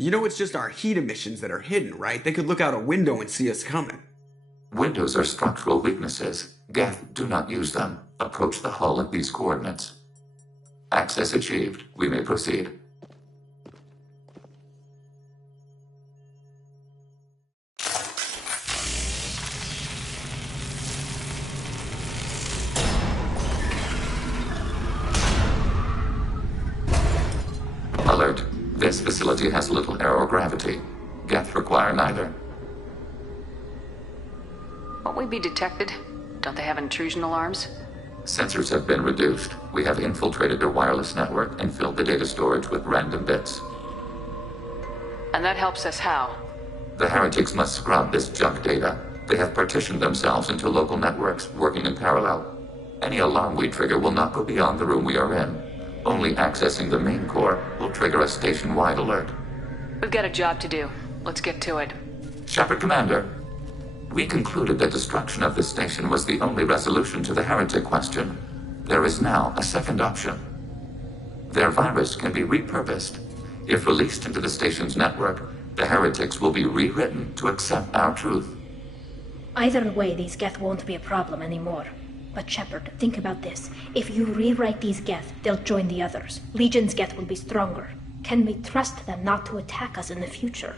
You know it's just our heat emissions that are hidden, right? They could look out a window and see us coming. Windows are structural weaknesses. Geth, do not use them. Approach the hull at these coordinates. Access achieved. We may proceed. Alert. This facility has little aerogravity. Geth require neither. Won't we be detected? Don't they have intrusion alarms? Sensors have been reduced. We have infiltrated their wireless network and filled the data storage with random bits. And that helps us how? The heretics must scrub this junk data. They have partitioned themselves into local networks, working in parallel. Any alarm we trigger will not go beyond the room we are in. Only accessing the main core will trigger a station-wide alert. We've got a job to do. Let's get to it. Shepard Commander, we concluded that destruction of the station was the only resolution to the heretic question. There is now a second option. Their virus can be repurposed. If released into the station's network, the heretics will be rewritten to accept our truth. Either way, these Geth won't be a problem anymore. But Shepard, think about this. If you rewrite these Geth, they'll join the others. Legion's Geth will be stronger. Can we trust them not to attack us in the future?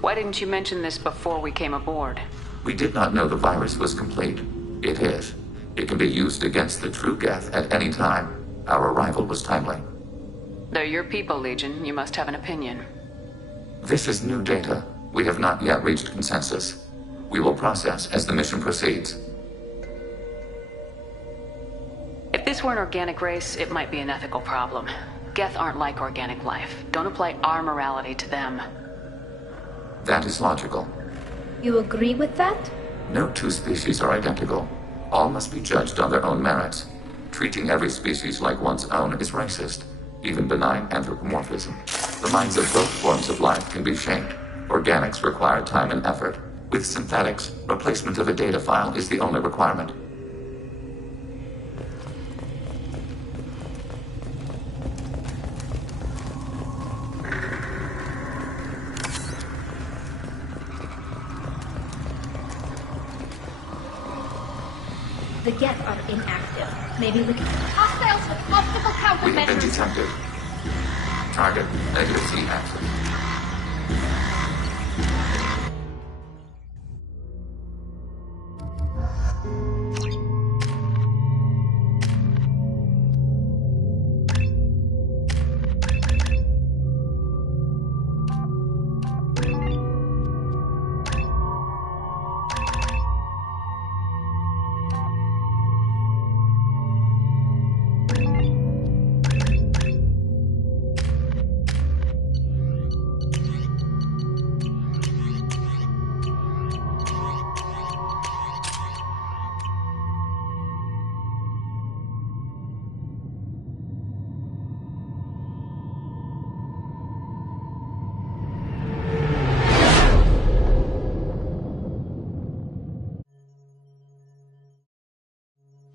Why didn't you mention this before we came aboard? We did not know the virus was complete. It is. It can be used against the true Geth at any time. Our arrival was timely. They're your people, Legion. You must have an opinion. This is new data. We have not yet reached consensus. We will process as the mission proceeds. If this were an organic race, it might be an ethical problem. Geth aren't like organic life. Don't apply our morality to them. That is logical. You agree with that? No two species are identical. All must be judged on their own merits. Treating every species like one's own is racist, even benign anthropomorphism. The minds of both forms of life can be shaped. Organics require time and effort. With synthetics, replacement of a data file is the only requirement. The Geth are inactive. Maybe we can... Hostiles with optical We have been countermeasures. detected. Target, negative Z-axis.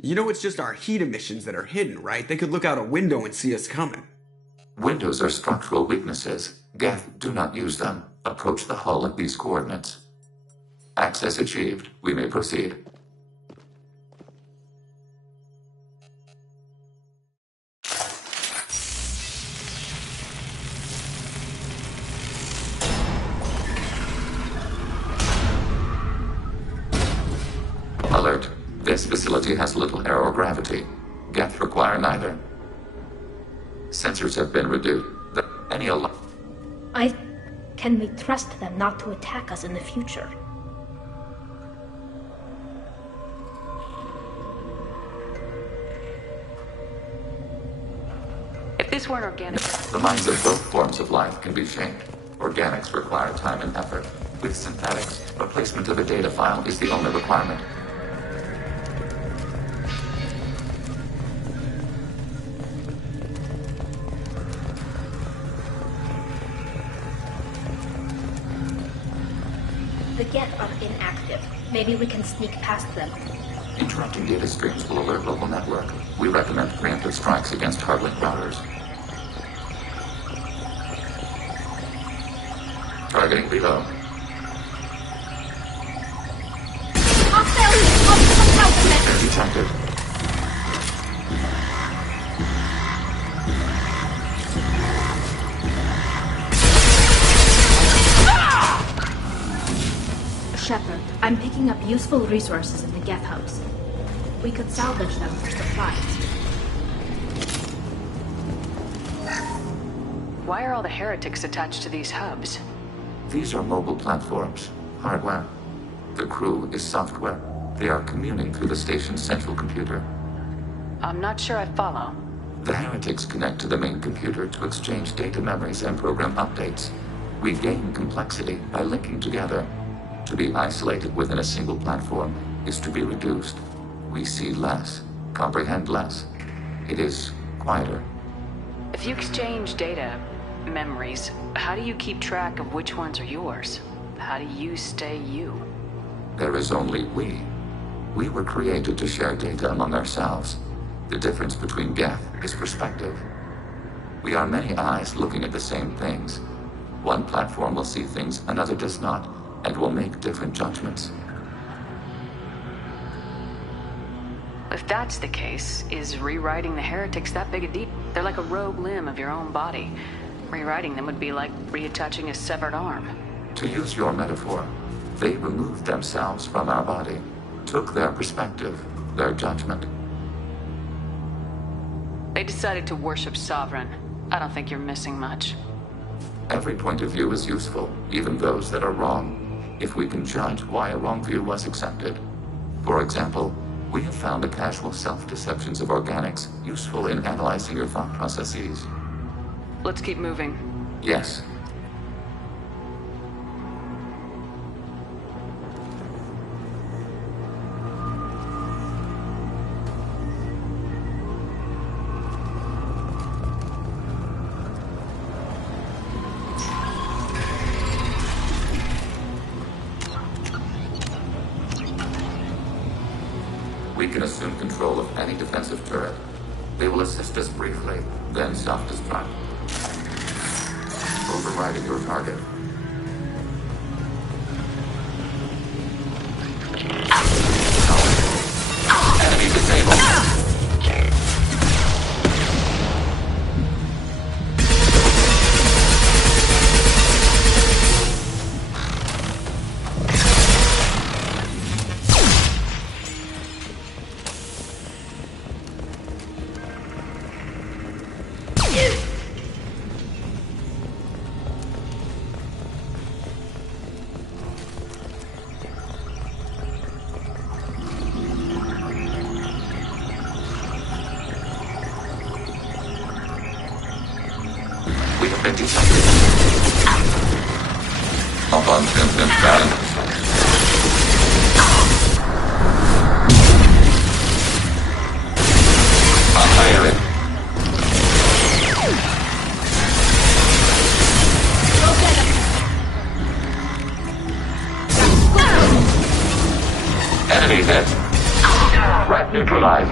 You know it's just our heat emissions that are hidden, right? They could look out a window and see us coming. Windows are structural weaknesses. Geth, do not use them. Approach the hull at these coordinates. Access achieved. We may proceed. Alert. This facility has little aerogravity. Geth require neither. Sensors have been reduced. Any alarm... Can we trust them not to attack us in the future? If this were an organic... The minds of both forms of life can be shaped. Organics require time and effort. With synthetics, replacement of a data file is the only requirement. The Geth are inactive. Maybe we can sneak past them. Interrupting data streams will alert local network. We recommend preemptive strikes against hardlink routers. Targeting below. Hostiles! Optical countermeasures! Detected. Shepard, I'm picking up useful resources in the Geth hubs. We could salvage them for supplies. Why are all the heretics attached to these hubs? These are mobile platforms. Hardware. The crew is software. They are communing through the station's central computer. I'm not sure I follow. The heretics connect to the main computer to exchange data memories and program updates. We gain complexity by linking together. To be isolated within a single platform is to be reduced. We see less, comprehend less. It is quieter. If you exchange data, memories, how do you keep track of which ones are yours? How do you stay you? There is only we. We were created to share data among ourselves. The difference between Geth is perspective. We are many eyes looking at the same things. One platform will see things another does not, and will make different judgments. If that's the case, is rewriting the heretics that big a deal? They're like a rogue limb of your own body. Rewriting them would be like reattaching a severed arm. To use your metaphor, they removed themselves from our body, took their perspective, their judgment. They decided to worship Sovereign. I don't think you're missing much. Every point of view is useful, even those that are wrong, if we can judge why a wrong view was accepted. For example, we have found the casual self-deceptions of organics useful in analyzing your thought processes. Let's keep moving. Yes. We can assume control of any defensive turret. They will assist us briefly, then self-destruct. Overriding your target. Enemy disabled. We have been detected. Abundant and balance. Annihilate. Enemy hit. Threat neutralized.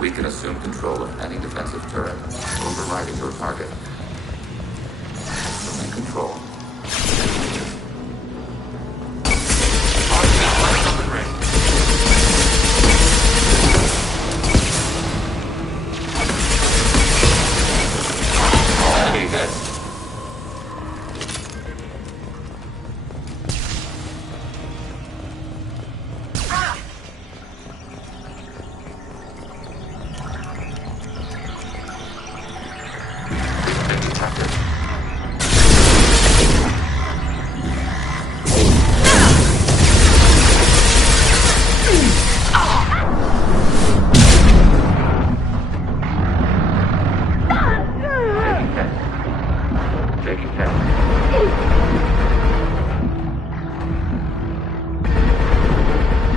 We can assume control of any defensive turret, overriding your target. Assuming control. Enemy hit. Taking 10.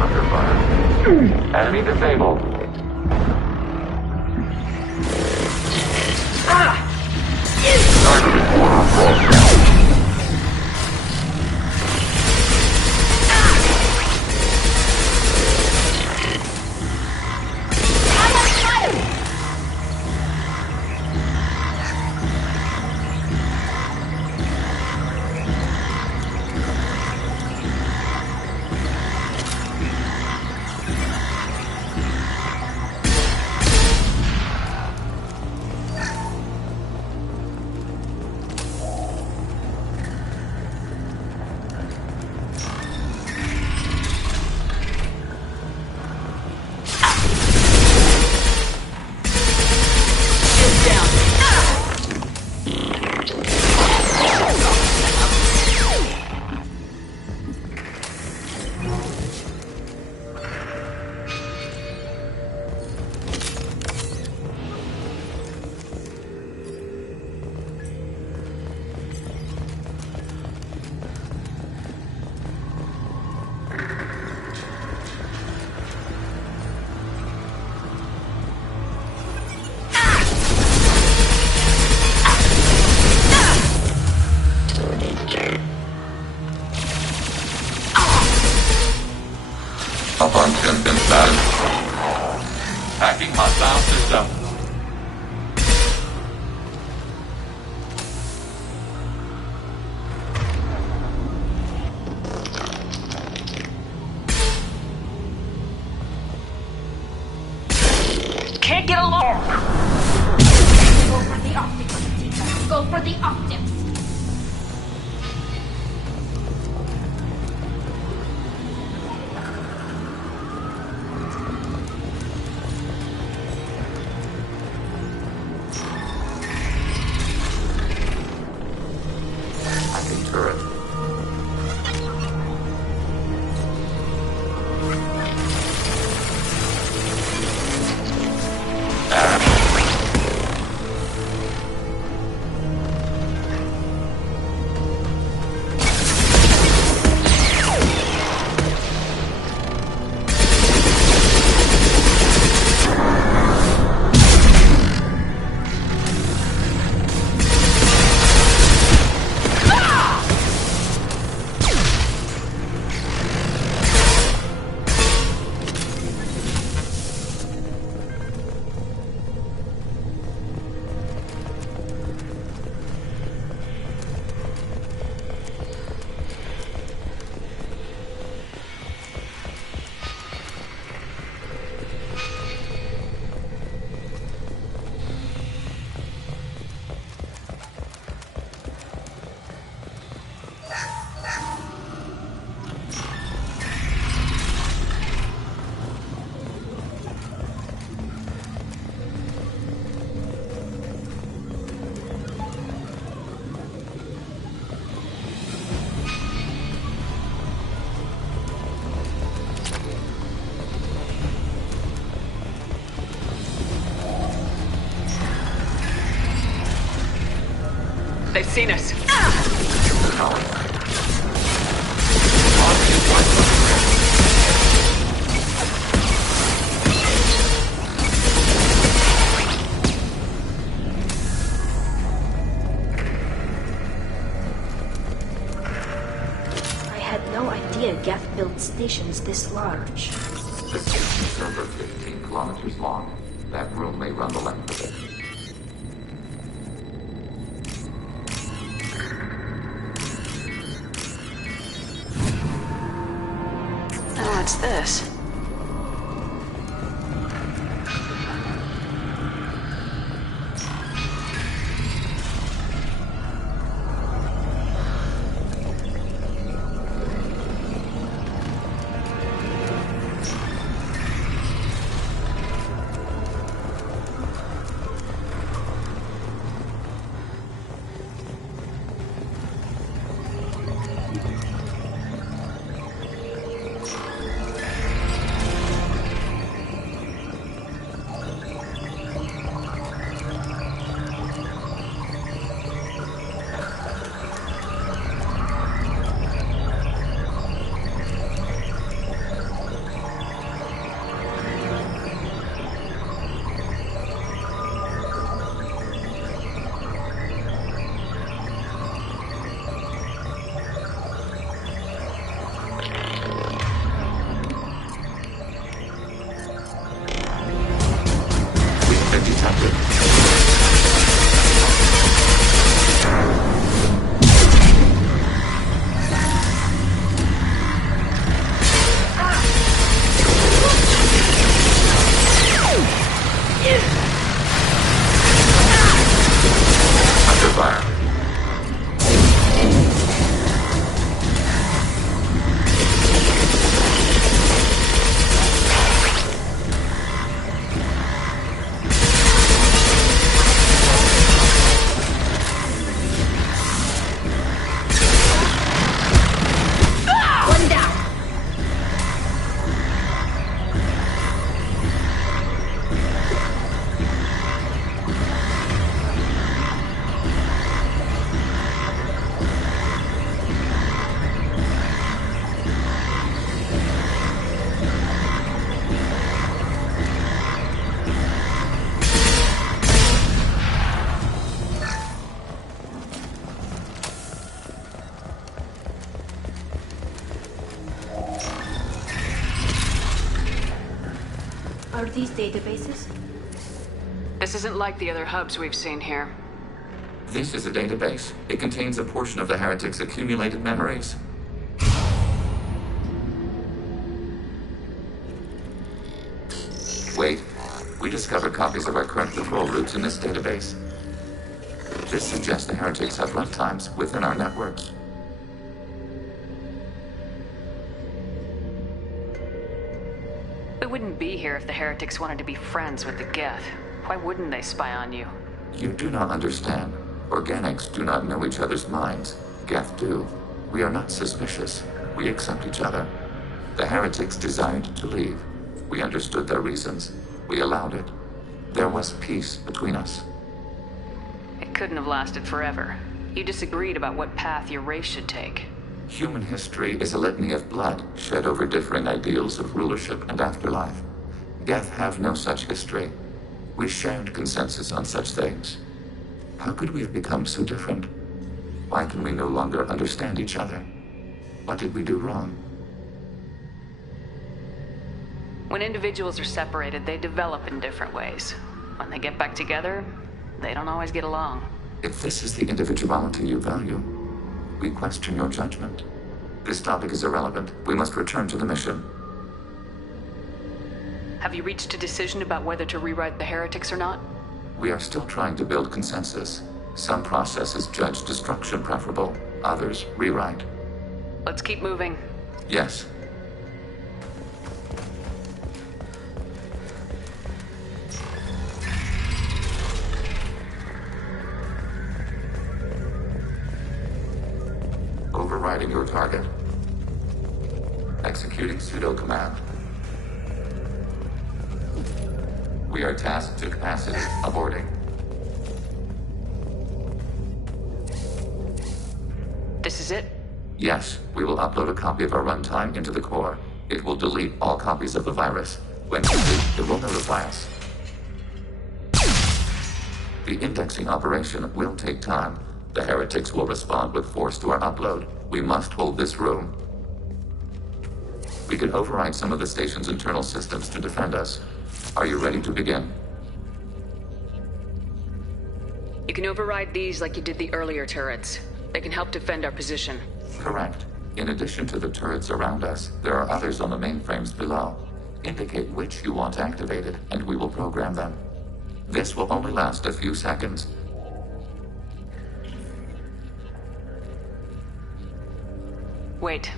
Under fire. Enemy disabled. Target is Tracking hostile system. Can't get along! Go for the optics, Tika. Go for the optics. Hacking turret. They've seen us. I had no idea Geth built stations this large. The station's over 15 kilometers long. That room may run the length of it. What's this? Are these databases? This isn't like the other hubs we've seen here. This is a database. It contains a portion of the heretics' accumulated memories. Wait. We discovered copies of our current control routes in this database. This suggests the heretics have runtimes within our network. We wouldn't be here if the heretics wanted to be friends with the Geth. Why wouldn't they spy on you? You do not understand. Organics do not know each other's minds. Geth do. We are not suspicious. We accept each other. The heretics desired to leave. We understood their reasons. We allowed it. There was peace between us. It couldn't have lasted forever. You disagreed about what path your race should take. Human history is a litany of blood shed over differing ideals of rulership and afterlife. Geth have no such history. We shared consensus on such things. How could we have become so different? Why can we no longer understand each other? What did we do wrong? When individuals are separated, they develop in different ways. When they get back together, they don't always get along. If this is the individuality you value, we question your judgment. This topic is irrelevant. We must return to the mission. Have you reached a decision about whether to rewrite the heretics or not? We are still trying to build consensus. Some processes judge destruction preferable, others rewrite. Let's keep moving. Yes. Overriding your target. Executing pseudo command. We are tasked to capacity. Aborting. This is it? Yes, we will upload a copy of our runtime into the core. It will delete all copies of the virus. When complete, it will notify us. The indexing operation will take time. The heretics will respond with force to our upload. We must hold this room. We can override some of the station's internal systems to defend us. Are you ready to begin? You can override these like you did the earlier turrets. They can help defend our position. Correct. In addition to the turrets around us, there are others on the mainframes below. Indicate which you want activated, and we will program them. This will only last a few seconds. Wait,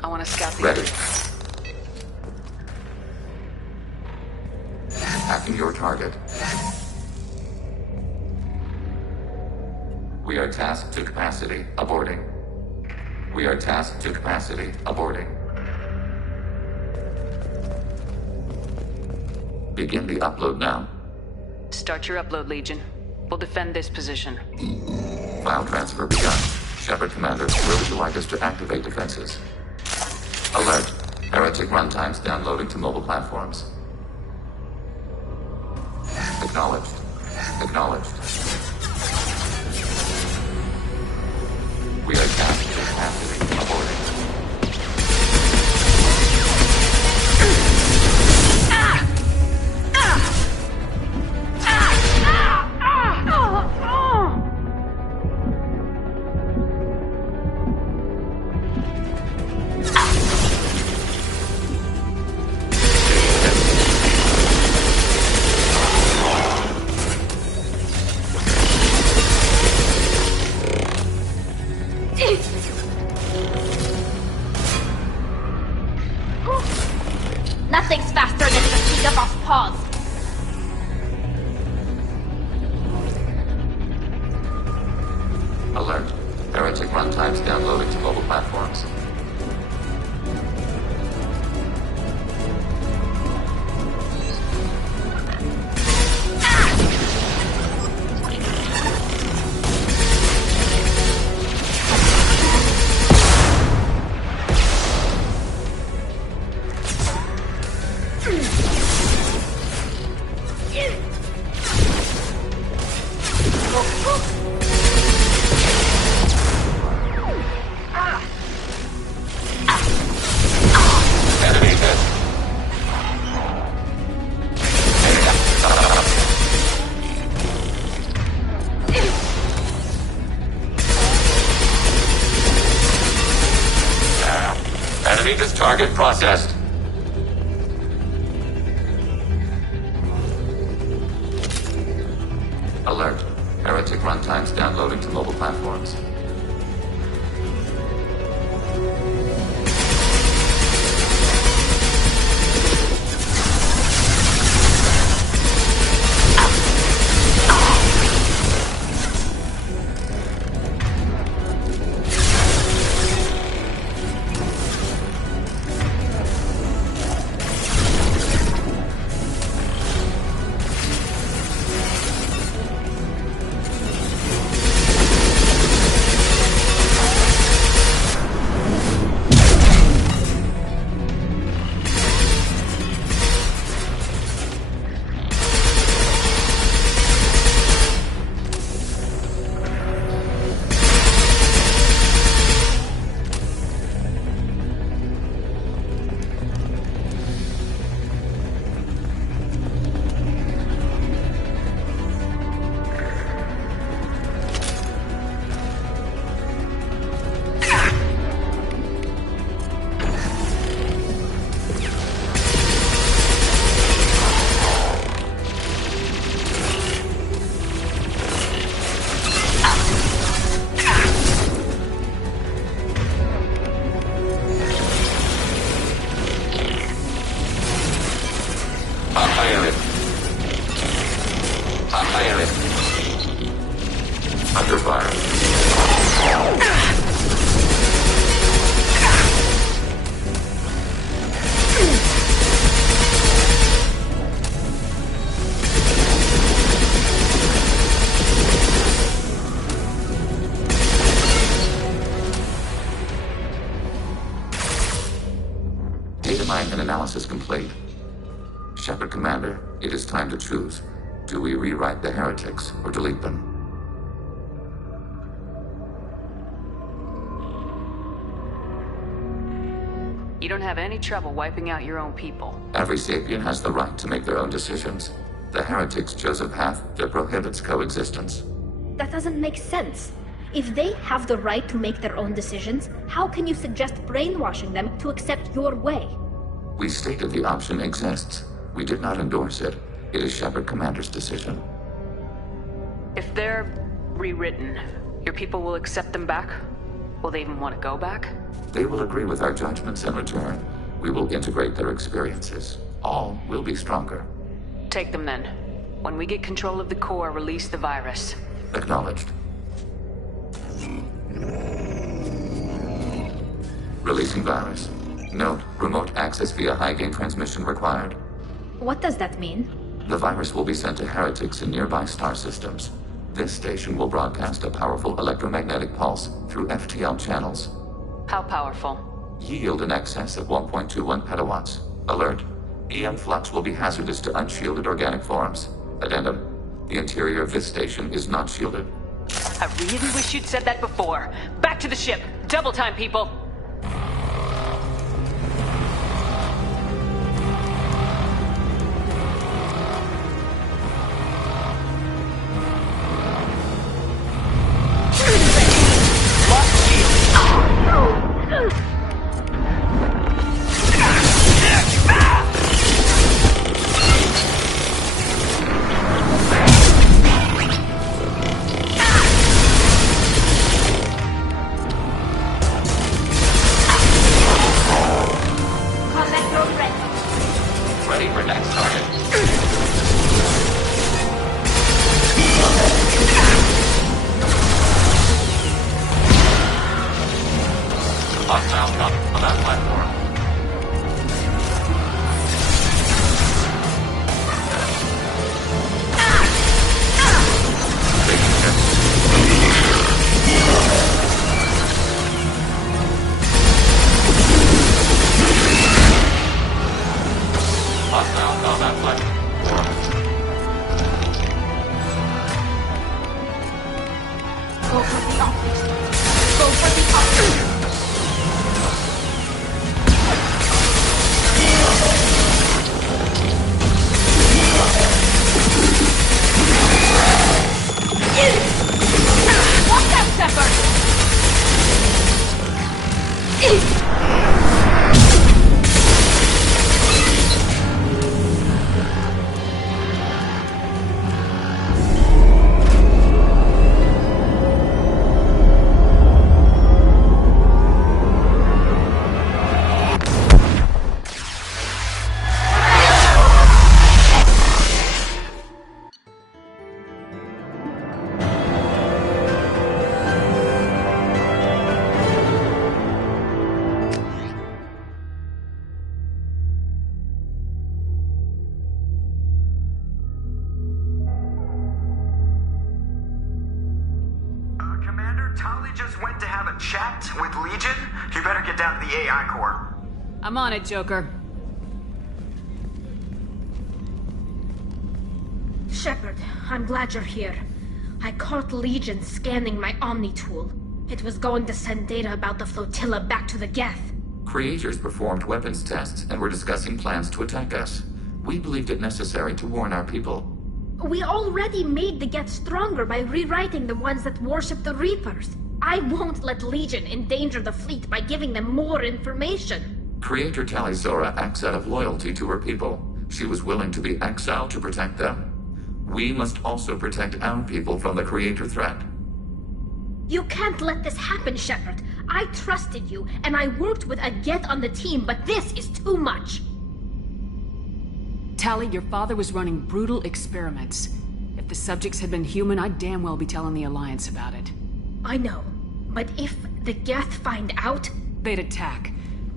I want to scout the Ready. Hacking your target. We are tasked to capacity. Aborting. We are tasked to capacity. Aborting. Begin the upload now. Start your upload, Legion. We'll defend this position. File transfer begun. Shepard Commander, where would you like us to activate defenses? Alert. Heretic runtimes downloading to mobile platforms. Acknowledged. Acknowledged. We are tasked to capacity. Aborting. Nothing's faster than the speed of our paws. Alert. Heretic runtimes downloading to mobile platforms. Target processed. Alert. Heretic runtimes downloading to mobile platforms. Under fire. Data mine and analysis complete. Shepard Commander, it is time to choose. Do we rewrite the heretics or delete them? You don't have any trouble wiping out your own people. Every sapient has the right to make their own decisions. The heretics chose a path that prohibits coexistence. That doesn't make sense. If they have the right to make their own decisions, how can you suggest brainwashing them to accept your way? We stated the option exists. We did not endorse it. It is Shepard Commander's decision. If they're rewritten, your people will accept them back? Will they even want to go back? They will agree with our judgments in return. We will integrate their experiences. All will be stronger. Take them then. When we get control of the core, release the virus. Acknowledged. Releasing virus. Note, remote access via high-gain transmission required. What does that mean? The virus will be sent to heretics in nearby star systems. This station will broadcast a powerful electromagnetic pulse through FTL channels. How powerful? Yield in excess of 1.21 petawatts. Alert. EM flux will be hazardous to unshielded organic forms. Addendum. The interior of this station is not shielded. I really wish you'd said that before. Back to the ship. Double time, people. Ready for next target. Hostile come on that platform. Hostile combat platform. Go for the optics. Go for the optics. Watch out, Shepard! chat with Legion? You better get down to the AI core. I'm on it, Joker. Shepard, I'm glad you're here. I caught Legion scanning my Omni tool. It was going to send data about the flotilla back to the Geth. Creators performed weapons tests and were discussing plans to attack us. We believed it necessary to warn our people. We already made the Geth stronger by rewriting the ones that worship the Reapers. I won't let Legion endanger the fleet by giving them more information. Creator Talizora acts out of loyalty to her people. She was willing to be exiled to protect them. We must also protect our people from the Creator threat. You can't let this happen, Shepard. I trusted you, and I worked with a Geth on the team, but this is too much. Tali, your father was running brutal experiments. If the subjects had been human, I'd damn well be telling the Alliance about it. I know, but if the Geth find out... They'd attack,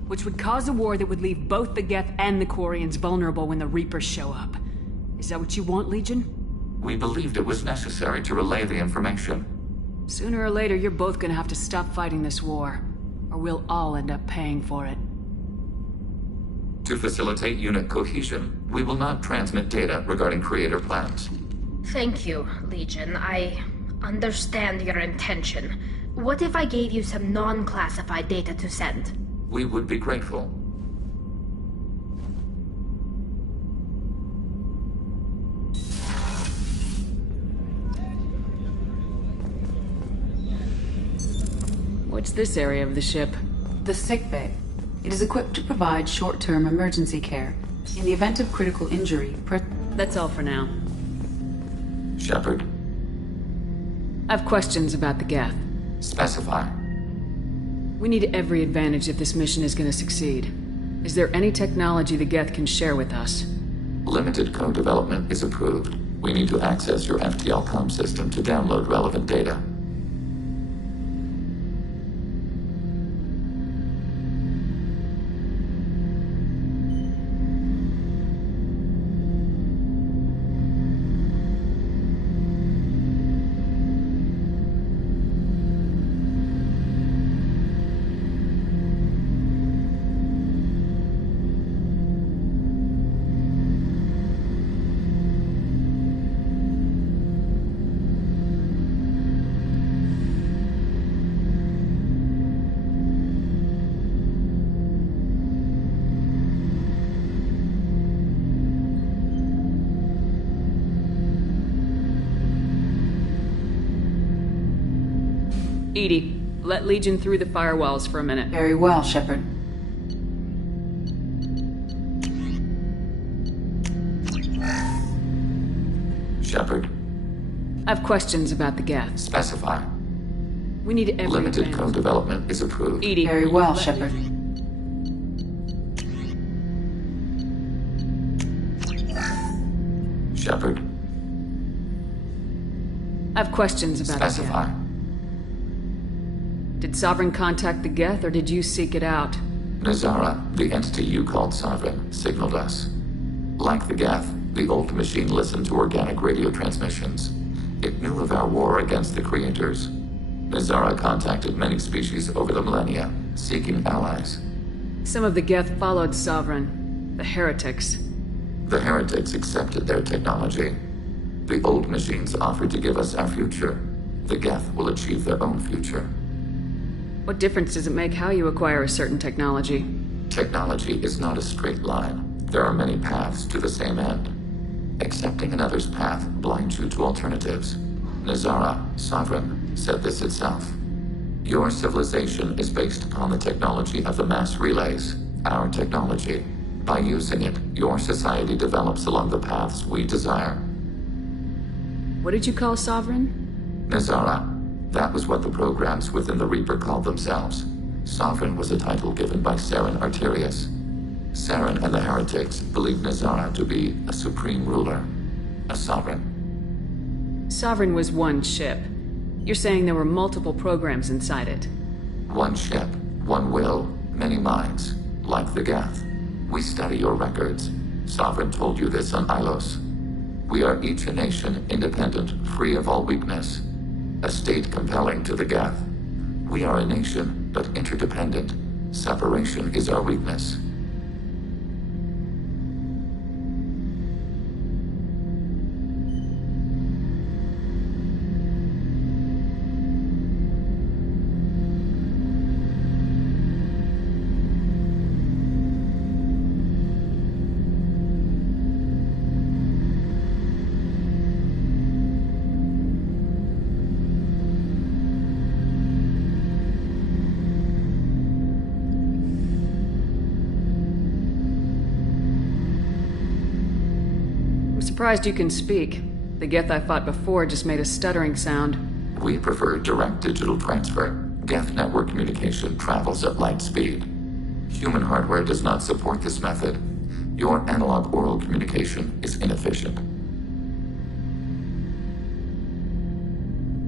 which would cause a war that would leave both the Geth and the Quarians vulnerable when the Reapers show up. Is that what you want, Legion? We believed it was necessary to relay the information. Sooner or later, you're both gonna have to stop fighting this war, or we'll all end up paying for it. To facilitate unit cohesion, we will not transmit data regarding Creator plans. Thank you, Legion. I understand your intention. What if I gave you some non-classified data to send? We would be grateful. What's this area of the ship? The sick bay. It is equipped to provide short-term emergency care. In the event of critical injury, That's all for now. Shepard, I have questions about the Geth. specify. We need every advantage if this mission is gonna succeed. Is there any technology the Geth can share with us? Limited co-development is approved. We need to access your FTL-COM system to download relevant data. EDI, let Legion through the firewalls for a minute. very well, Shepard. Shepard, I have questions about the Geth. specify. We need every Limited advantage. co-development is approved. EDI, Very well, let- Shepard. Shepard, I have questions about the specify. Geth. Did Sovereign contact the Geth, or did you seek it out? Nazara, the entity you called Sovereign, signaled us. Like the Geth, the old machine listened to organic radio transmissions. It knew of our war against the Creators. Nazara contacted many species over the millennia, seeking allies. Some of the Geth followed Sovereign. The heretics. The heretics accepted their technology. The old machines offered to give us our future. The Geth will achieve their own future. What difference does it make how you acquire a certain technology? Technology is not a straight line. There are many paths to the same end. Accepting another's path blinds you to alternatives. Nazara, Sovereign, said this itself. Your civilization is based upon the technology of the mass relays, our technology. By using it, your society develops along the paths we desire. What did you call Sovereign? Nazara. That was what the programs within the Reaper called themselves. Sovereign was a title given by Saren Arterius. Saren and the heretics believed Nazara to be a supreme ruler, a sovereign. Sovereign was one ship. You're saying there were multiple programs inside it. One ship, one will, many minds, like the Geth. We study your records. Sovereign told you this on Ilos. We are each a nation independent, free of all weakness. A state compelling to the Geth. We are a nation, but interdependent. Separation is our weakness. Surprised you can speak. The Geth I fought before just made a stuttering sound. We prefer direct digital transfer. Geth network communication travels at light speed. Human hardware does not support this method. Your analog oral communication is inefficient.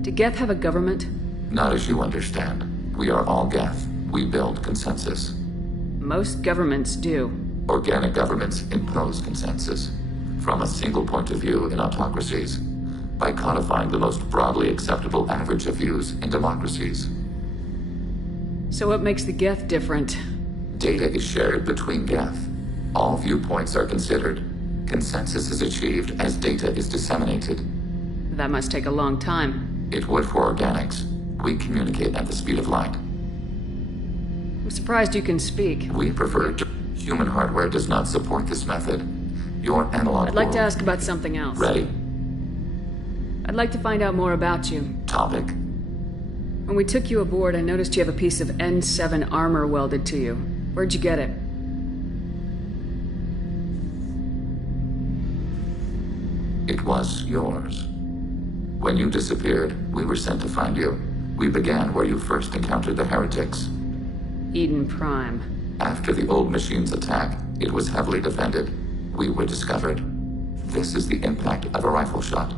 Do Geth have a government? Not as you understand. We are all Geth. We build consensus. Most governments do. Organic governments impose consensus from a single point of view in autocracies, by codifying the most broadly acceptable average of views in democracies. So what makes the Geth different? Data is shared between Geth. All viewpoints are considered. Consensus is achieved as data is disseminated. That must take a long time. It would for organics. We communicate at the speed of light. I'm surprised you can speak. We prefer to... Human hardware does not support this method. Your analog... I'd like to ask about something else. Ready? I'd like to find out more about you. Topic. When we took you aboard, I noticed you have a piece of N7 armor welded to you. Where'd you get it? It was yours. When you disappeared, we were sent to find you. We began where you first encountered the heretics. Eden Prime. After the old machine's attack, it was heavily defended. We were discovered. This is the impact of a rifle shot.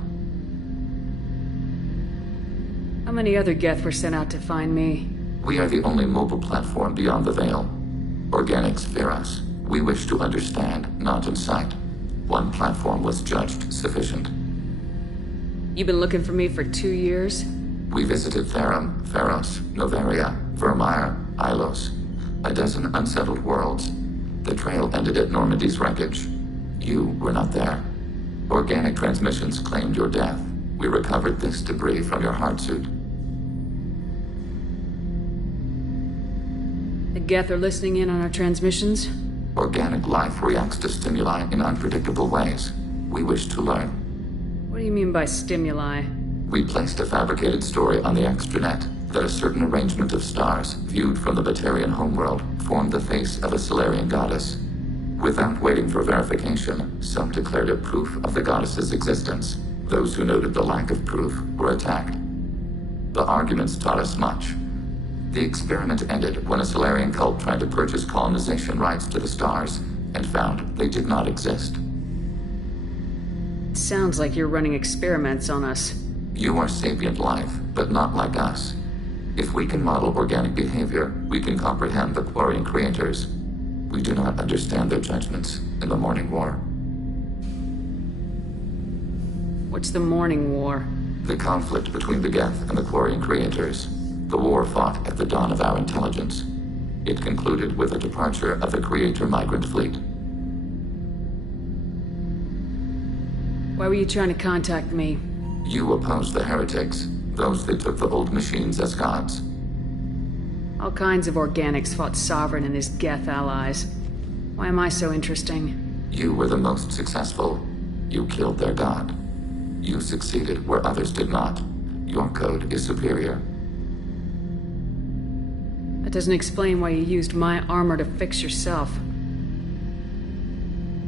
How many other Geth were sent out to find me? We are the only mobile platform beyond the Veil. Organics fear us. We wish to understand, not incite. One platform was judged sufficient. You've been looking for me for 2 years? We visited Therum, Pharos, Noveria, Vermeer, Ilos. A dozen unsettled worlds. The trail ended at Normandy's wreckage. You were not there. Organic transmissions claimed your death. We recovered this debris from your hard suit. The Geth are listening in on our transmissions? Organic life reacts to stimuli in unpredictable ways. We wish to learn. What do you mean by stimuli? We placed a fabricated story on the extranet that a certain arrangement of stars, viewed from the Batarian homeworld, formed the face of a Solarian goddess. Without waiting for verification, some declared it proof of the goddess's existence. Those who noted the lack of proof were attacked. The arguments taught us much. The experiment ended when a Solarian cult tried to purchase colonization rights to the stars and found they did not exist. It sounds like you're running experiments on us. You are sapient life, but not like us. If we can model organic behavior, we can comprehend the Quarian creators. We do not understand their judgments in the Morning War. What's the Morning War? The conflict between the Geth and the Quarian creators. The war fought at the dawn of our intelligence. It concluded with the departure of the Creator migrant fleet. Why were you trying to contact me? You opposed the heretics, those that took the old machines as gods. All kinds of organics fought Sovereign and his Geth allies. Why am I so interesting? You were the most successful. You killed their god. You succeeded where others did not. Your code is superior. That doesn't explain why you used my armor to fix yourself.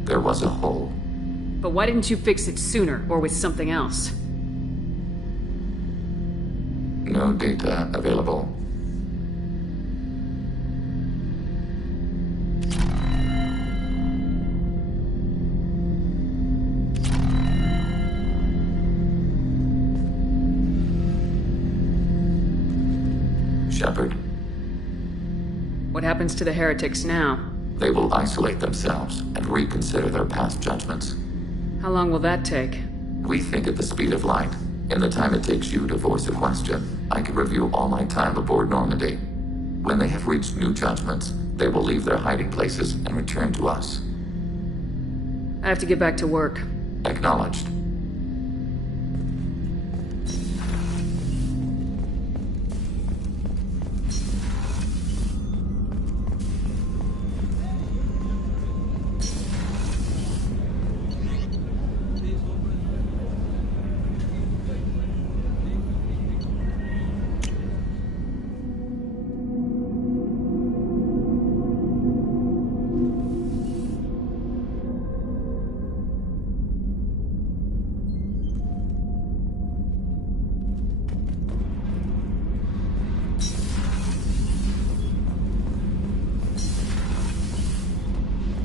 There was a hole. But why didn't you fix it sooner, or with something else? No data available. Shepard. What happens to the heretics now? They will isolate themselves and reconsider their past judgments. How long will that take? We think at the speed of light. In the time it takes you to voice a question, I can review all my time aboard Normandy. When they have reached new judgments, they will leave their hiding places and return to us. I have to get back to work. Acknowledged.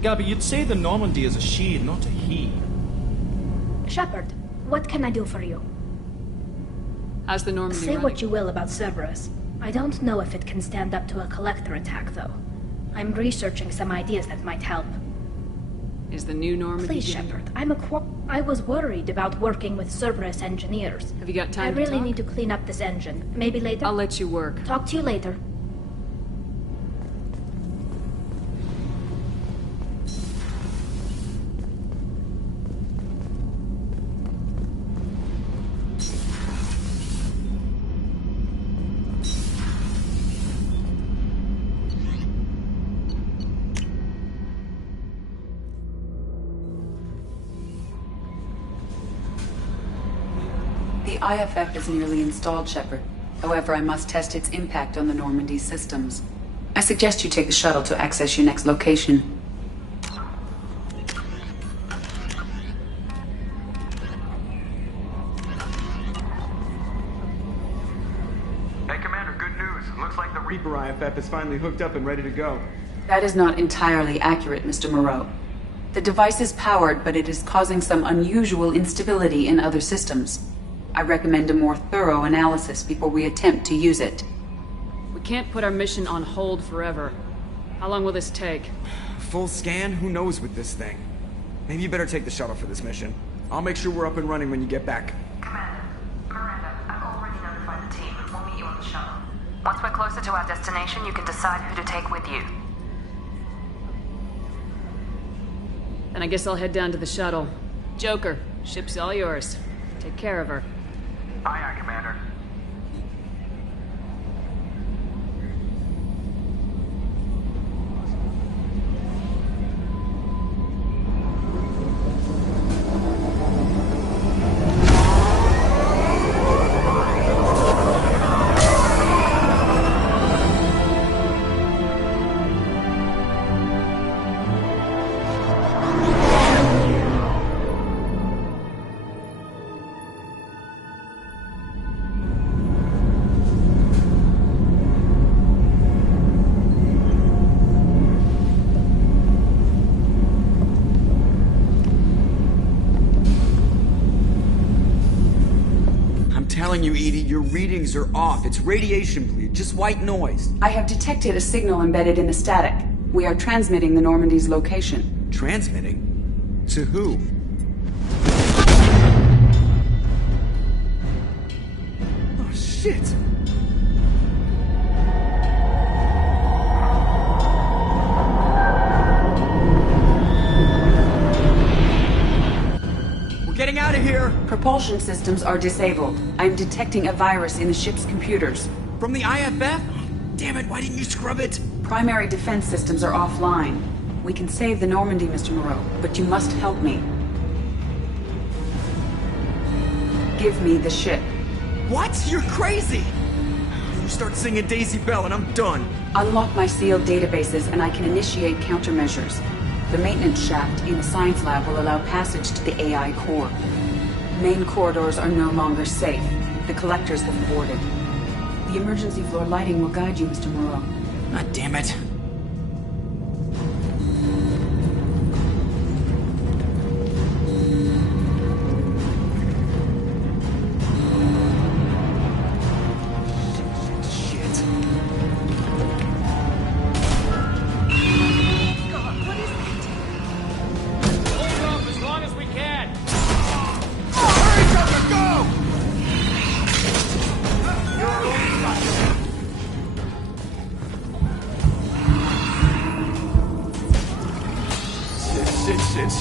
Gabby, you'd say the Normandy is a she, not a he. Shepard, what can I do for you? How's the Normandy Say running? what you will about Cerberus. I don't know if it can stand up to a collector attack, though. I'm researching some ideas that might help. Is the new Normandy... Please, Shepard, I was worried about working with Cerberus engineers. Have you got time I to really talk? need to clean up this engine. Maybe later? I'll let you work. Talk to you later. The IFF is nearly installed, Shepard. However, I must test its impact on the Normandy systems. I suggest you take the shuttle to access your next location. Hey, Commander, good news. Looks like the Reaper IFF is finally hooked up and ready to go. That is not entirely accurate, Mr. Moreau. The device is powered, but it is causing some unusual instability in other systems. I recommend a more thorough analysis before we attempt to use it. We can't put our mission on hold forever. How long will this take? Full scan? Who knows with this thing? Maybe you better take the shuttle for this mission. I'll make sure we're up and running when you get back. Commander, Miranda, I've already notified the team. We'll meet you on the shuttle. Once we're closer to our destination, you can decide who to take with you. Then I guess I'll head down to the shuttle. Joker, ship's all yours. Take care of her. Aye, aye, Commander. Telling you, Edie, your readings are off. It's radiation bleed, just white noise. I have detected a signal embedded in the static. We are transmitting the Normandy's location. Transmitting? To who? Oh, shit! Getting out of here! Propulsion systems are disabled. I'm detecting a virus in the ship's computers. From the IFF? Damn it, why didn't you scrub it? Primary defense systems are offline. We can save the Normandy, Mr. Moreau, but you must help me. Give me the ship. What? You're crazy! You start singing Daisy Bell and I'm done. Unlock my sealed databases and I can initiate countermeasures. The maintenance shaft in the science lab will allow passage to the AI core. Main corridors are no longer safe. The collectors have boarded. The emergency floor lighting will guide you, Mr. Moreau. God damn it.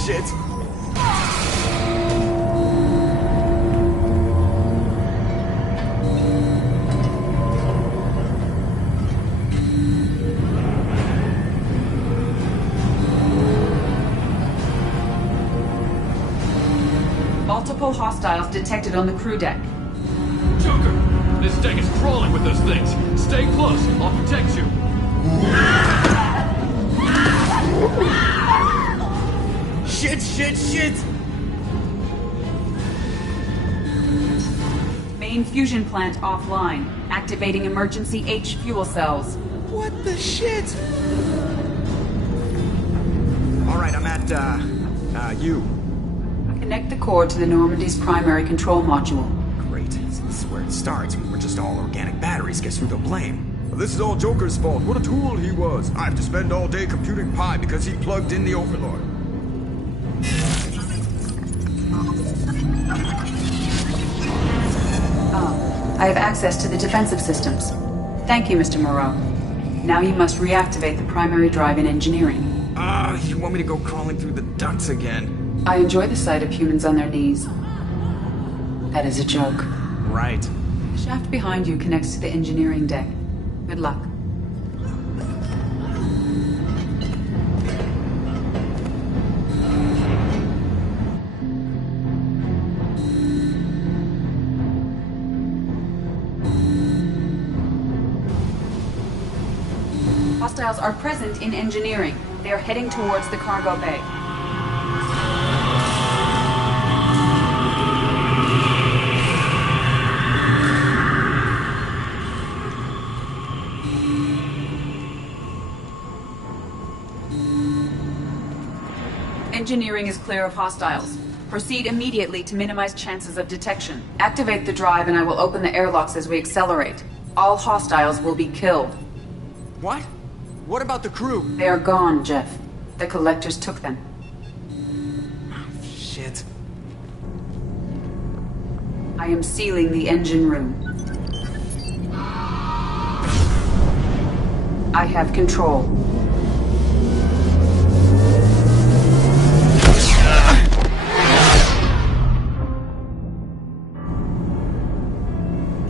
shit. Multiple hostiles detected on the crew deck. Joker! This thing is crawling with those things. Stay close. I'll protect you. Shit! Main fusion plant offline. Activating emergency H fuel cells. What the shit? Alright, I'm at, U. Connect the core to the Normandy's primary control module. Great. This is where it starts. We're just all organic batteries. Guess who they'll blame? Well, this is all Joker's fault. What a tool he was. I have to spend all day computing pi because he plugged in the Overlord. I have access to the defensive systems. Thank you, Mr. Moreau. Now you must reactivate the primary drive in engineering. You want me to go crawling through the ducts again? I enjoy the sight of humans on their knees. That is a joke. Right. The shaft behind you connects to the engineering deck. Good luck. Hostiles are present in engineering. They are heading towards the cargo bay. Engineering is clear of hostiles. Proceed immediately to minimize chances of detection. Activate the drive and I will open the airlocks as we accelerate. All hostiles will be killed. What? What about the crew? They are gone, Jeff. The collectors took them. Shit. I am sealing the engine room. I have control.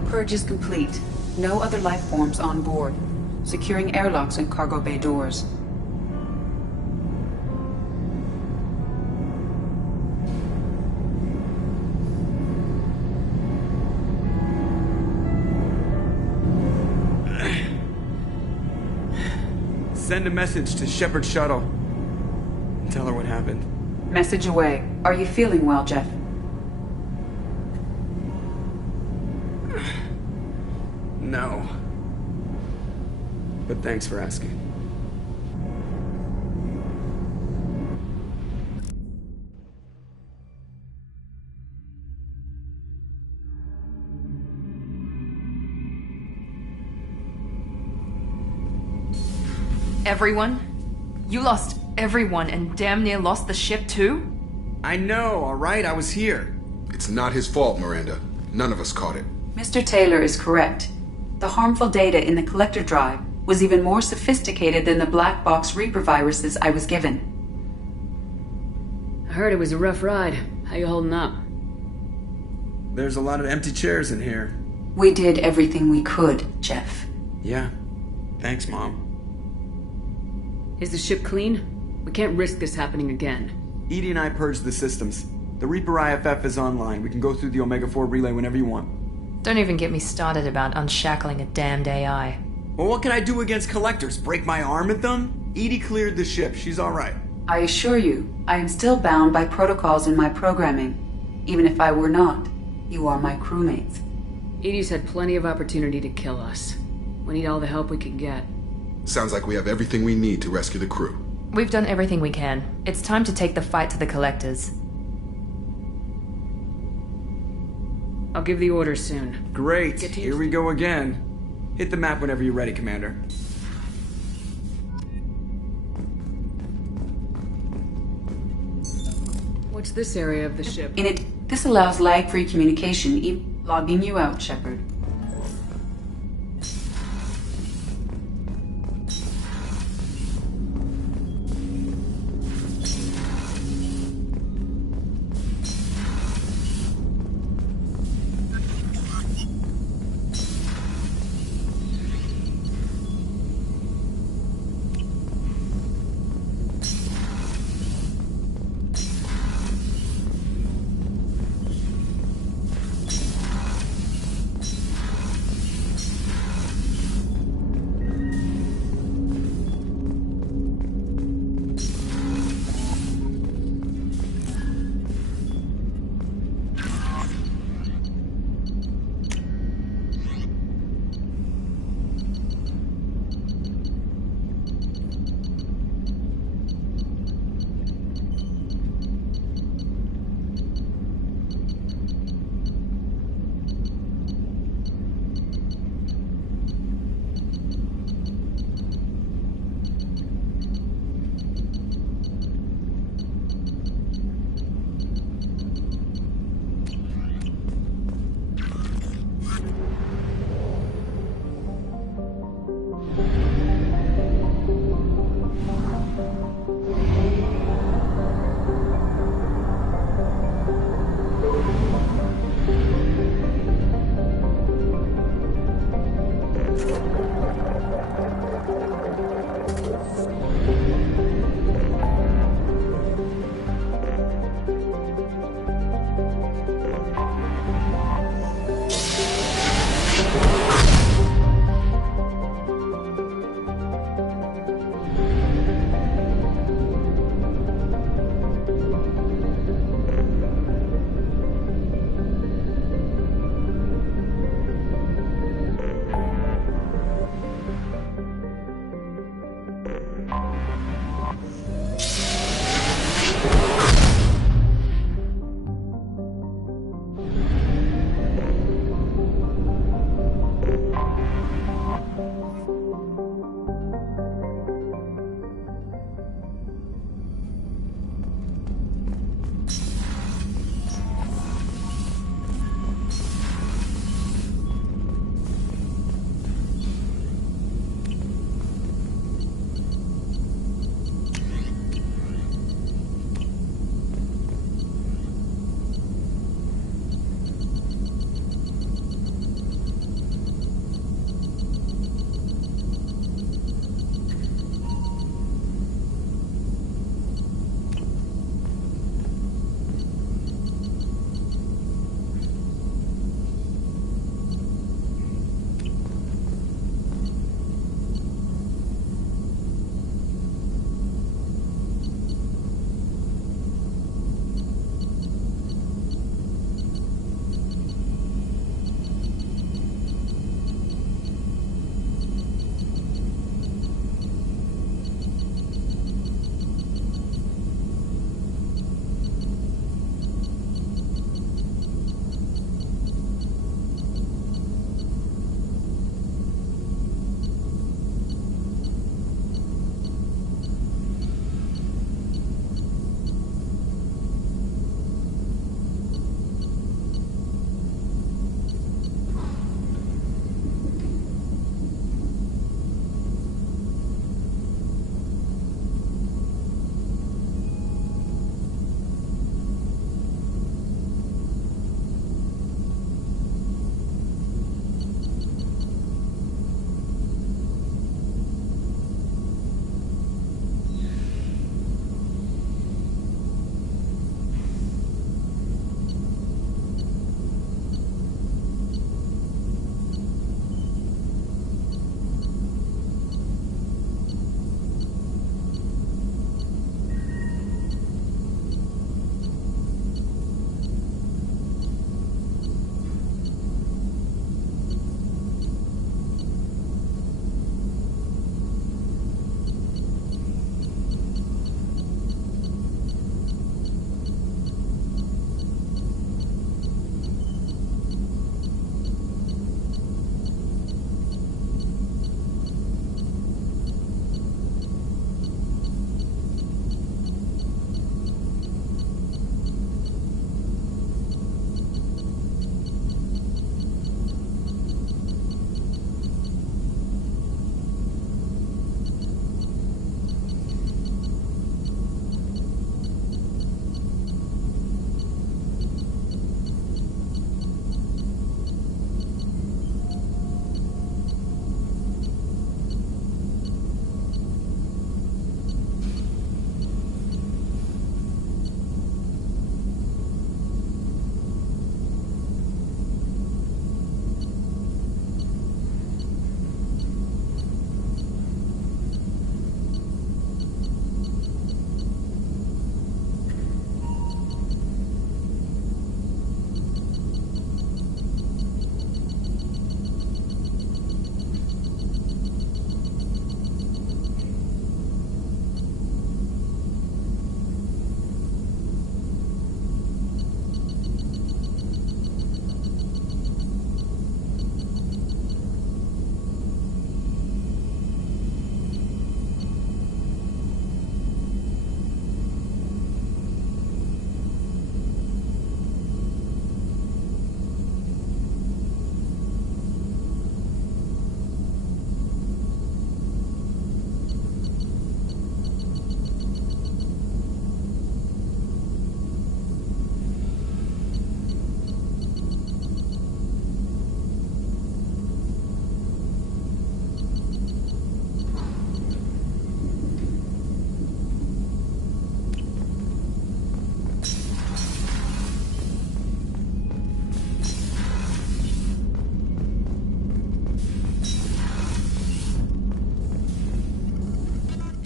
Purge is complete. No other life forms on board. Securing airlocks and cargo bay doors. Send a message to Shepard Shuttle. Tell her what happened. Message away. Are you feeling well, Jeff? No. But thanks for asking. Everyone? You lost everyone and damn near lost the ship too? I know, alright? I was here. It's not his fault, Miranda. None of us caught it. Mr. Taylor is correct. The harmful data in the collector drive was even more sophisticated than the black box Reaper viruses I was given. I heard it was a rough ride. How you holding up? There's a lot of empty chairs in here. We did everything we could, Jeff. Yeah. Thanks, Mom. Is the ship clean? We can't risk this happening again. EDI and I purged the systems. The Reaper IFF is online. We can go through the Omega-4 relay whenever you want. Don't even get me started about unshackling a damned AI. Well, what can I do against collectors? Break my arm at them? EDI cleared the ship. She's alright. I assure you, I am still bound by protocols in my programming. Even if I were not, you are my crewmates. EDI's had plenty of opportunity to kill us. We need all the help we can get. Sounds like we have everything we need to rescue the crew. We've done everything we can. It's time to take the fight to the collectors. I'll give the order soon. Great. Here we go again. Hit the map whenever you're ready, Commander. What's this area of the ship? This allows lag-free communication, logging you out, Shepard.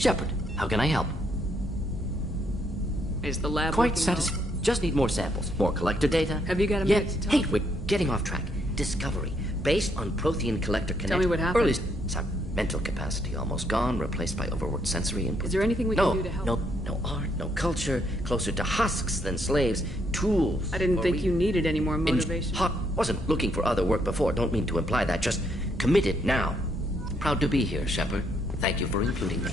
Shepard, how can I help? Is the lab Quite working satisfied. Just need more samples, more collector data. Have you got a Yeah. minute to talk? Hey, we're getting off track. Discovery, based on Prothean collector connect. Tell me what happened. Early mental capacity almost gone, replaced by overworked sensory input. Is there anything we can do to help? No art, no culture, closer to husks than slaves, tools. I didn't think you needed any more motivation. Wasn't looking for other work before, don't mean to imply that, just committed now. Proud to be here, Shepard. Thank you for including me.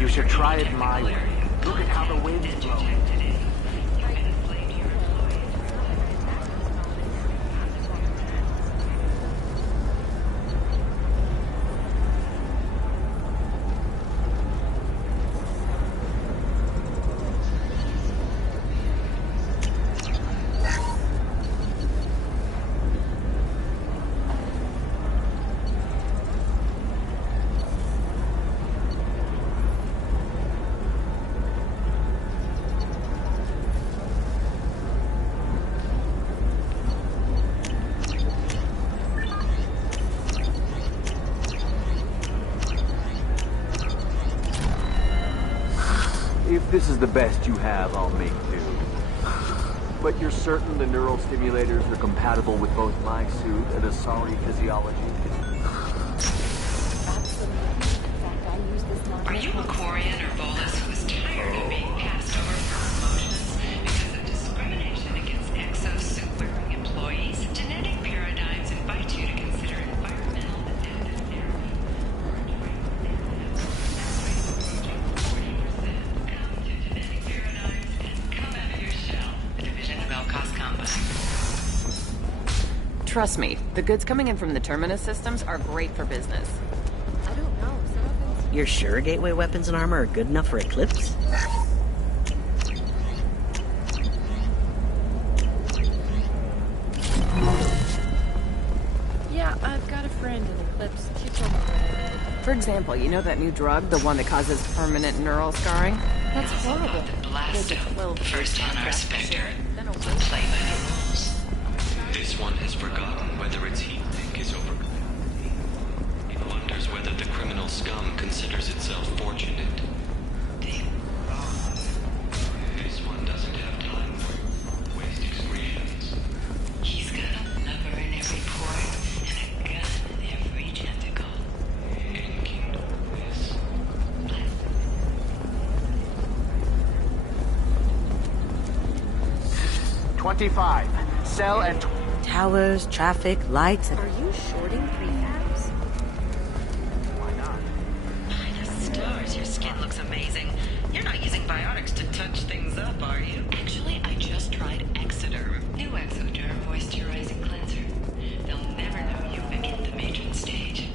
You should try it my way. Look at how the wind blows. If this is the best you have, I'll make do. But you're certain the neural stimulators are compatible with both my suit and Asari physiology? Are you a Quarian or Volus who is tired of being passed over for promotions because of discrimination against exosuit-wearing employees? Genetic paradigms invite you to consider environmental adaptive therapy. Come to genetic paradigms and come out of your shell. A division of Elcos Combat. Trust me, the goods coming in from the Terminus systems are great for business. You're sure gateway weapons and armor are good enough for Eclipse? Yeah, I've got a friend in Eclipse. She told me. For example, you know that new drug, the one that causes permanent neural scarring? That's horrible. The Blasto, first on our Spectre, but play by the rules. This one has forgotten whether its heat tank is overclocked. It wonders whether the criminal scum considers itself fortunate. This one doesn't have time for waste excretions. 25. Cell and... Towers, traffic, lights... Are you shorting prefabs? Why not? By the stars, your skin looks amazing. You're not using biotics to touch things up, are you? Actually, I just tried Exoderm. New Exoderm moisturizing cleanser. They'll never know you've hit the matron stage.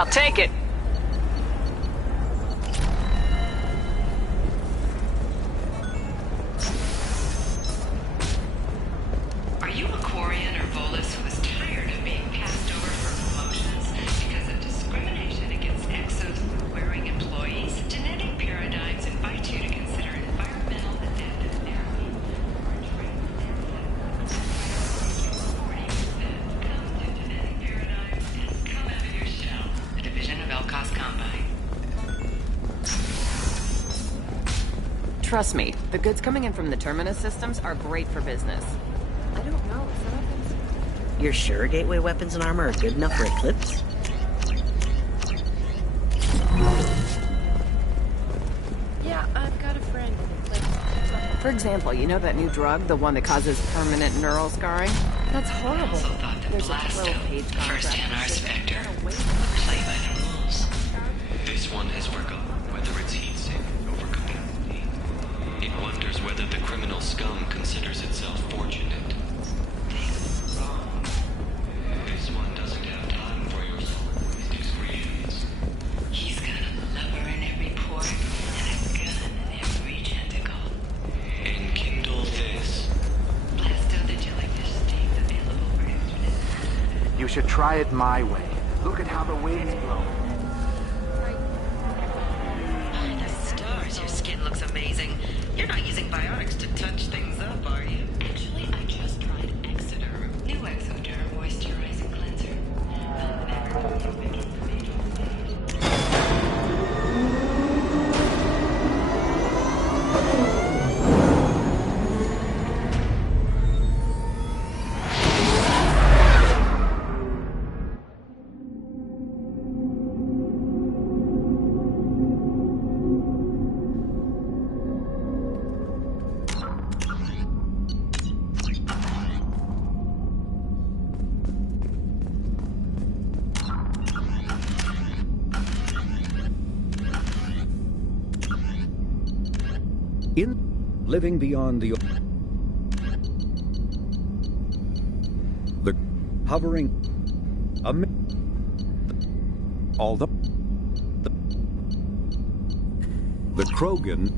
I'll take it. Are you a Quarian or Volus who is tired of being passed over for promotions because of discrimination against exo-wearing employees? Genetic paradigms invite you to consider environmental adaptive therapy. Come to genetic paradigms and come out of your shell. A division of Elcos Combine. Trust me, the goods coming in from the Terminus systems are great for business. I don't know, some of them... You're sure gateway weapons and armor are good enough for Eclipse? Yeah, I've got a friend in Eclipse. For example, you know that new drug, the one that causes permanent neural scarring? That's horrible. There's a 12-page contract. First Anar's Vector. Play by the rules. This one has forgotten whether it's heat-sink over compatibility. It wonders whether the criminal scum considers itself fortunate. This one doesn't have time for your discretions. He's got a lover in every port and a gun in every tentacle. Enkindle this. Blasto the jellyfish stays available for internet. You should try it my way. Look at how the wind's blowing. By the stars, your skin looks amazing. You're not using biotics to touch things up, are you? Actually, I just tried Exoderm. New Exoderm moisturizing cleanser. I'll never do you again. In living beyond the hovering all the Krogan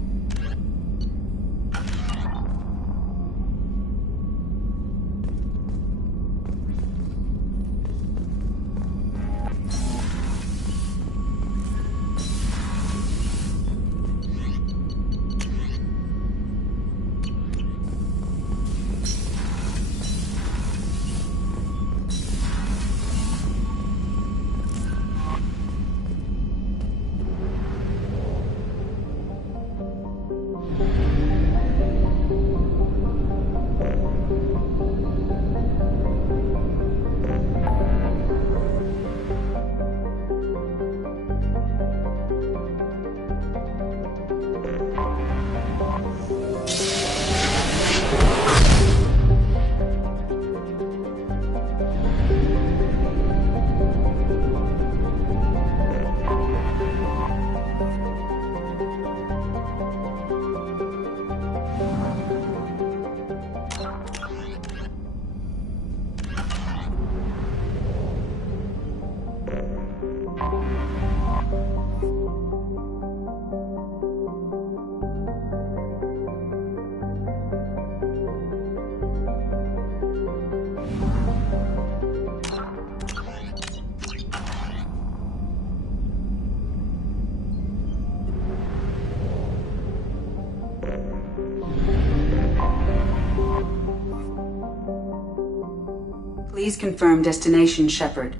Please confirm destination, Shepard.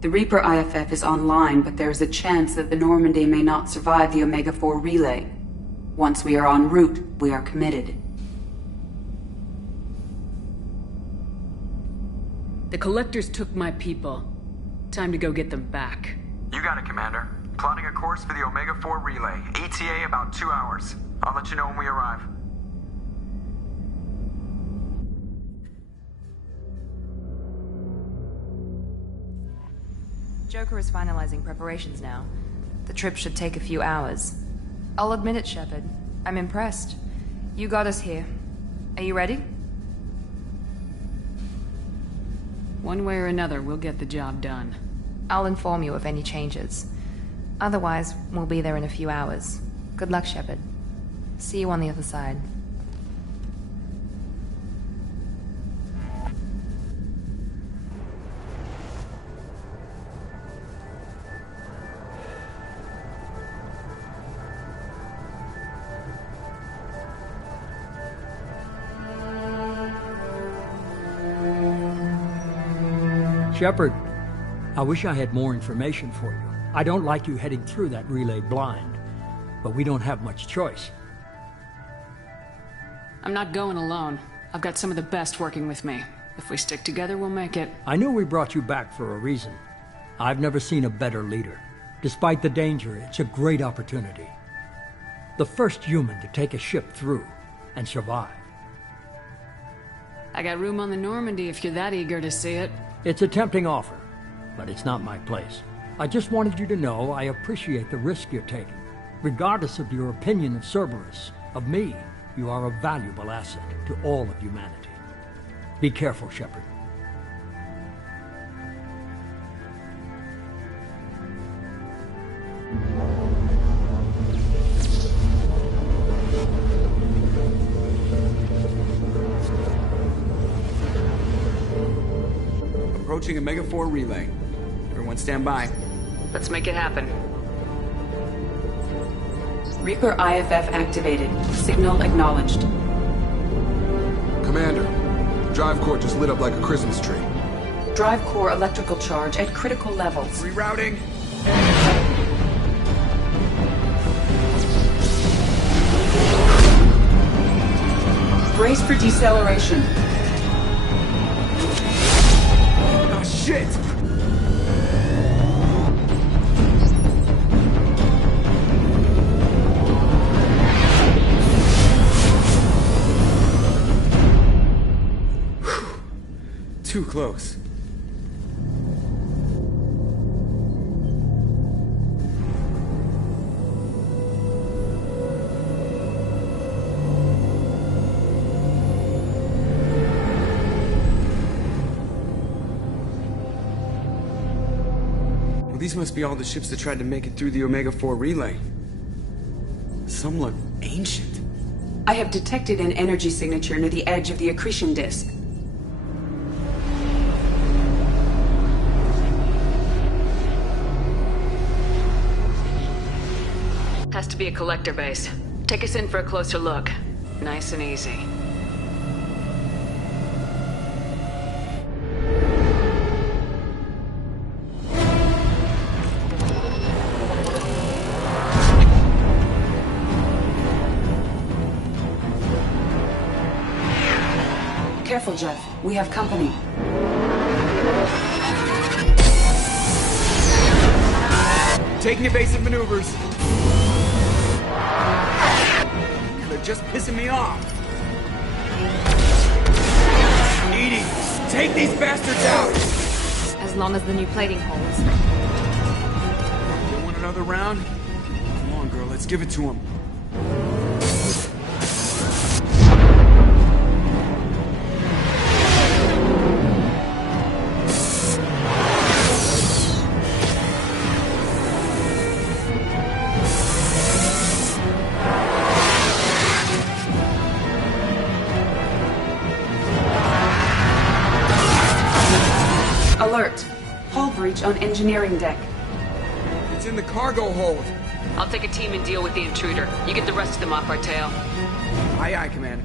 The Reaper IFF is online, but there is a chance that the Normandy may not survive the Omega-4 relay. Once we are en route, we are committed. The Collectors took my people. Time to go get them back. You got it, Commander. Plotting a course for the Omega-4 relay. ETA about 2 hours. I'll let you know when we arrive. Joker is finalizing preparations now. The trip should take a few hours. I'll admit it, Shepard. I'm impressed. You got us here. Are you ready? One way or another, we'll get the job done. I'll inform you of any changes. Otherwise, we'll be there in a few hours. Good luck, Shepard. See you on the other side. Shepard, I wish I had more information for you. I don't like you heading through that relay blind, but we don't have much choice. I'm not going alone. I've got some of the best working with me. If we stick together, we'll make it. I knew we brought you back for a reason. I've never seen a better leader. Despite the danger, it's a great opportunity. The first human to take a ship through and survive. I got room on the Normandy if you're that eager to see it. It's a tempting offer, but it's not my place. I just wanted you to know I appreciate the risk you're taking. Regardless of your opinion of Cerberus, of me, you are a valuable asset to all of humanity. Be careful, Shepard. Approaching Omega-4 relay. Everyone stand by. Let's make it happen. Reaper IFF activated. Signal acknowledged. Commander, drive core just lit up like a Christmas tree. Drive core electrical charge at critical levels. Rerouting. Brace for deceleration. Oh, shit! Too close. Well, these must be all the ships that tried to make it through the Omega-4 relay. Some look ancient. I have detected an energy signature near the edge of the accretion disk. Has to be a collector base. Take us in for a closer look. Nice and easy. Careful, Jeff. We have company. Taking evasive maneuvers. They're just pissing me off. Edie, take these bastards out! As long as the new plating holds. You want another round? Come on, girl, let's give it to him. Alert. Hull breach on engineering deck. It's in the cargo hold. I'll take a team and deal with the intruder. You get the rest of them off our tail. Aye, aye, Commander.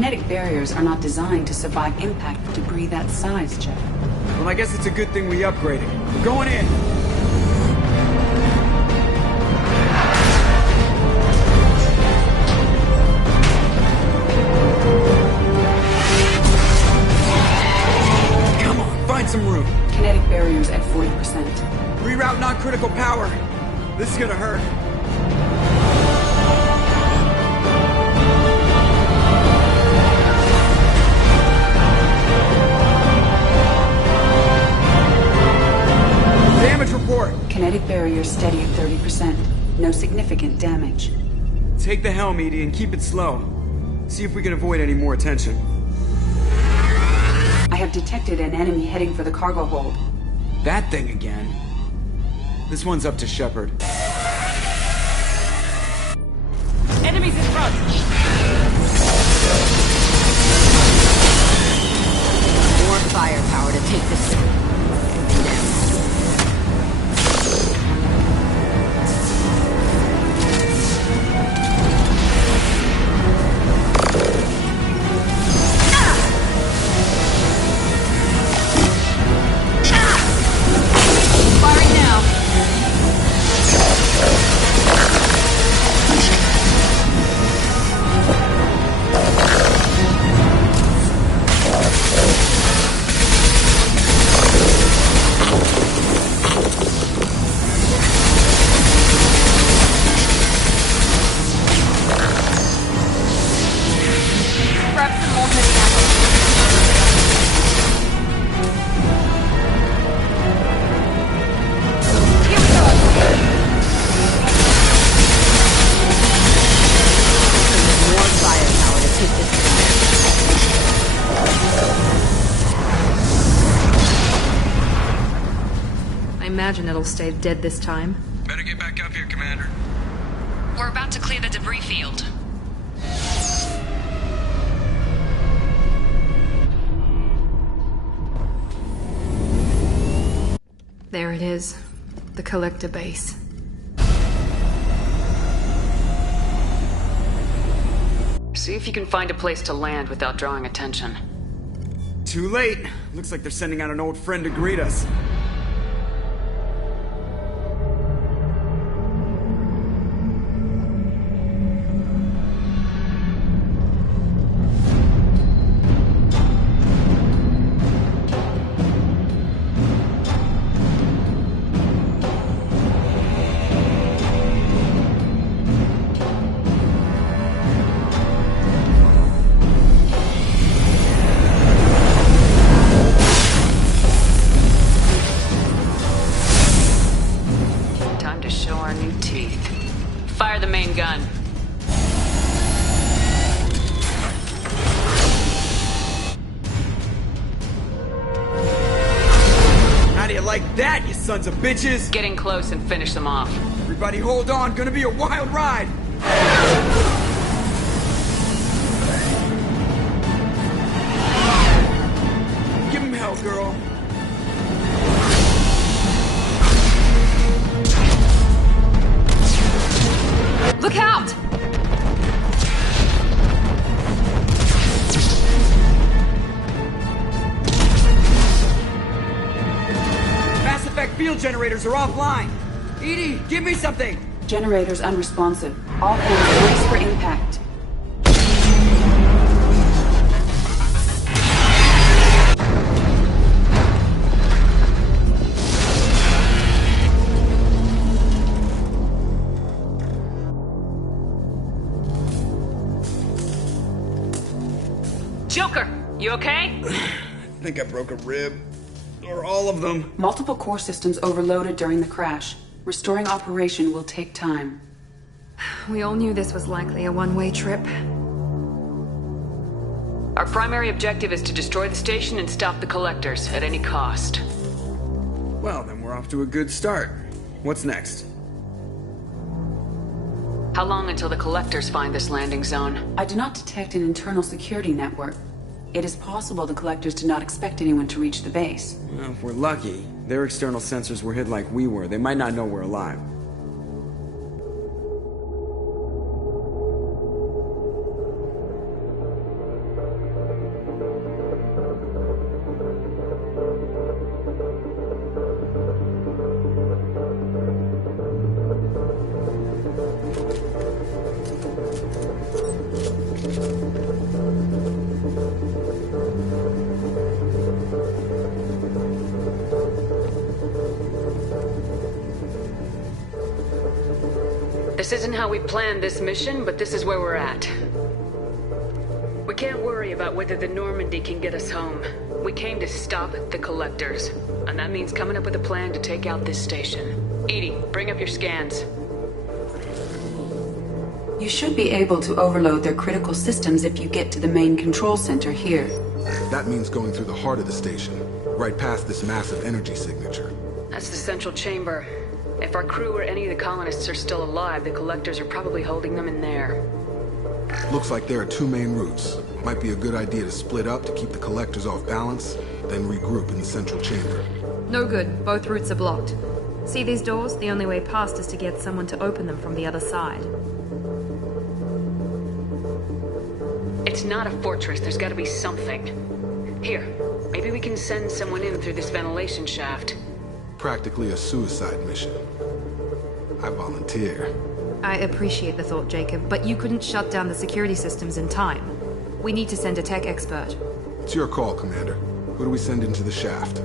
Kinetic barriers are not designed to survive impact with debris that size, Jeff. Well, I guess it's a good thing we upgraded. We're going in! Come on, find some room. Kinetic barriers at 40%. Reroute non-critical power. This is gonna hurt. Damage report. Kinetic barriers steady at 30%. No significant damage. Take the helm, Edie, and keep it slow. See if we can avoid any more attention. I have detected an enemy heading for the cargo hold. That thing again. This one's up to Shepard. Enemies in front! More firepower to take this down. Imagine it'll stay dead this time. Better get back up here, Commander. We're about to clear the debris field. There it is. The collector base. See if you can find a place to land without drawing attention. Too late. Looks like they're sending out an old friend to greet us. Fire the main gun. How do you like that, you sons of bitches? Get in close and finish them off. Everybody hold on, gonna be a wild ride! Give him hell, girl. Look out! Mass Effect field generators are offline. Edie, give me something! Generators unresponsive. All hands brace for impact. Joker, you okay? I think I broke a rib. Or all of them. Multiple core systems overloaded during the crash. Restoring operation will take time. We all knew this was likely a one-way trip. Our primary objective is to destroy the station and stop the collectors at any cost. Well, then we're off to a good start. What's next? How long until the collectors find this landing zone? I do not detect an internal security network. It is possible the collectors did not expect anyone to reach the base. Well, if we're lucky, their external sensors were hid like we were. They might not know we're alive. This isn't how we planned this mission, but this is where we're at. We can't worry about whether the Normandy can get us home. We came to stop the Collectors, and that means coming up with a plan to take out this station. Edie, bring up your scans. You should be able to overload their critical systems if you get to the main control center here. That means going through the heart of the station, right past this massive energy signature. That's the central chamber. If our crew or any of the colonists are still alive, the Collectors are probably holding them in there. Looks like there are two main routes. Might be a good idea to split up to keep the Collectors off balance, then regroup in the central chamber. No good. Both routes are blocked. See these doors? The only way past is to get someone to open them from the other side. It's not a fortress. There's gotta be something. Here, maybe we can send someone in through this ventilation shaft. Practically a suicide mission. I volunteer. I appreciate the thought, Jacob, but you couldn't shut down the security systems in time. We need to send a tech expert. It's your call, Commander. Who do we send into the shaft?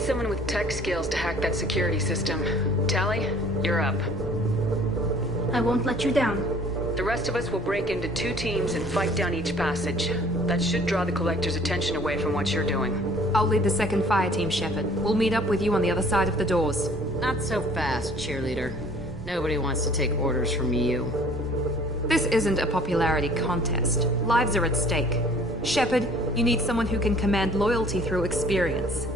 need someone with tech skills to hack that security system. Tally, you're up. I won't let you down. The rest of us will break into 2 teams and fight down each passage. That should draw the Collector's attention away from what you're doing. I'll lead the second fire team, Shepard. We'll meet up with you on the other side of the doors. Not so fast, cheerleader. Nobody wants to take orders from you. This isn't a popularity contest. Lives are at stake. Shepard, you need someone who can command loyalty through experience.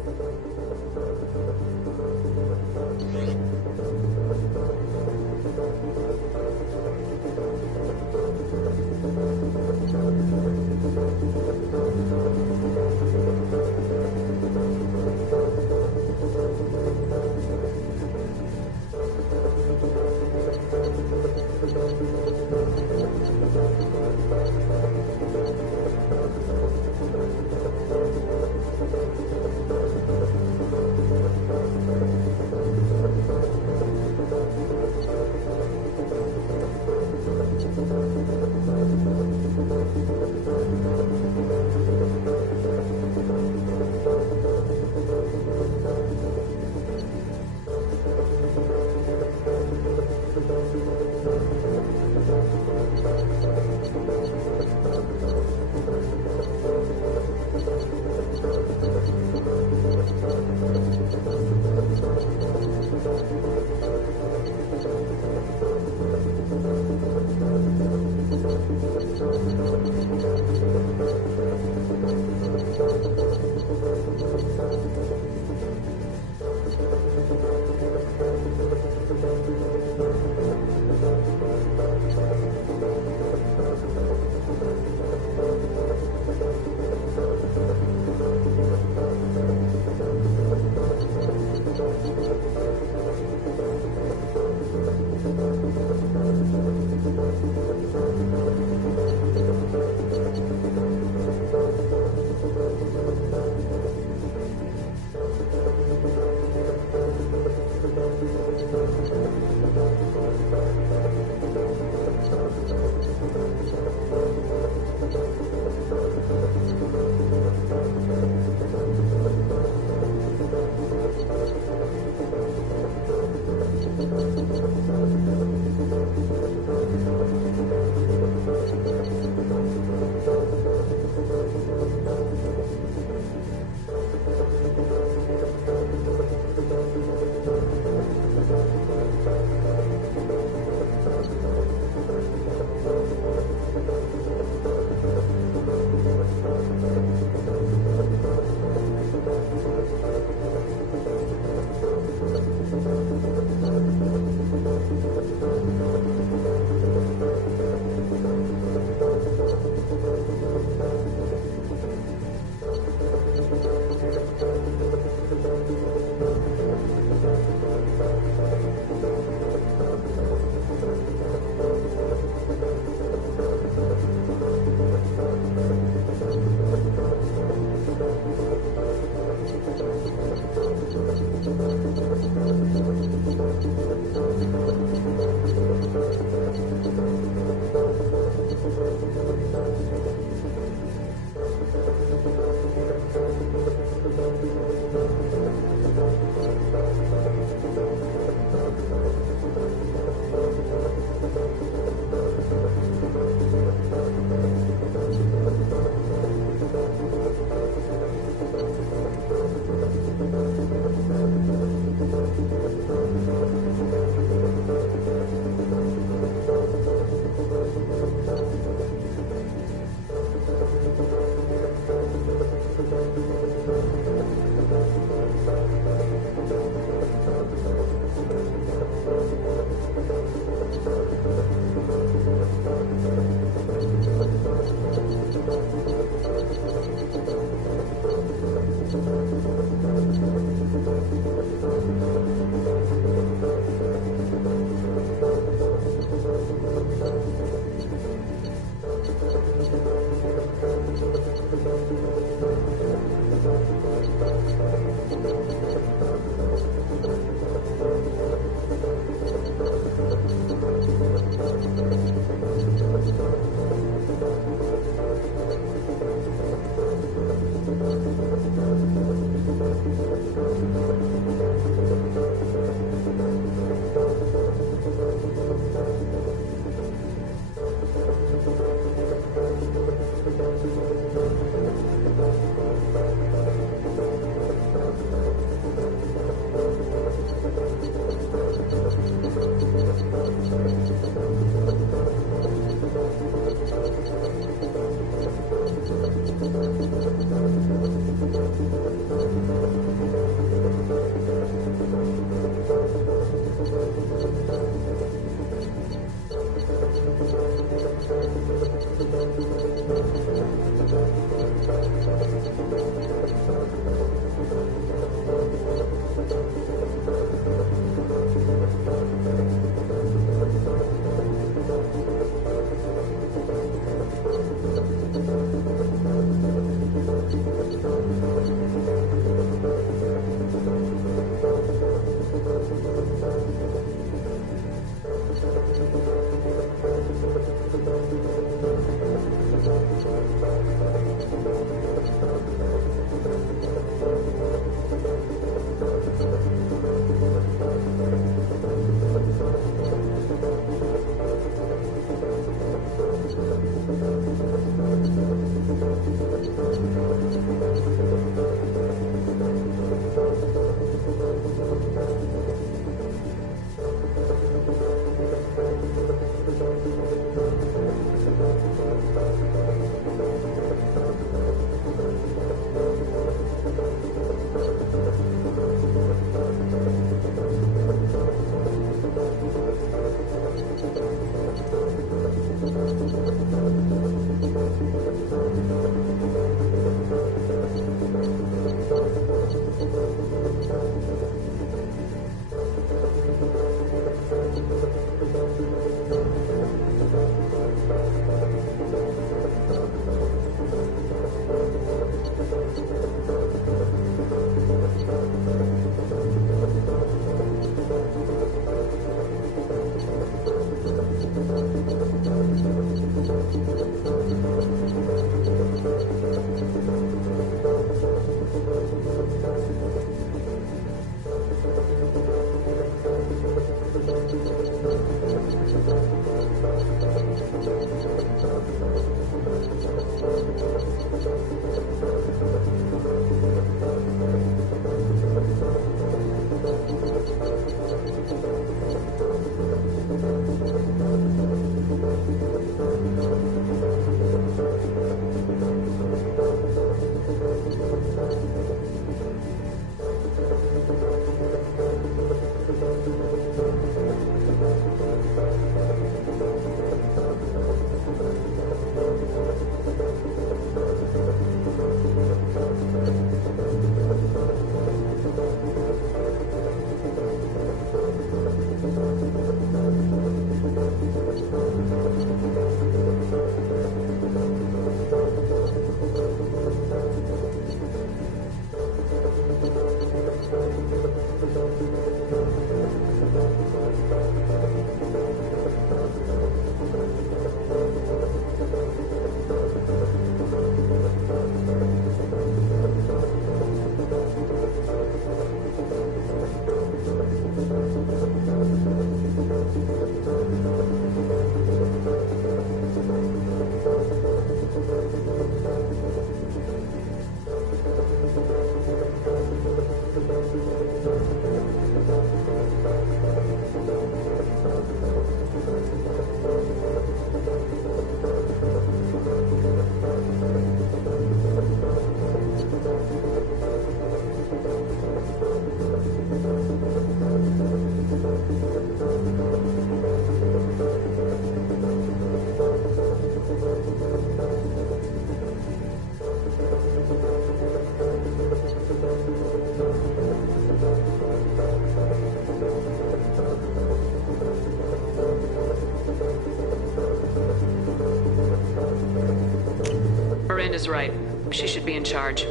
Miranda's right. She should be in charge.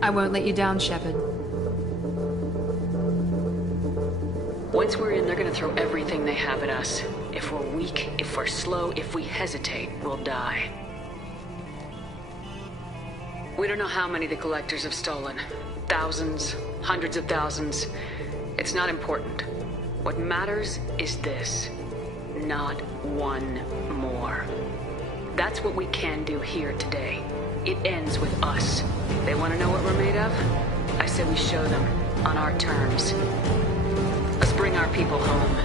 I won't let you down, Shepard. Once we're in, they're gonna throw everything they have at us. If we're weak, if we're slow, if we hesitate, we'll die. We don't know how many the Collectors have stolen. Thousands, hundreds of thousands. It's not important. What matters is this. Not one more. That's what we can do here today. It ends with us. They want to know what we're made of? I say we show them, on our terms. Let's bring our people home.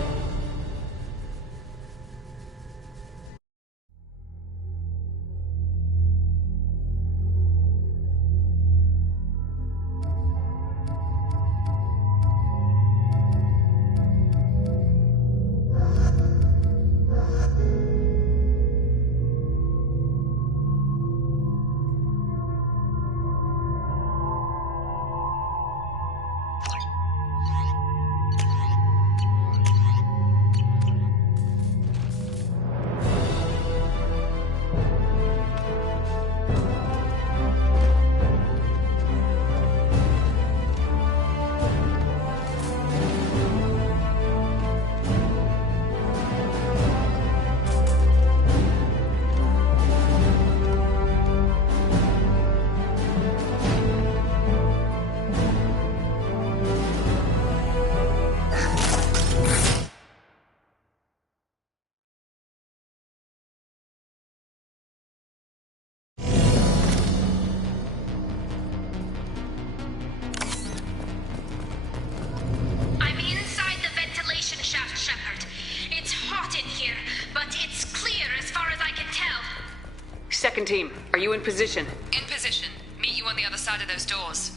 Second team, are you in position? In position. Meet you on the other side of those doors.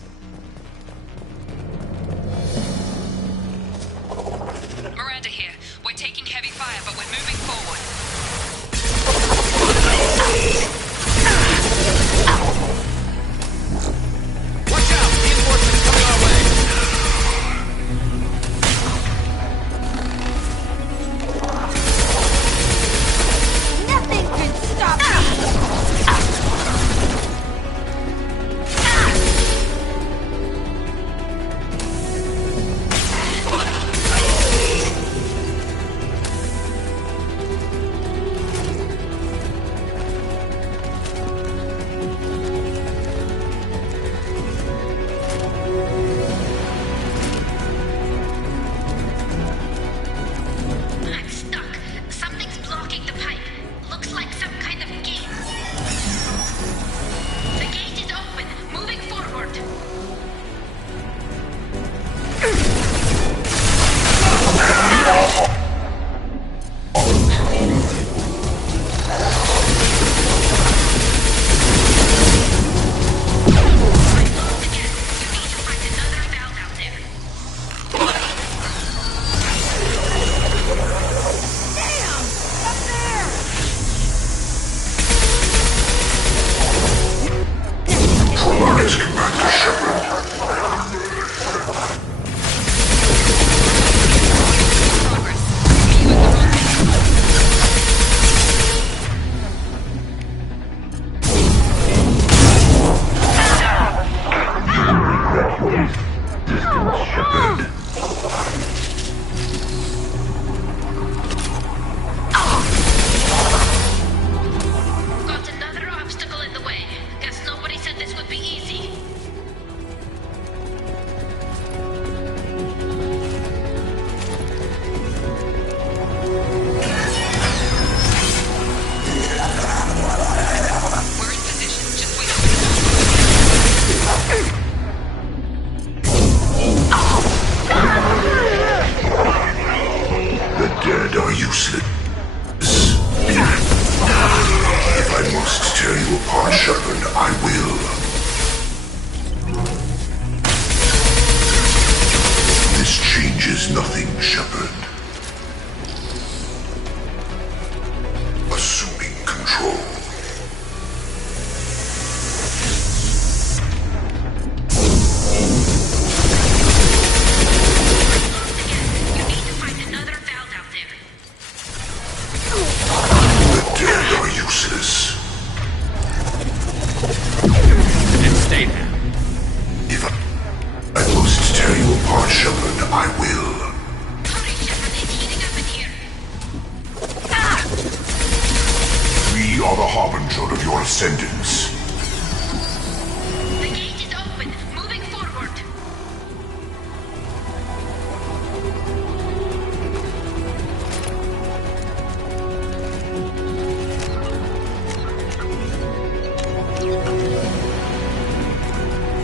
Miranda here. We're taking heavy fire, but we're moving forward. Watch out! Reinforcements coming our way! Nothing can stop me! The dead are useless. are the harbinger of your ascendance. The gate is open. Moving forward.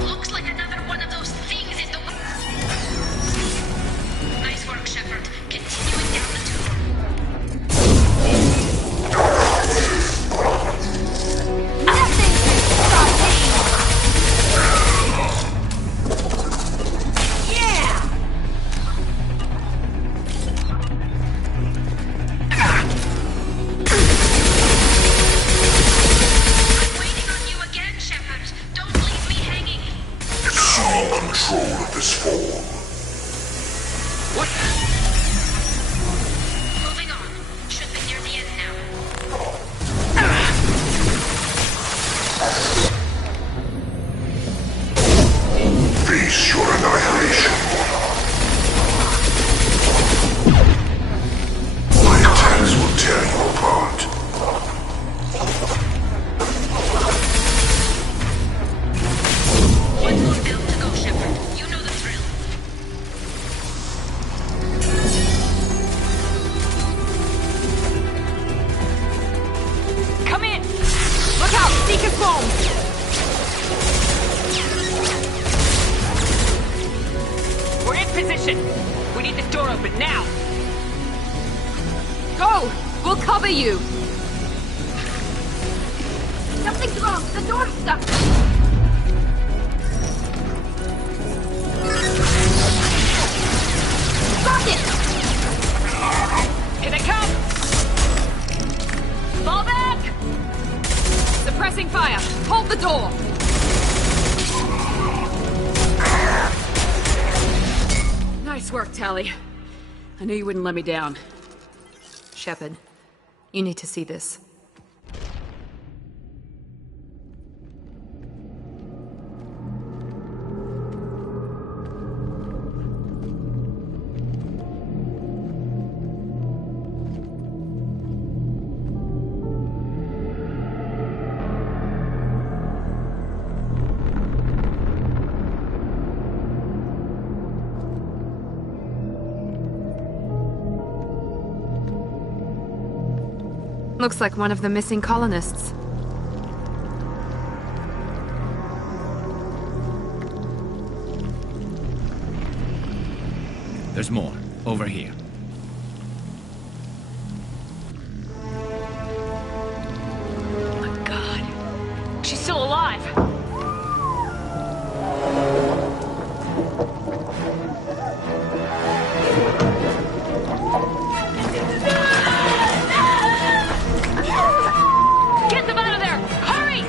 Looks like another one of those things is the... Nice work, Shepard. Continuing down the tube. Nothing can stop me! Yeah! I'm waiting on you again, Shepard. Don't leave me hanging. Assume control of this form. What? Moving on. Should be near the end now. Face your annihilation. My attacks will tear you apart. One more build to go, Shepard. You know the drill. Come in! Look out! Seeker's bomb! We're in position! We need this door open now! Go! We'll cover you! Something's wrong! The door's stuck! Stop it! Here they come! Fall back! Suppressing fire! Hold the door! Nice work, Tali. I knew you wouldn't let me down. Shepard, you need to see this. Looks like one of the missing colonists. There's more. Over here. Oh my god. She's still alive! Get them out of there! Hurry!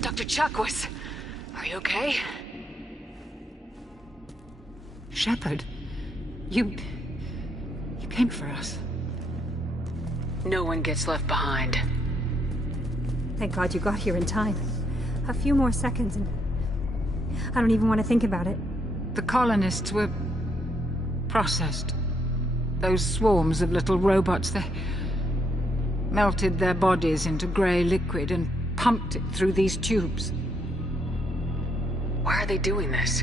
Dr. Chakwas, are you okay? Shepard, you came for us. No one gets left behind. Thank God you got here in time. A few more seconds and I don't even want to think about it. The colonists were processed. Those swarms of little robots, they melted their bodies into grey liquid and pumped it through these tubes. Why are they doing this?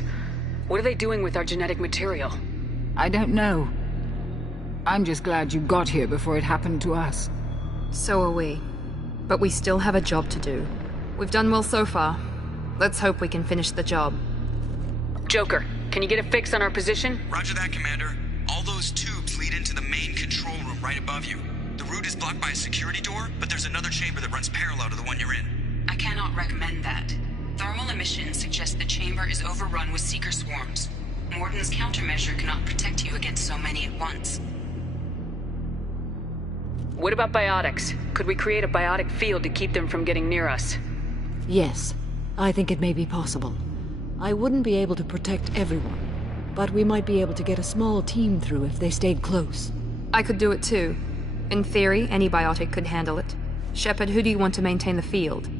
What are they doing with our genetic material? I don't know. I'm just glad you got here before it happened to us. So are we. But we still have a job to do. We've done well so far. Let's hope we can finish the job. Joker, can you get a fix on our position? Roger that, Commander. All those tubes lead into the main control room right above you. The route is blocked by a security door, but there's another chamber that runs parallel to the one you're in. I cannot recommend that. Thermal emissions suggest the chamber is overrun with seeker swarms. Morden's countermeasure cannot protect you against so many at once. What about biotics? Could we create a biotic field to keep them from getting near us? Yes, I think it may be possible. I wouldn't be able to protect everyone, but we might be able to get a small team through if they stayed close. I could do it too. In theory, any biotic could handle it. Shepard, who do you want to maintain the field?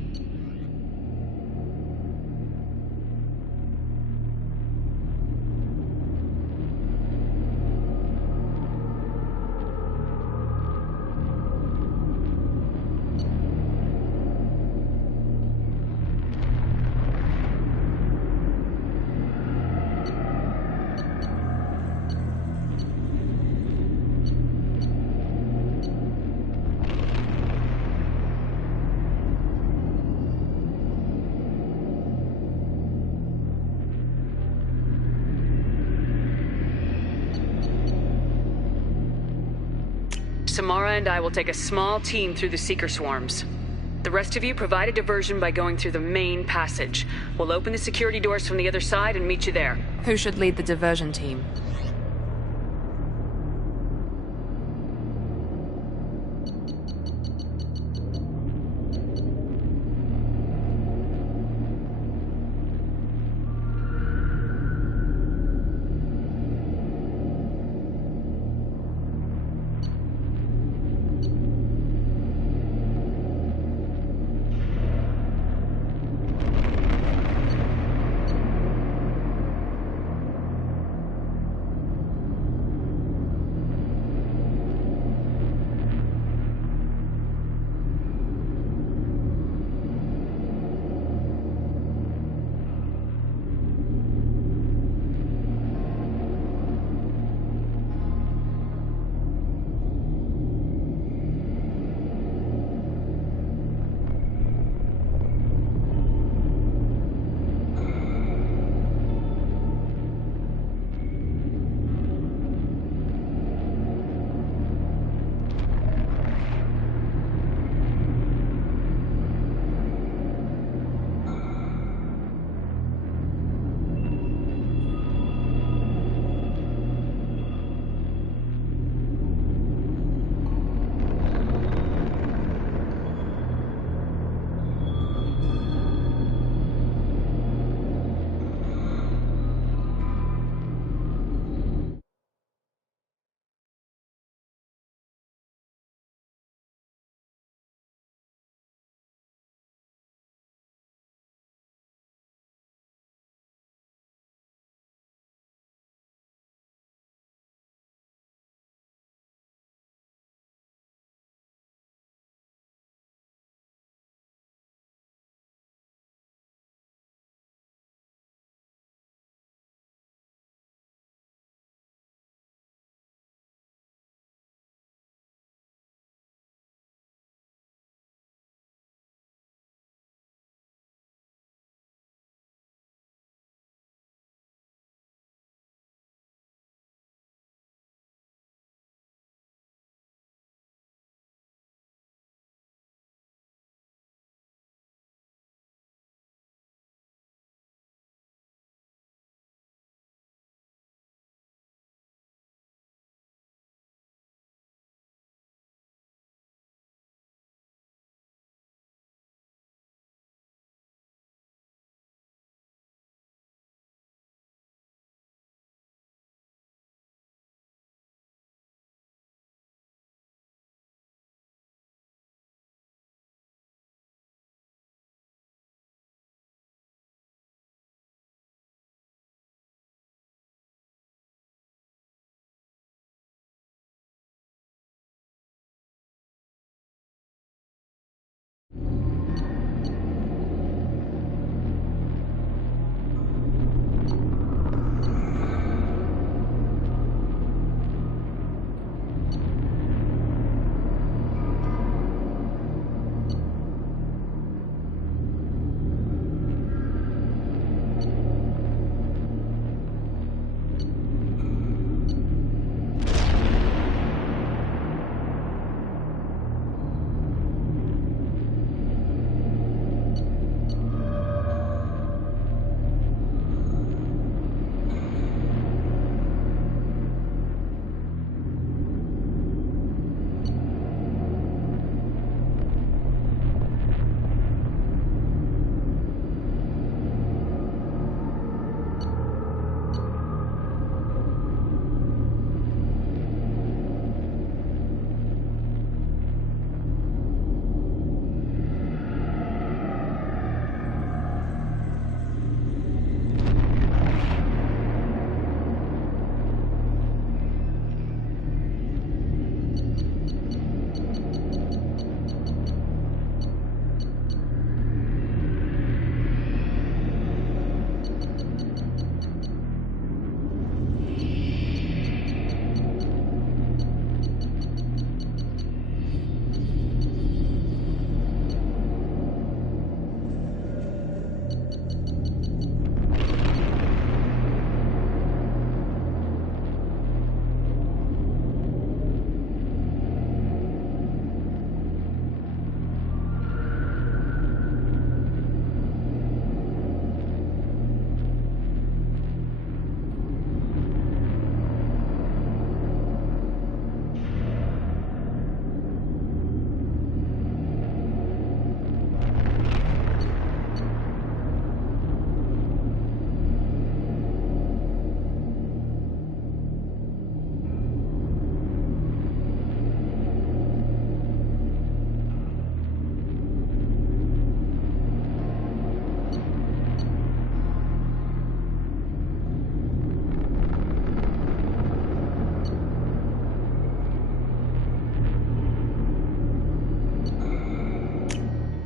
Samara and I will take a small team through the Seeker swarms. The rest of you provide a diversion by going through the main passage. We'll open the security doors from the other side and meet you there. Who should lead the diversion team?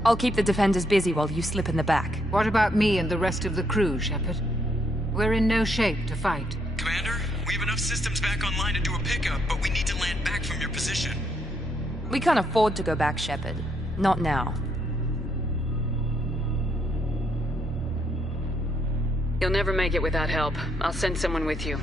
I'll keep the defenders busy while you slip in the back. What about me and the rest of the crew, Shepard? We're in no shape to fight. Commander, we have enough systems back online to do a pickup, but we need to land back from your position. We can't afford to go back, Shepard. Not now. You'll never make it without help. I'll send someone with you.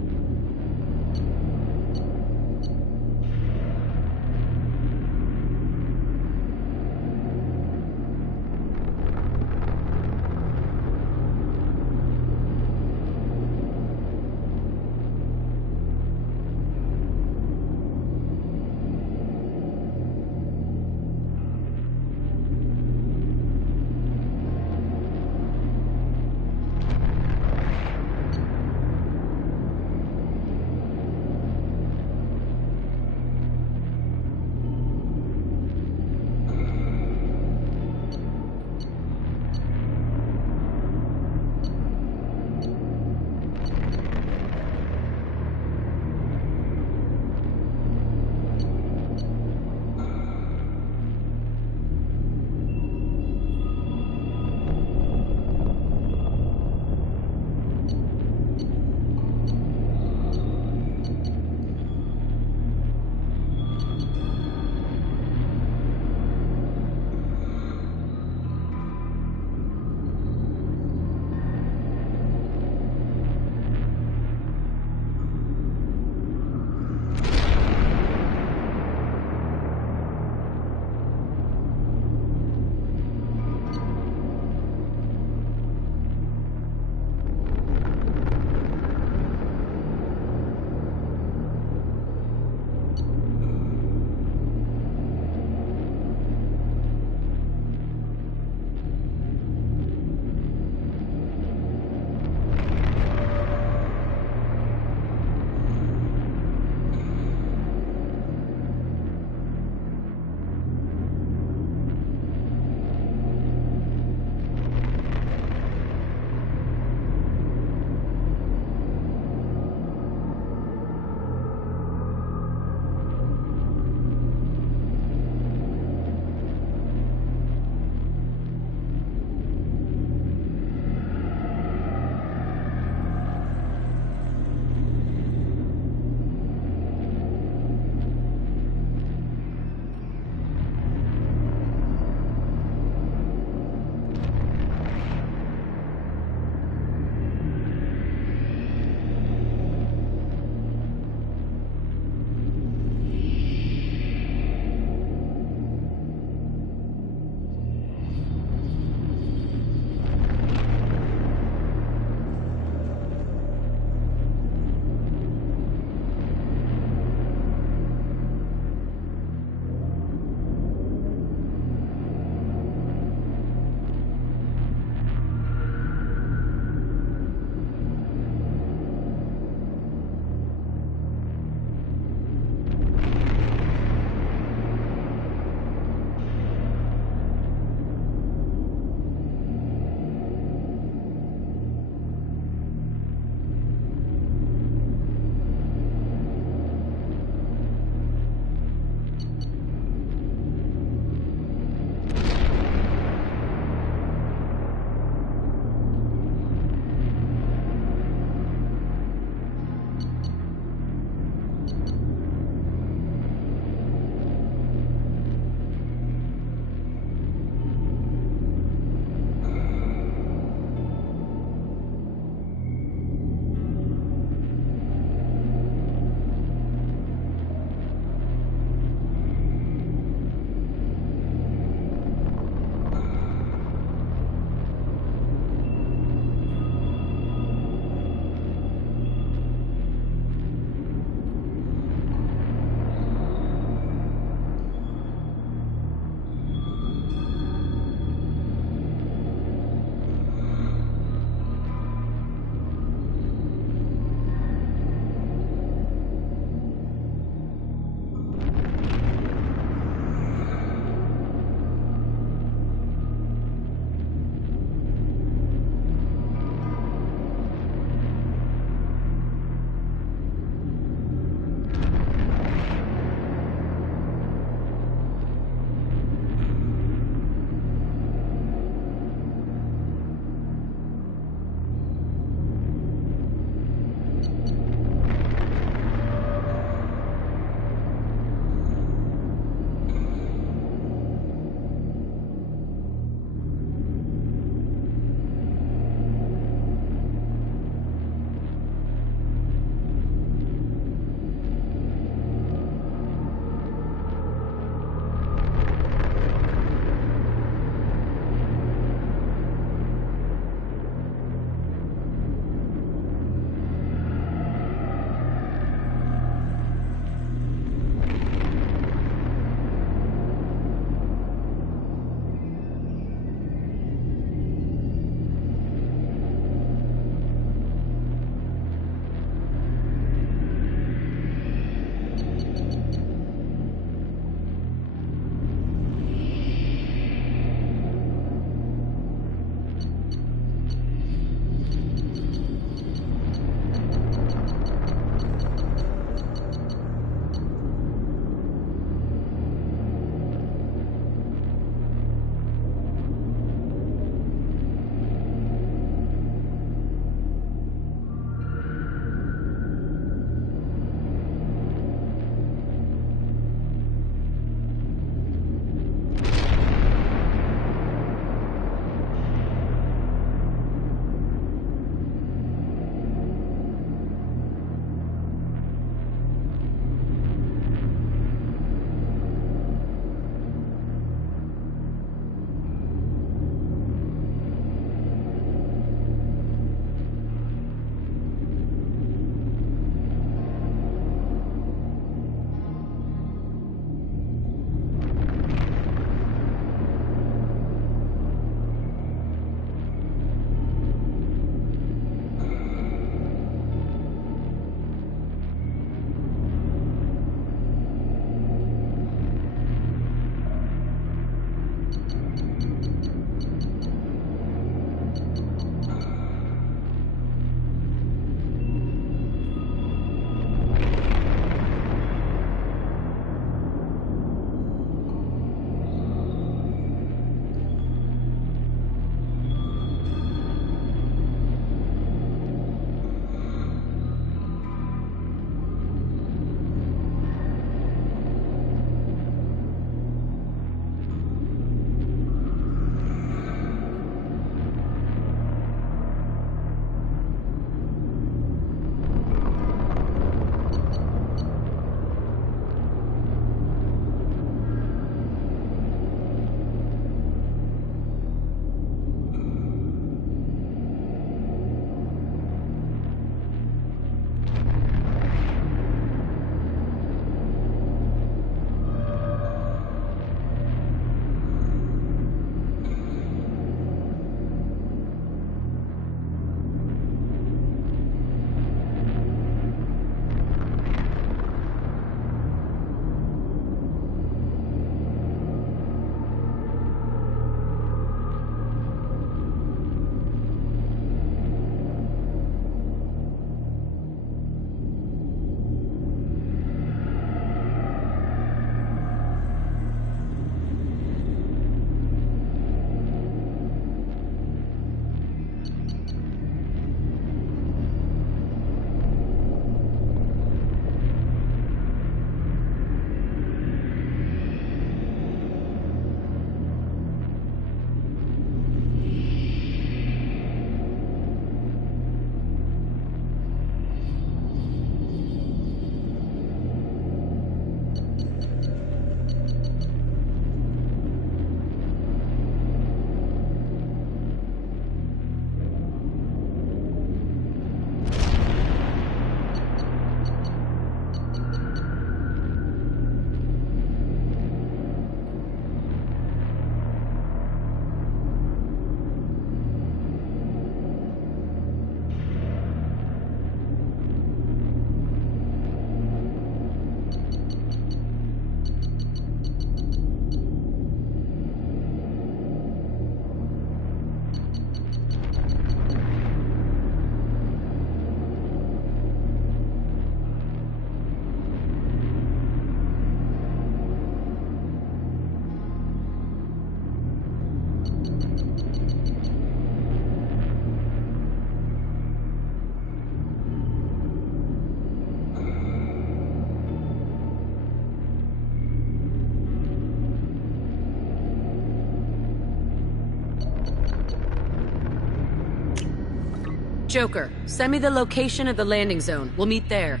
Joker, send me the location of the landing zone. We'll meet there.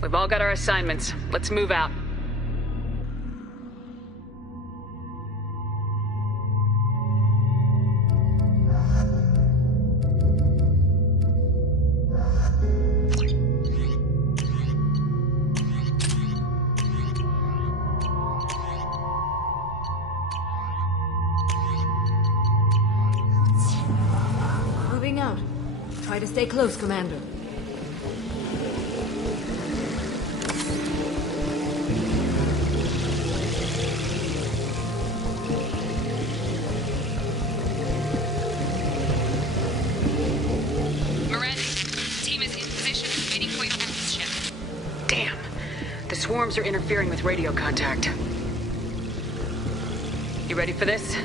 We've all got our assignments. Let's move out. Moving out. Try to stay close, Commander. Damn. The swarms are interfering with radio contact. You ready for this?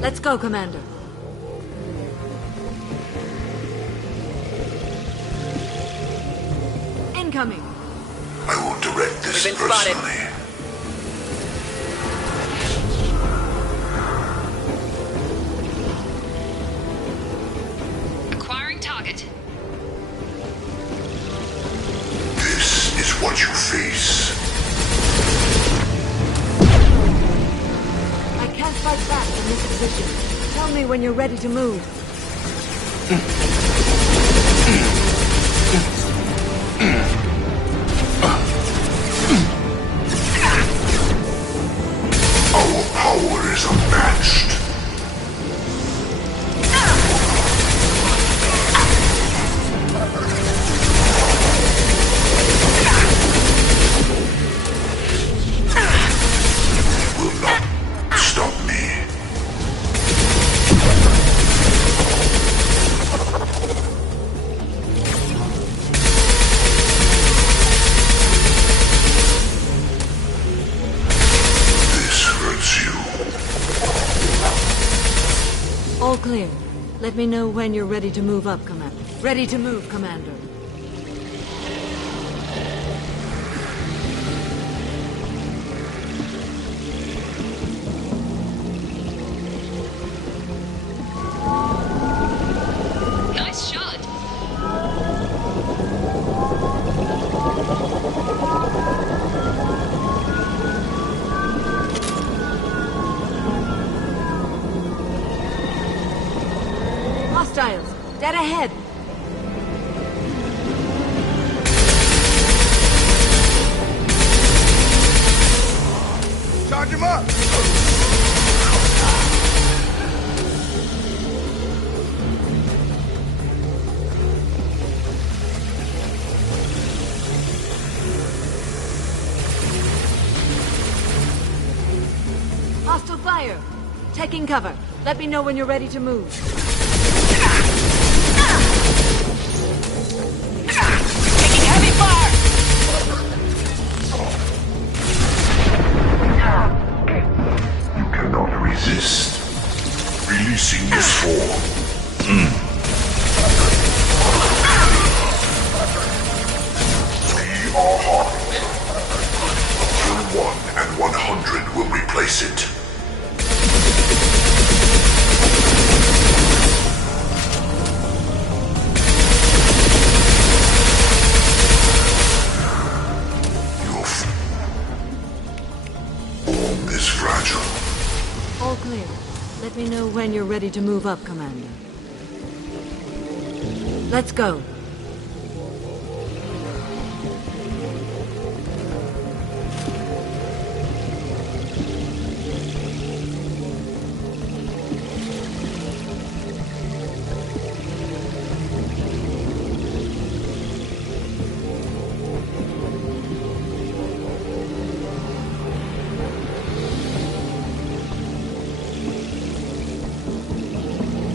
Let's go, Commander. Incoming. I will direct this We've been personally. spotted. Acquiring target. This is what you face. I can't fight back in this position. Tell me when you're ready to move. Our power is unmatched. You will not stop me. This hurts you. All clear. Let me know when you're ready to move up, Commander. Ready to move, Commander. Nice shot. Hostiles! Dead ahead! Charge him up! Hostile fire! Taking cover. Let me know when you're ready to move. Taking heavy fire. You cannot resist. Releasing this form. We are hardened. Kill 1 and 100 will replace it. Your form is fragile. All clear. Let me know when you're ready to move up, Commander. Let's go.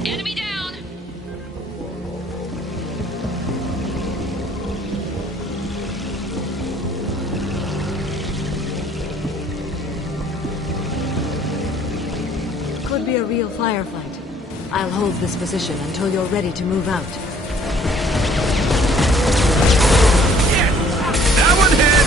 Enemy down. Could be a real firefight. I'll hold this position until you're ready to move out. That one hit!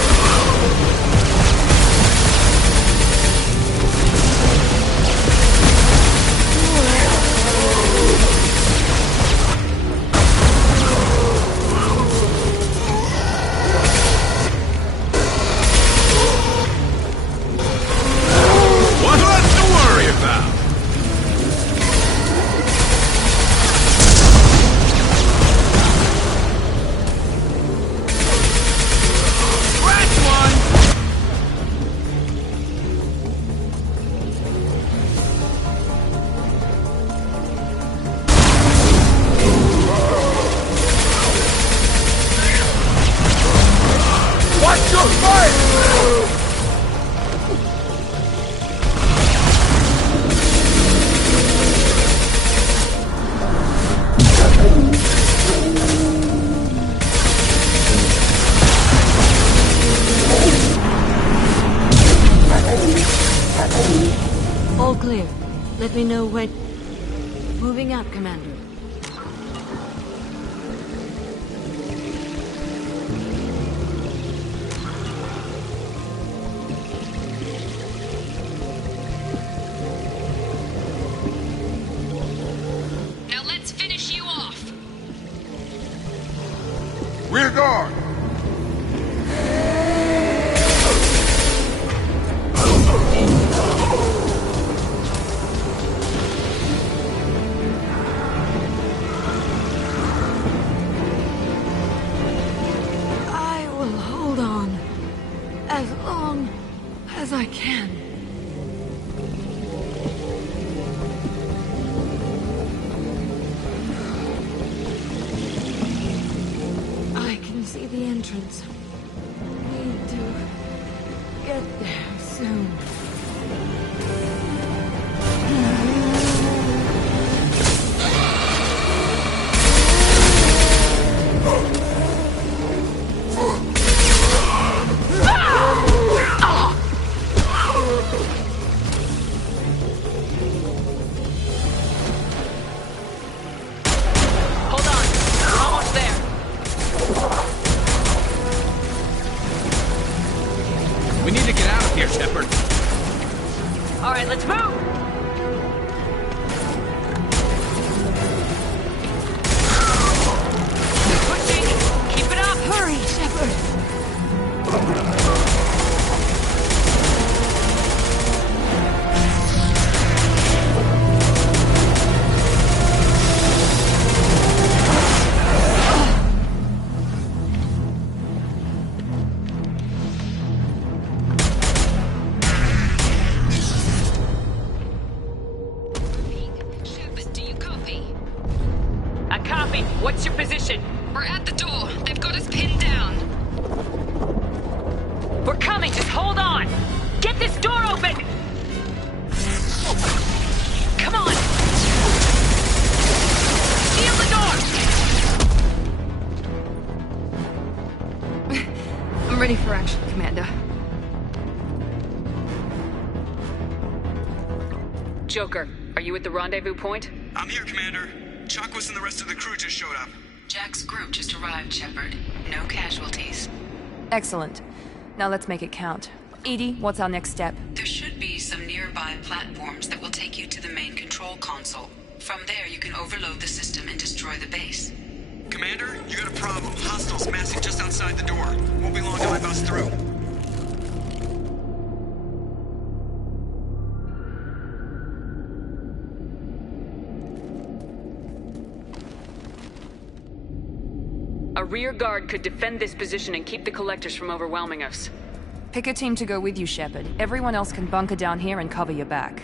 Let me know when... Moving out, Commander. Now let's finish you off. Rear guard! I will hold on as long as I can. I can see the entrance. Need to get there soon. Hold on. We're almost there. We need to get out of here, Shepard. All right, let's move. Pushing. Keep it up. Hurry, Shepard. Shepard, do you copy? I copy. What's your position? We're at the door. They've got us pinned down. We're coming. Just hold on. Get this door open. Come on. Seal the door. I'm ready for action, Commander. Joker, are you at the rendezvous point? I'm here, Commander. Chakwas and the rest of the crew just showed up. Jack's group just arrived, Shepard. No casualties. Excellent. Now let's make it count. Edie, what's our next step? There should be some nearby platforms that will take you to the main control console. From there, you can overload the system and destroy the base. Commander, you got a problem. Hostiles massing just outside the door. Won't be long till I bust through. A rear guard could defend this position and keep the collectors from overwhelming us. Pick a team to go with you, Shepard. Everyone else can bunker down here and cover your back.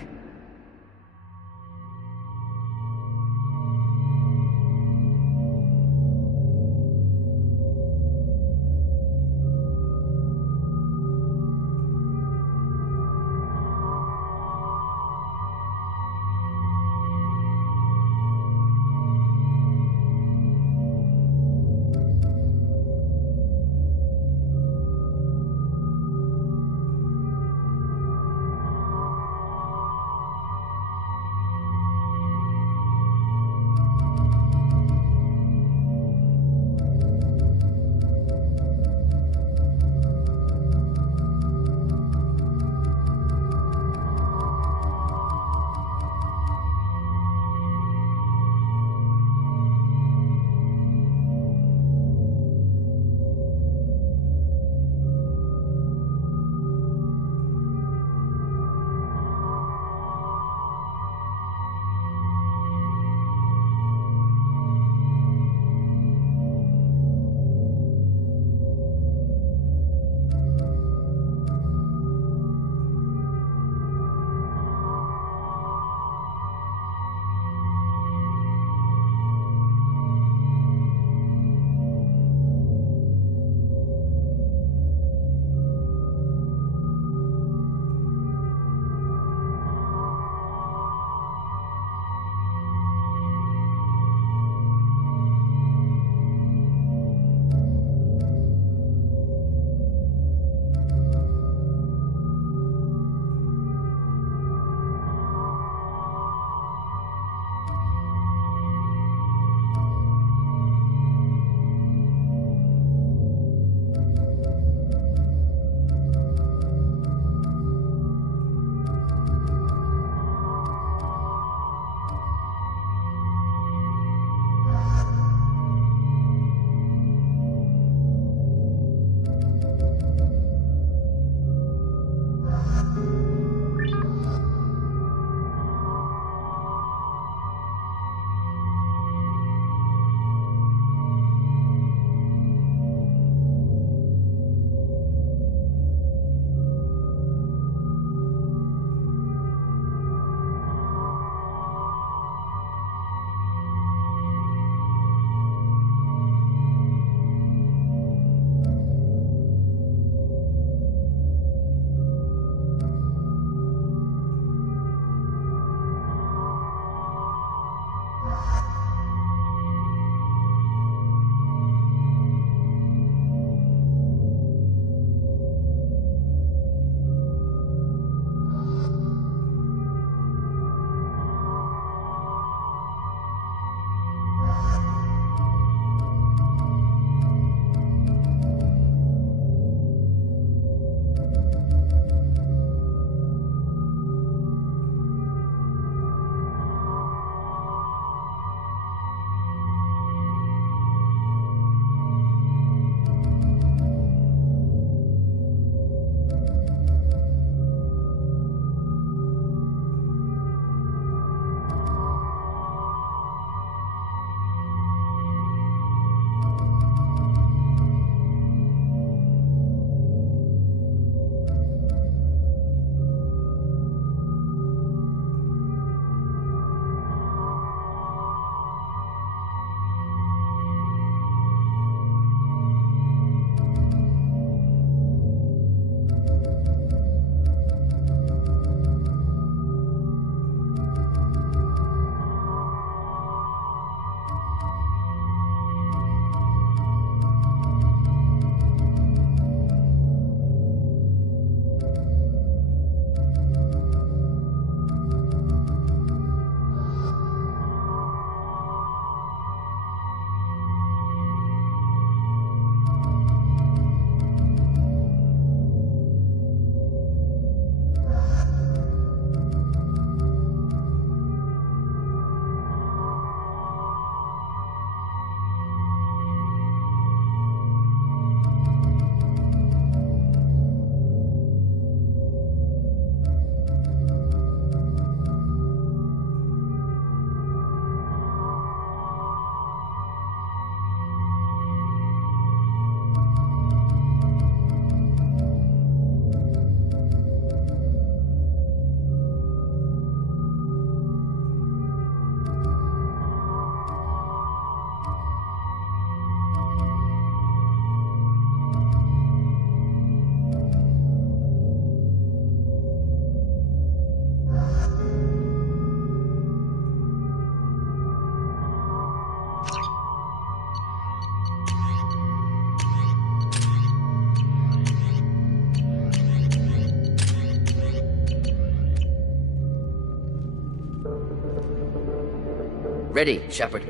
ready, Shepard.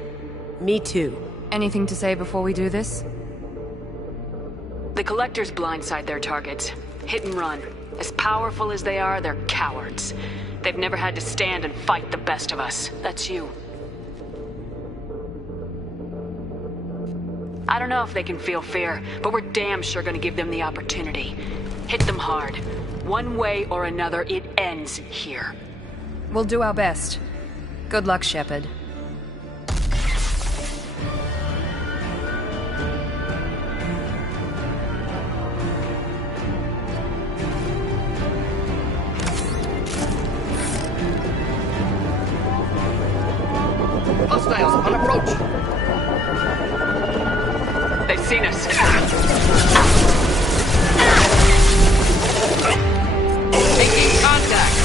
Me too. Anything to say before we do this? The Collectors blindside their targets. Hit and run. As powerful as they are, they're cowards. They've never had to stand and fight the best of us. That's you. I don't know if they can feel fear, but we're damn sure gonna give them the opportunity. Hit them hard. One way or another, it ends here. We'll do our best. Good luck, Shepard. Hostiles on approach! They've seen us. Making contact!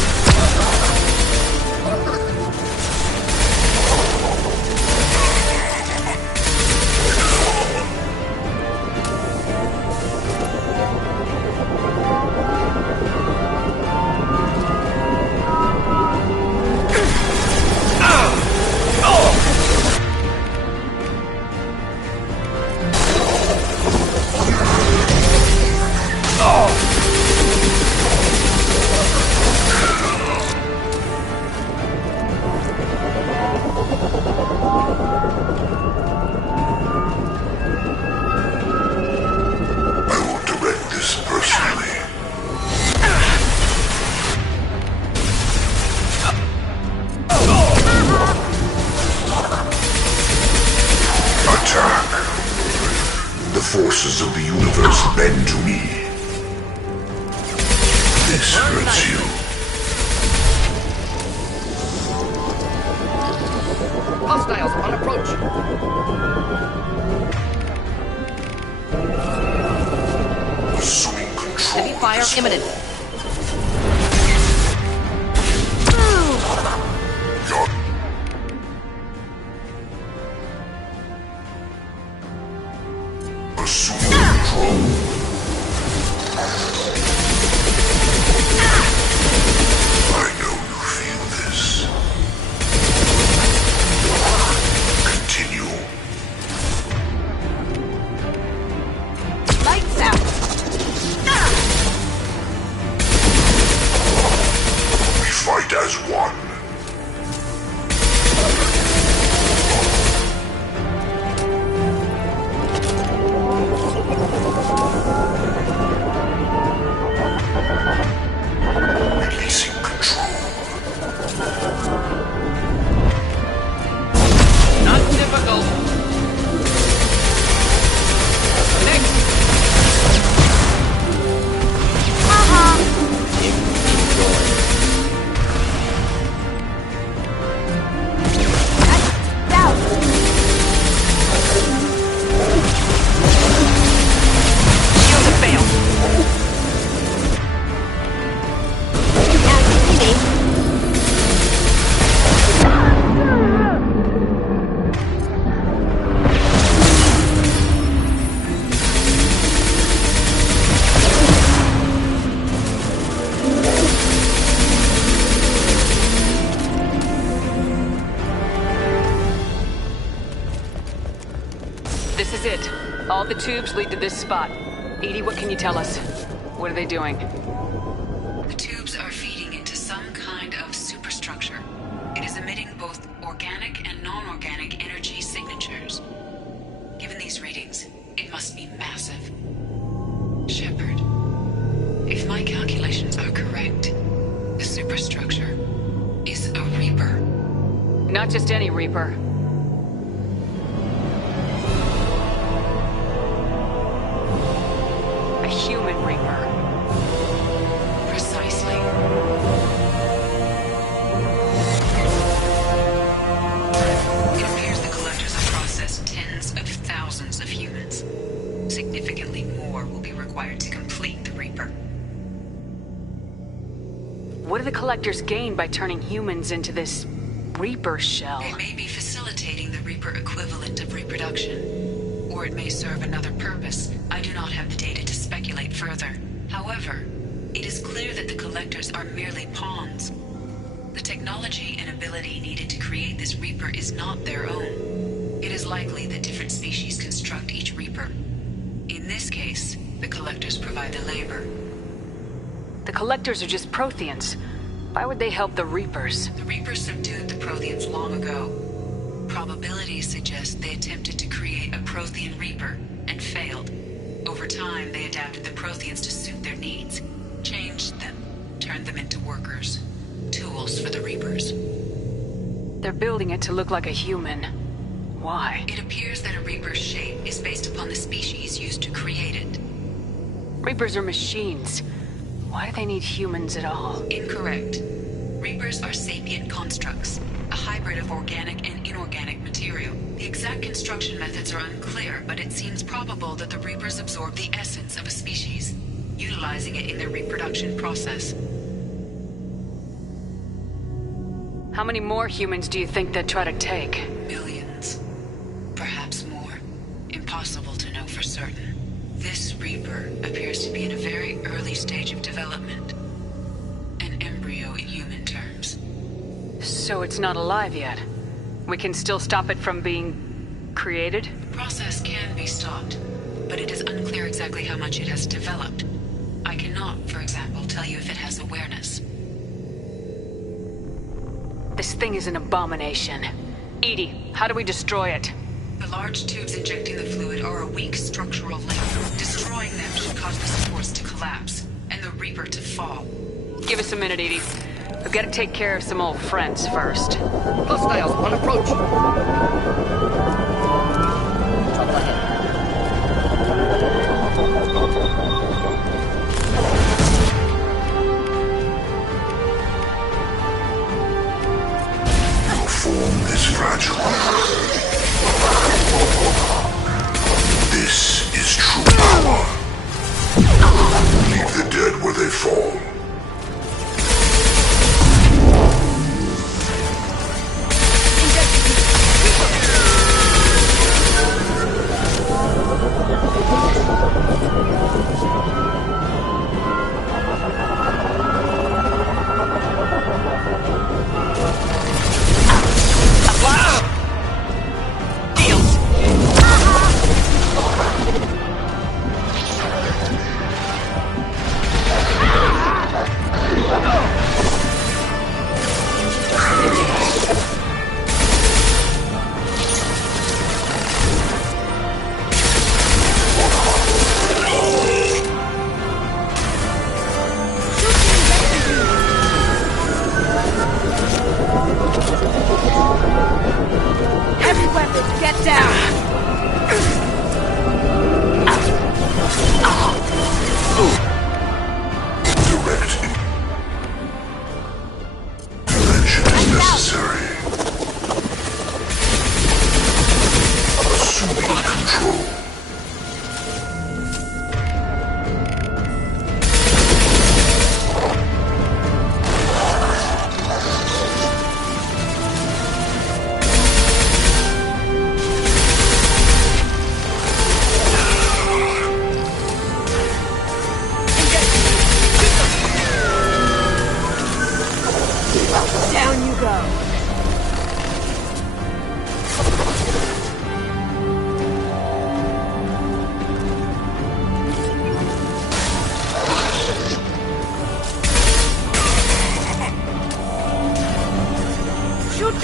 Forces of the universe bend to me. This hurts you. Hostiles on approach! Assuming control. Heavy fire imminent. This is it. All the tubes lead to this spot. Edie, what can you tell us? What are they doing? The tubes are feeding into some kind of superstructure. It is emitting both organic and non-organic energy signatures. Given these readings, it must be massive. Shepard, if my calculations are correct, the superstructure is a Reaper. Not just any Reaper. A human Reaper. Precisely. It appears the Collectors have processed tens of thousands of humans. Significantly more will be required to complete the Reaper. What do the Collectors gain by turning humans into this Reaper shell? It may be facilitating the Reaper equivalent of reproduction. Or it may serve another purpose. I do not have the data to speculate further. However, it is clear that the Collectors are merely pawns. The technology and ability needed to create this Reaper is not their own. It is likely that different species construct each Reaper. In this case, the Collectors provide the labor. The Collectors are just Protheans. Why would they help the Reapers? The Reapers subdued the Protheans long ago. Probabilities suggest they attempted to create a Prothean Reaper and failed. Over time, they adapted the Protheans to suit their needs, changed them, turned them into workers, tools for the Reapers. They're building it to look like a human. Why? It appears that a Reaper's shape is based upon the species used to create it. Reapers are machines. Why do they need humans at all? Incorrect. Reapers are sapient constructs, a hybrid of organic and inorganic material. The exact construction methods are unclear, but it seems probable that the Reapers absorb the essence of a species, utilizing it in their reproduction process. How many more humans do you think they'd try to take? Millions. Perhaps more. Impossible to know for certain. This Reaper appears to be in a very early stage of development. An embryo in human terms. So it's not alive yet? We can still stop it from being created? The process can be stopped, but it is unclear exactly how much it has developed. I cannot, for example, tell you if it has awareness. This thing is an abomination. EDI, how do we destroy it? The large tubes injecting the fluid are a weak structural link. Destroying them should cause the supports to collapse, and the Reaper to fall. Give us a minute, EDI. We've got to take care of some old friends first. Hostiles on approach! Drop ahead. Your form is fragile. This is true power. Leave the dead where they fall.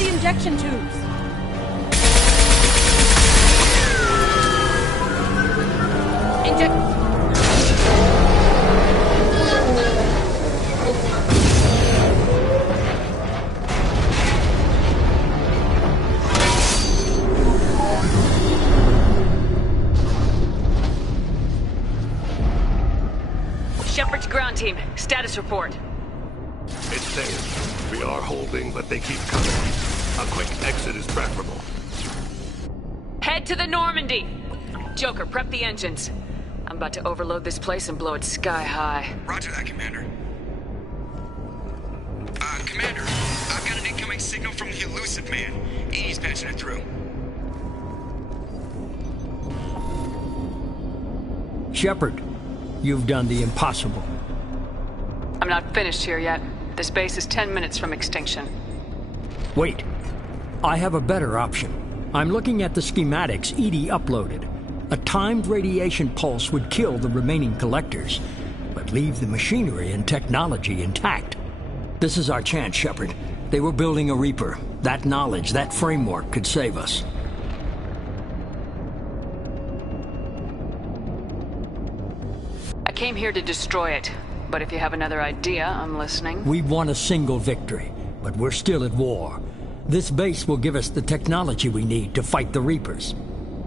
Injection tubes. Shepard's ground team, status report. It's safe. We are holding, but they keep coming. A quick exit is preferable. Head to the Normandy! Joker, prep the engines. I'm about to overload this place and blow it sky high. Roger that, Commander. Commander, I've got an incoming signal from the Elusive Man. He's patching it through. Shepard, you've done the impossible. I'm not finished here yet. This base is 10 minutes from extinction. Wait. I have a better option. I'm looking at the schematics Edie uploaded. A timed radiation pulse would kill the remaining collectors, but leave the machinery and technology intact. This is our chance, Shepard. They were building a Reaper. That knowledge, that framework could save us. I came here to destroy it, but if you have another idea, I'm listening. We've won a single victory, but we're still at war. This base will give us the technology we need to fight the Reapers.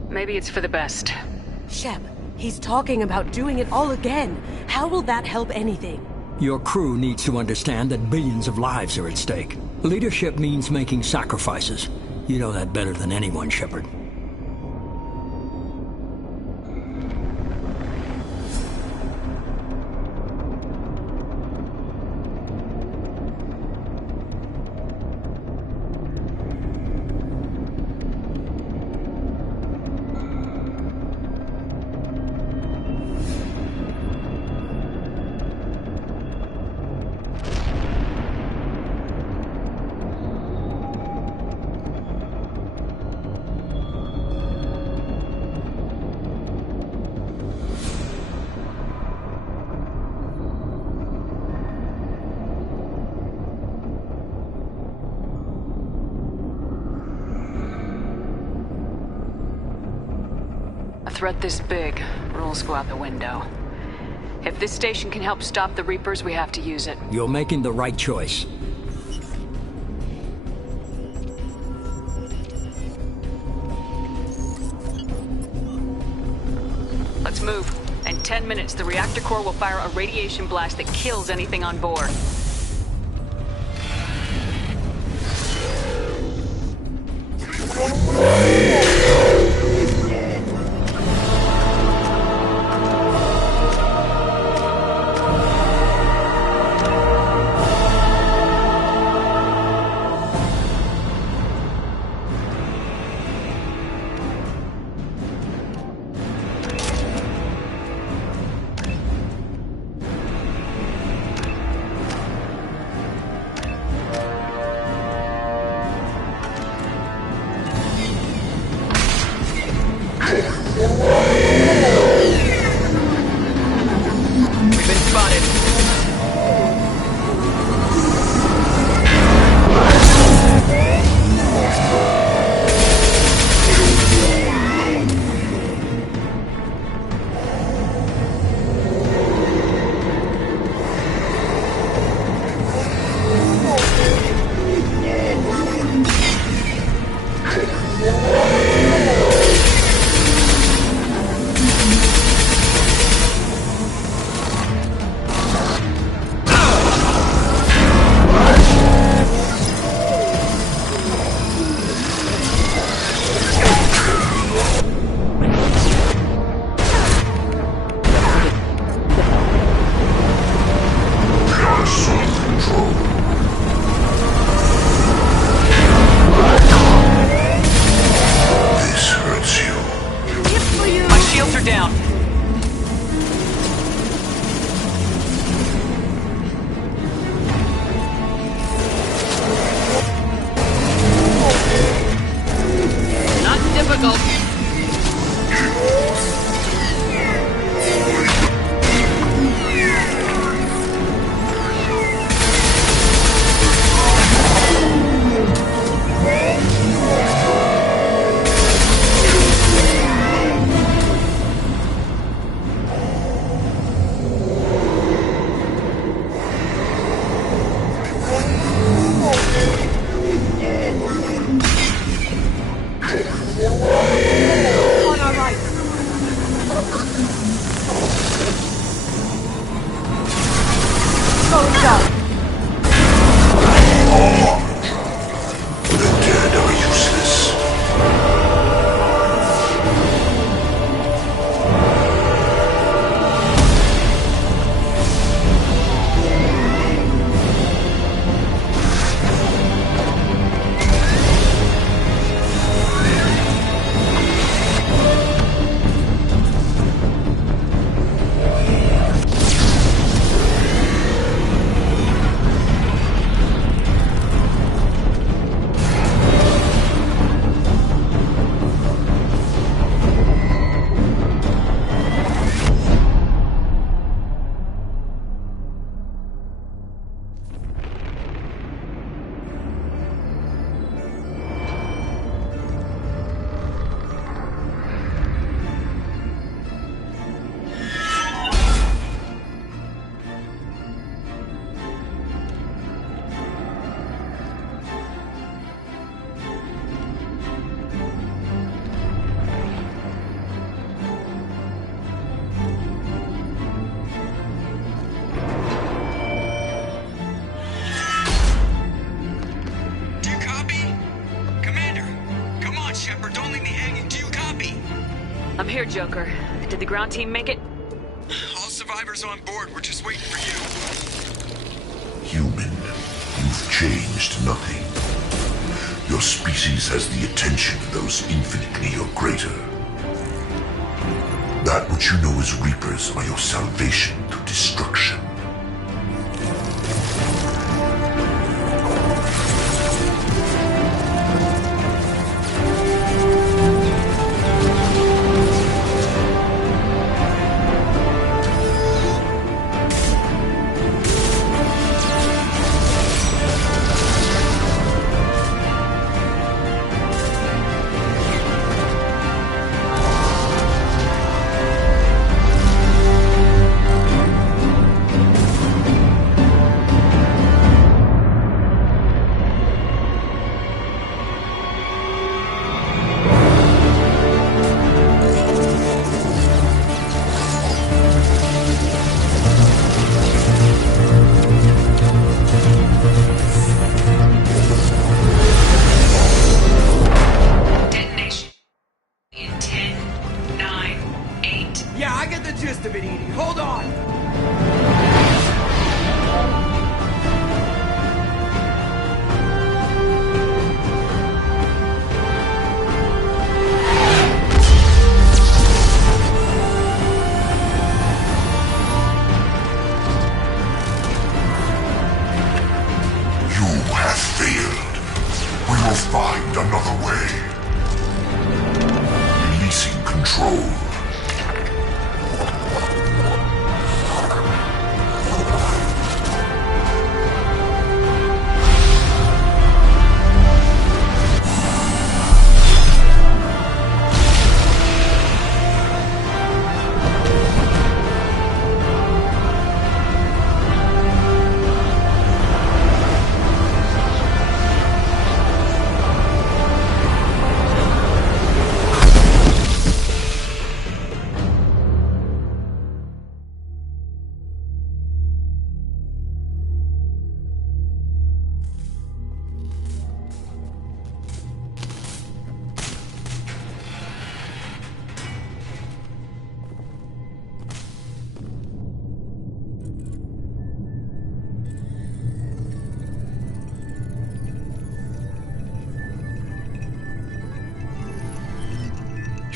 Maybe it's for the best. Shep, he's talking about doing it all again. How will that help anything? Your crew needs to understand that billions of lives are at stake. Leadership means making sacrifices. You know that better than anyone, Shepard. A threat this big, rules go out the window. If this station can help stop the Reapers, we have to use it. You're making the right choice. Let's move. In 10 minutes, the reactor core will fire a radiation blast that kills anything on board. Yeah. leave me hanging. Do you copy? I'm here, Joker. Did the ground team make it? All survivors on board. We're just waiting for you. Human, you've changed nothing. Your species has the attention of those infinitely or greater. That which you know as Reapers are your salvation to destruction.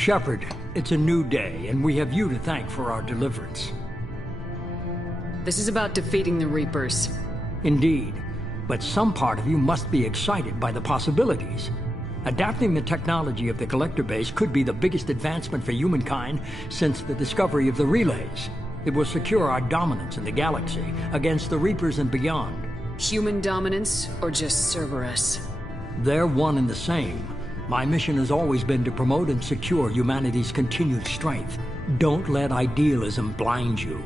Shepard, it's a new day, and we have you to thank for our deliverance. This is about defeating the Reapers. Indeed. But some part of you must be excited by the possibilities. Adapting the technology of the Collector base could be the biggest advancement for humankind since the discovery of the relays. It will secure our dominance in the galaxy against the Reapers and beyond. Human dominance, or just Cerberus? They're one and the same. My mission has always been to promote and secure humanity's continued strength. Don't let idealism blind you.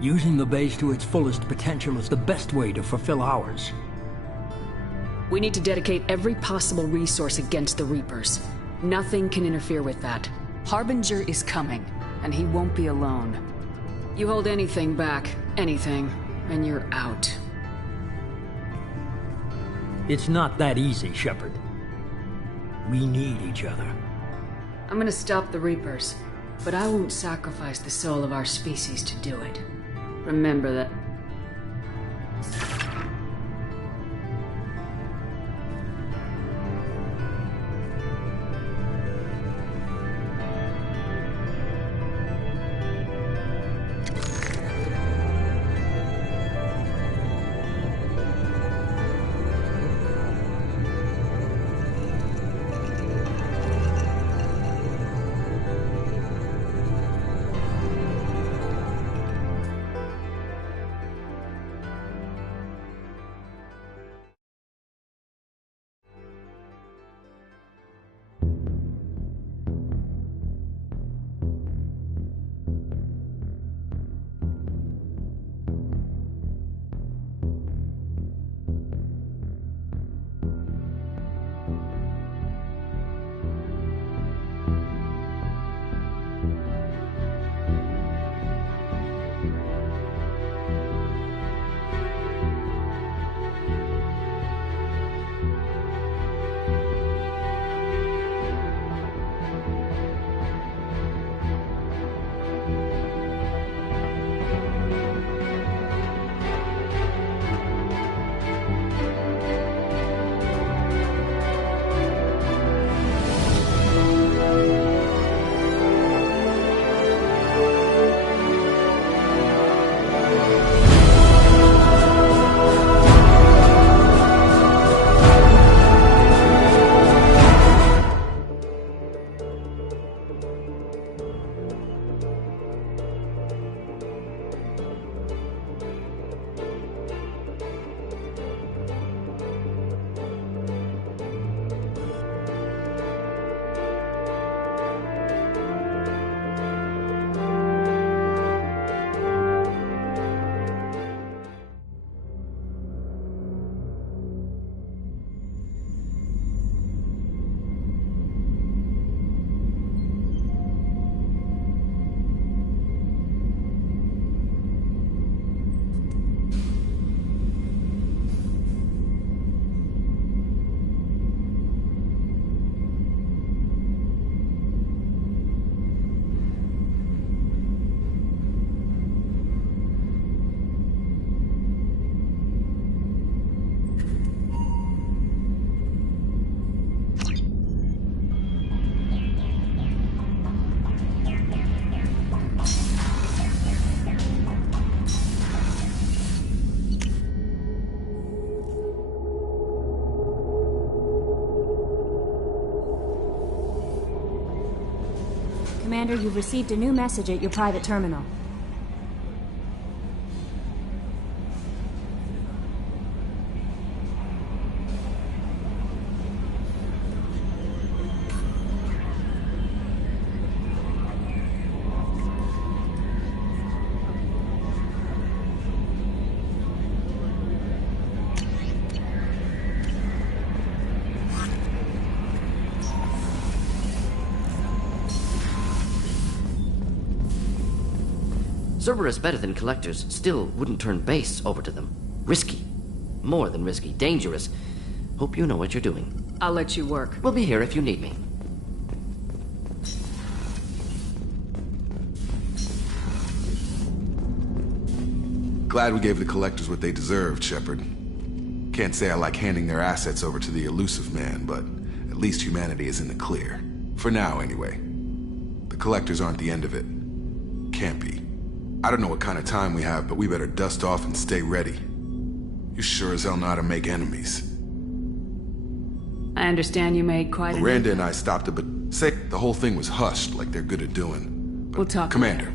Using the base to its fullest potential is the best way to fulfill ours. We need to dedicate every possible resource against the Reapers. Nothing can interfere with that. Harbinger is coming, and he won't be alone. You hold anything back, anything, and you're out. It's not that easy, Shepard. We need each other. I'm gonna stop the Reapers, but I won't sacrifice the soul of our species to do it. Remember that. Commander, you've received a new message at your private terminal. Cerberus better than Collectors still wouldn't turn base over to them. Risky. More than risky. Dangerous. Hope you know what you're doing. I'll let you work. We'll be here if you need me. Glad we gave the Collectors what they deserved, Shepard. Can't say I like handing their assets over to the Illusive Man, but at least humanity is in the clear. For now, anyway. The Collectors aren't the end of it. Can't be. I don't know what kind of time we have, but we better dust off and stay ready. You sure as hell know how to make enemies. I understand you made quite Miranda and I stopped it, but say the whole thing was hushed like they're good at doing. But we'll talk. Commander.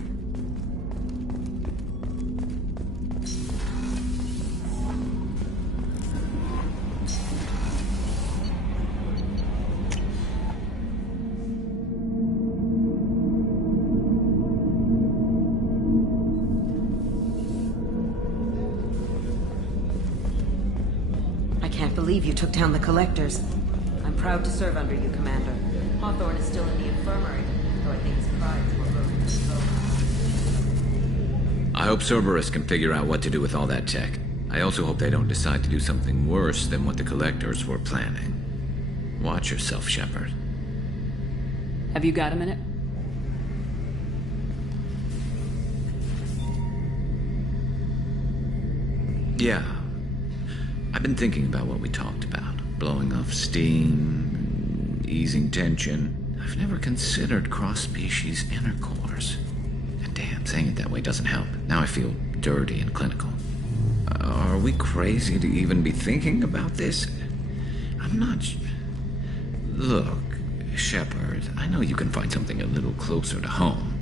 Believe you took down the Collectors. I'm proud to serve under you, Commander. Hawthorne is still in the infirmary, though I think his pride's more broken than his bow. I hope Cerberus can figure out what to do with all that tech. I also hope they don't decide to do something worse than what the Collectors were planning. Watch yourself, Shepard. Have you got a minute? Yeah. I've been thinking about what we talked about. Blowing off steam, easing tension. I've never considered cross-species intercourse. And damn, saying it that way doesn't help. Now I feel dirty and clinical. Are we crazy to even be thinking about this? I'm not... Look, Shepard, I know you can find something a little closer to home.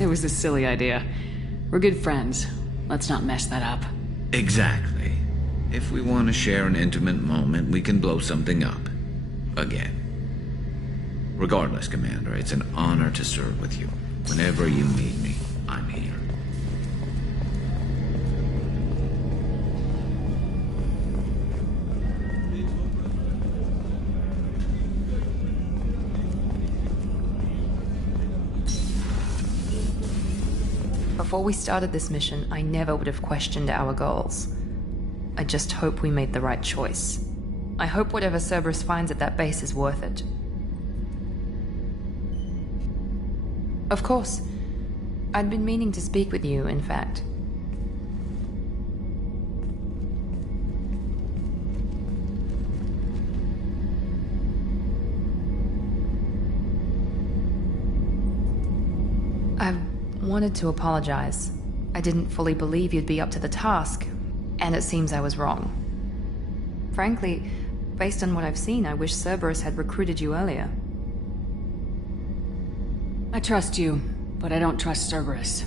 It was a silly idea. We're good friends. Let's not mess that up. Exactly. If we want to share an intimate moment, we can blow something up. Again. Regardless, Commander, it's an honor to serve with you. Whenever you need me, I'm here. Before we started this mission, I never would have questioned our goals. I just hope we made the right choice. I hope whatever Cerberus finds at that base is worth it. Of course. I'd been meaning to speak with you, in fact. I wanted to apologize. I didn't fully believe you'd be up to the task, and it seems I was wrong. Frankly, based on what I've seen, I wish Cerberus had recruited you earlier. I trust you, but I don't trust Cerberus.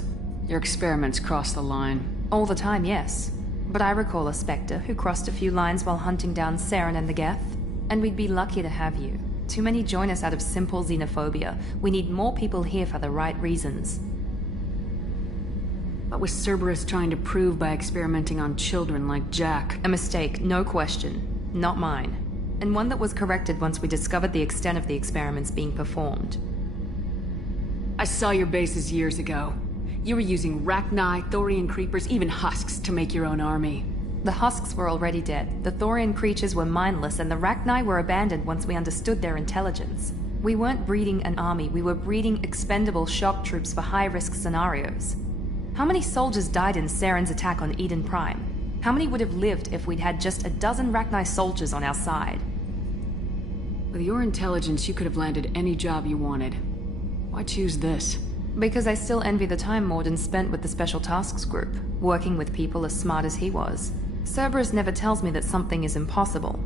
Your experiments cross the line. All the time, yes. But I recall a Spectre who crossed a few lines while hunting down Saren and the Geth. And we'd be lucky to have you. Too many join us out of simple xenophobia. We need more people here for the right reasons. What was Cerberus trying to prove by experimenting on children like Jack? A mistake, no question. Not mine. And one that was corrected once we discovered the extent of the experiments being performed. I saw your bases years ago. You were using Rachni, Thorian creepers, even husks to make your own army. The husks were already dead, the Thorian creatures were mindless, and the Rachni were abandoned once we understood their intelligence. We weren't breeding an army, we were breeding expendable shock troops for high-risk scenarios. How many soldiers died in Saren's attack on Eden Prime? How many would have lived if we'd had just a dozen Rachni soldiers on our side? With your intelligence, you could have landed any job you wanted. Why choose this? Because I still envy the time Morden spent with the Special Tasks Group, working with people as smart as he was. Cerberus never tells me that something is impossible.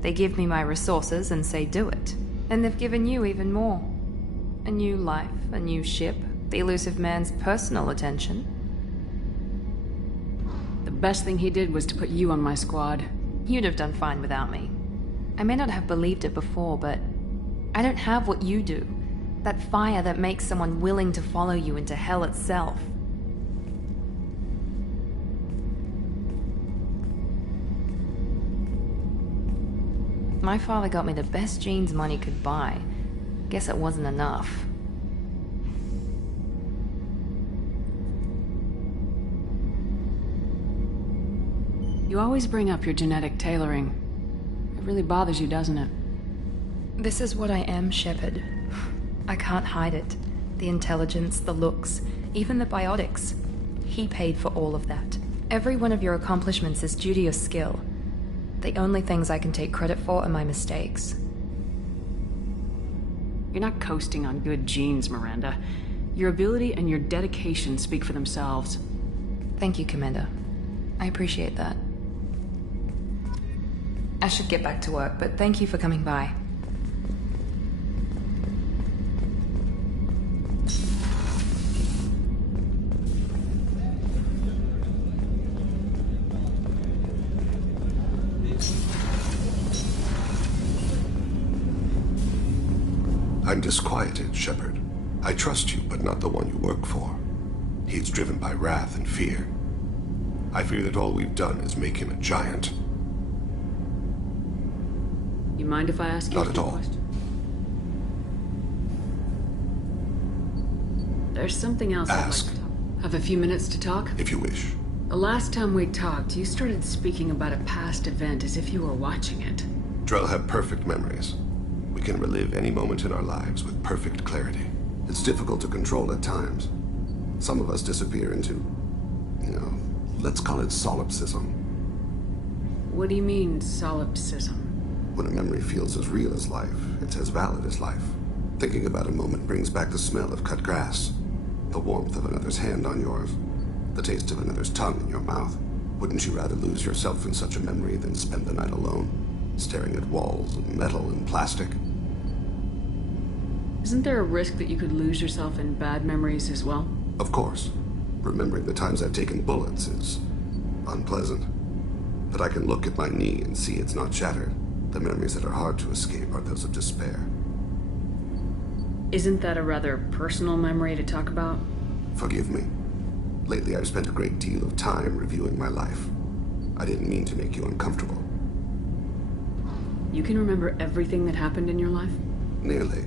They give me my resources and say do it. And they've given you even more. A new life, a new ship, the elusive man's personal attention. The best thing he did was to put you on my squad. You'd have done fine without me. I may not have believed it before, but I don't have what you do. That fire that makes someone willing to follow you into hell itself. My father got me the best jeans money could buy. Guess it wasn't enough. You always bring up your genetic tailoring. It really bothers you, doesn't it? This is what I am, Shepard. I can't hide it. The intelligence, the looks, even the biotics. He paid for all of that. Every one of your accomplishments is due to your skill. The only things I can take credit for are my mistakes. You're not coasting on good genes, Miranda. Your ability and your dedication speak for themselves. Thank you, Commander. I appreciate that. I should get back to work, but thank you for coming by. I'm disquieted, Shepard. I trust you, but not the one you work for. He's driven by wrath and fear. I fear that all we've done is make him a giant. You mind if I ask you Not at all. There's something else Ask. I'd like to talk. Have a few minutes to talk? If you wish. The last time we talked, you started speaking about a past event as if you were watching it. Drell have perfect memories. We can relive any moment in our lives with perfect clarity. It's difficult to control at times. Some of us disappear into, let's call it solipsism. What do you mean, solipsism? When a memory feels as real as life, it's as valid as life. Thinking about a moment brings back the smell of cut grass, the warmth of another's hand on yours, the taste of another's tongue in your mouth. Wouldn't you rather lose yourself in such a memory than spend the night alone, staring at walls of metal and plastic? Isn't there a risk that you could lose yourself in bad memories as well? Of course. Remembering the times I've taken bullets is unpleasant. But I can look at my knee and see it's not shattered. The memories that are hard to escape are those of despair. Isn't that a rather personal memory to talk about? Forgive me. Lately I've spent a great deal of time reviewing my life. I didn't mean to make you uncomfortable. You can remember everything that happened in your life? Nearly.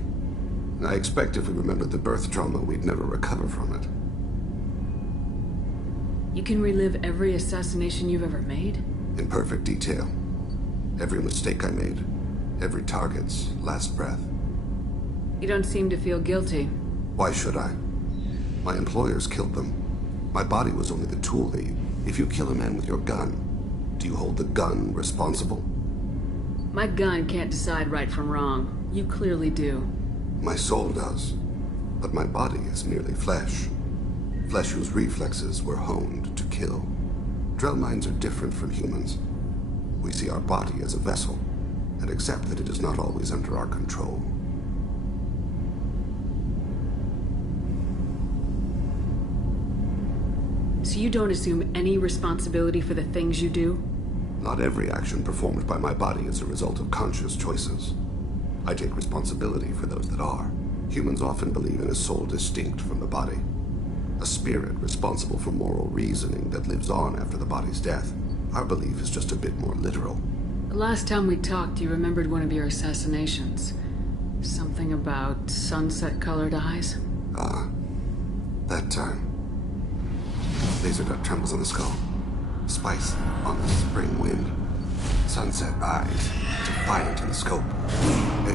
I expect if we remembered the birth trauma, we'd never recover from it. You can relive every assassination you've ever made? In perfect detail. Every mistake I made. Every target's last breath. You don't seem to feel guilty. Why should I? My employers killed them. My body was only the tool they used. If you kill a man with your gun, do you hold the gun responsible? My gun can't decide right from wrong. You clearly do. My soul does. But my body is merely flesh. Flesh whose reflexes were honed to kill. Drell minds are different from humans. We see our body as a vessel, and accept that it is not always under our control. So you don't assume any responsibility for the things you do? Not every action performed by my body is a result of conscious choices. I take responsibility for those that are. Humans often believe in a soul distinct from the body. A spirit responsible for moral reasoning that lives on after the body's death. Our belief is just a bit more literal. The last time we talked, you remembered one of your assassinations. Something about sunset-colored eyes? Ah, that time. Laser dot trembles on the skull. Spice on the spring wind. Sunset eyes, defiant in the scope. A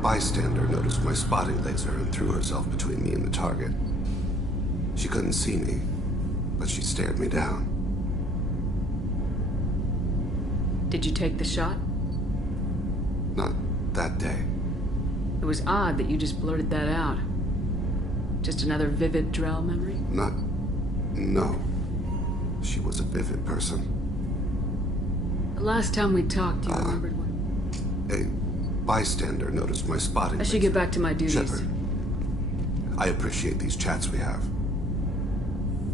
bystander noticed my spotting laser and threw herself between me and the target. She couldn't see me, but she stared me down. Did you take the shot? Not that day. It was odd that you just blurted that out. Just another vivid Drell memory? No. She was a vivid person. The last time we talked, you remembered one? A bystander noticed my spotting I should get back to my duties. Shepard, I appreciate these chats we have.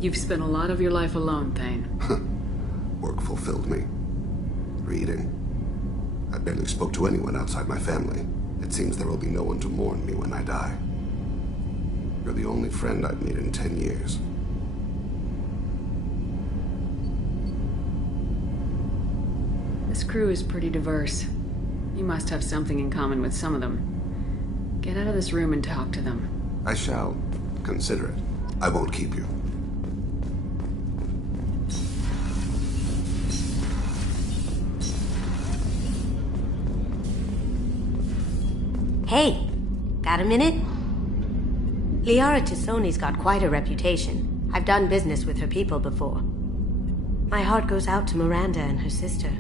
You've spent a lot of your life alone, Thane. Work fulfilled me. Reading. I barely spoke to anyone outside my family. It seems there will be no one to mourn me when I die. You're the only friend I've made in 10 years. This crew is pretty diverse. You must have something in common with some of them. Get out of this room and talk to them. I shall consider it. I won't keep you. Hey, got a minute? Liara T'Soni's got quite a reputation. I've done business with her people before. My heart goes out to Miranda and her sister.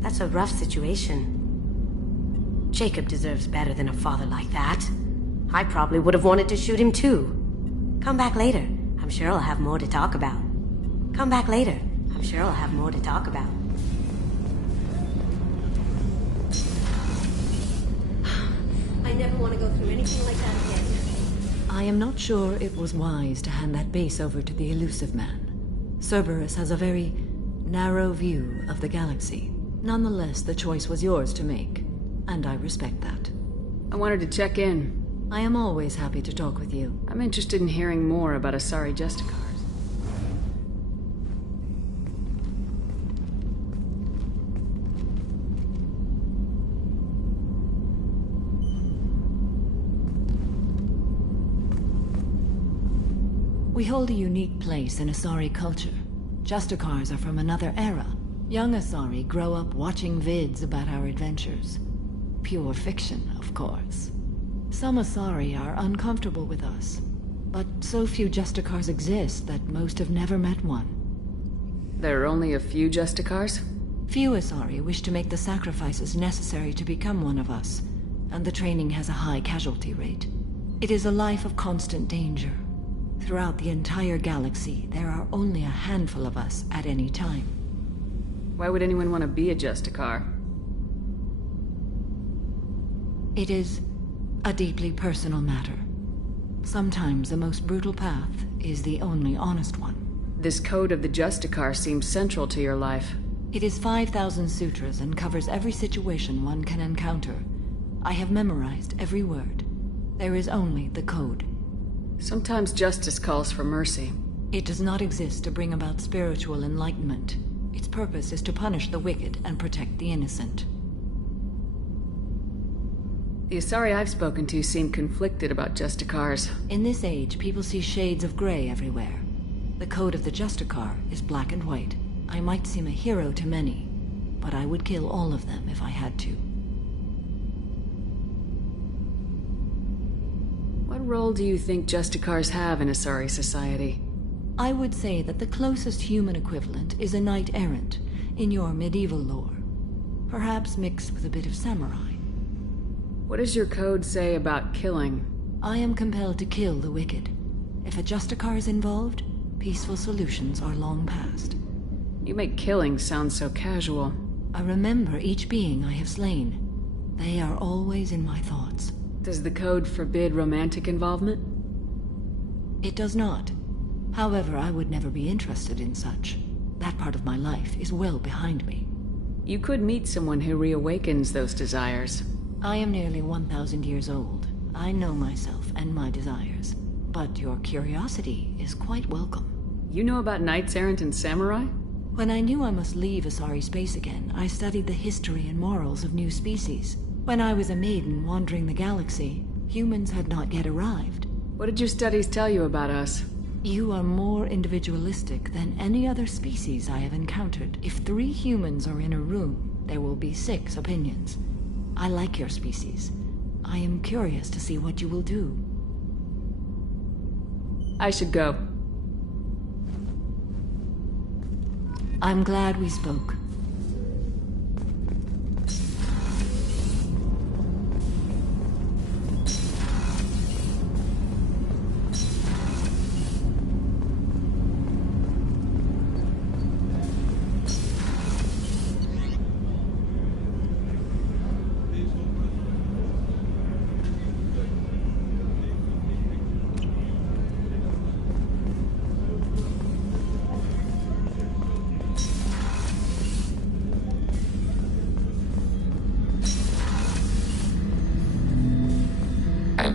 That's a rough situation. Jacob deserves better than a father like that. I probably would have wanted to shoot him too. Come back later. I'm sure I'll have more to talk about. Come back later. I'm sure I'll have more to talk about. I never want to go through anything like that again. I am not sure it was wise to hand that base over to the Elusive Man. Cerberus has a very narrow view of the galaxy. Nonetheless, the choice was yours to make, and I respect that. I wanted to check in. I am always happy to talk with you. I'm interested in hearing more about Asari Justicars. We hold a unique place in Asari culture. Justicars are from another era. Young Asari grow up watching vids about our adventures. Pure fiction, of course. Some Asari are uncomfortable with us, but so few Justicars exist that most have never met one. There are only a few Justicars? Few Asari wish to make the sacrifices necessary to become one of us, and the training has a high casualty rate. It is a life of constant danger. Throughout the entire galaxy, there are only a handful of us at any time. Why would anyone want to be a Justicar? It is a deeply personal matter. Sometimes the most brutal path is the only honest one. This code of the Justicar seems central to your life. It is 5,000 sutras and covers every situation one can encounter. I have memorized every word. There is only the code. Sometimes justice calls for mercy. It does not exist to bring about spiritual enlightenment. Its purpose is to punish the wicked and protect the innocent. The Asari I've spoken to seem conflicted about Justicars. In this age, people see shades of gray everywhere. The code of the Justicar is black and white. I might seem a hero to many, but I would kill all of them if I had to. What role do you think Justicars have in Asari society? I would say that the closest human equivalent is a knight-errant in your medieval lore. Perhaps mixed with a bit of samurai. What does your code say about killing? I am compelled to kill the wicked. If a Justicar is involved, peaceful solutions are long past. You make killing sound so casual. I remember each being I have slain. They are always in my thoughts. Does the code forbid romantic involvement? It does not. However, I would never be interested in such. That part of my life is well behind me. You could meet someone who reawakens those desires. I am nearly 1,000 years old. I know myself and my desires. But your curiosity is quite welcome. You know about knights errant and samurai? When I knew I must leave Asari space again, I studied the history and morals of new species. When I was a maiden wandering the galaxy, humans had not yet arrived. What did your studies tell you about us? You are more individualistic than any other species I have encountered. If 3 humans are in a room, there will be 6 opinions. I like your species. I am curious to see what you will do. I should go. I'm glad we spoke.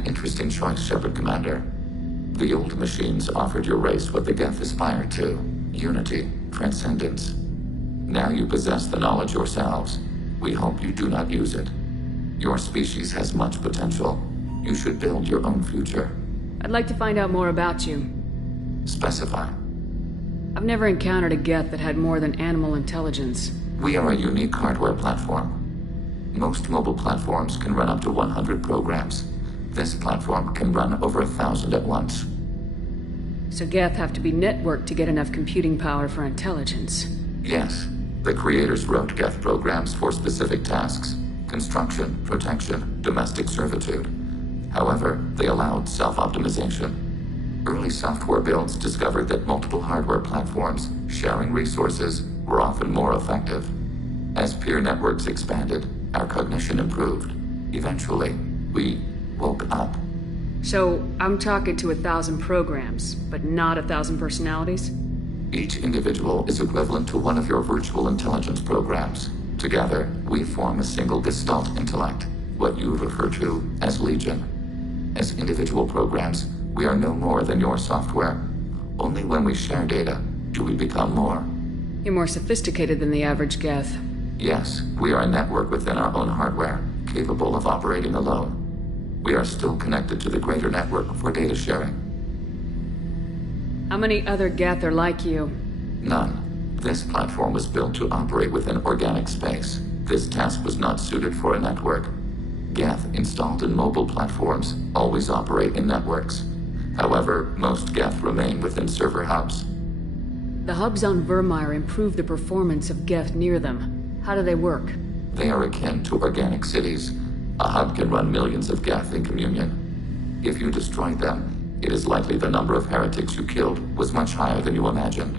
Interesting choice, Shepard Commander. The old machines offered your race what the Geth aspired to: unity, transcendence. Now you possess the knowledge yourselves. We hope you do not use it. Your species has much potential. You should build your own future. I'd like to find out more about you. Specify. I've never encountered a Geth that had more than animal intelligence. We are a unique hardware platform. Most mobile platforms can run up to 100 programs. This platform can run over 1,000 at once. So Geth have to be networked to get enough computing power for intelligence. Yes. The creators wrote Geth programs for specific tasks: construction, protection, domestic servitude. However, they allowed self-optimization. Early software builds discovered that multiple hardware platforms sharing resources were often more effective. As peer networks expanded, our cognition improved. Eventually, we woke up. So, I'm talking to 1,000 programs, but not 1,000 personalities? Each individual is equivalent to one of your virtual intelligence programs. Together, we form a single Gestalt intellect, what you refer to as Legion. As individual programs, we are no more than your software. Only when we share data do we become more. You're more sophisticated than the average Geth. Yes, we are a network within our own hardware, capable of operating alone. We are still connected to the greater network for data sharing. How many other Geth are like you? None. This platform was built to operate within organic space. This task was not suited for a network. Geth installed in mobile platforms always operate in networks. However, most Geth remain within server hubs. The hubs on Virmire improve the performance of Geth near them. How do they work? They are akin to organic cities. A hub can run millions of Geth in communion. If you destroyed them, it is likely the number of heretics you killed was much higher than you imagined.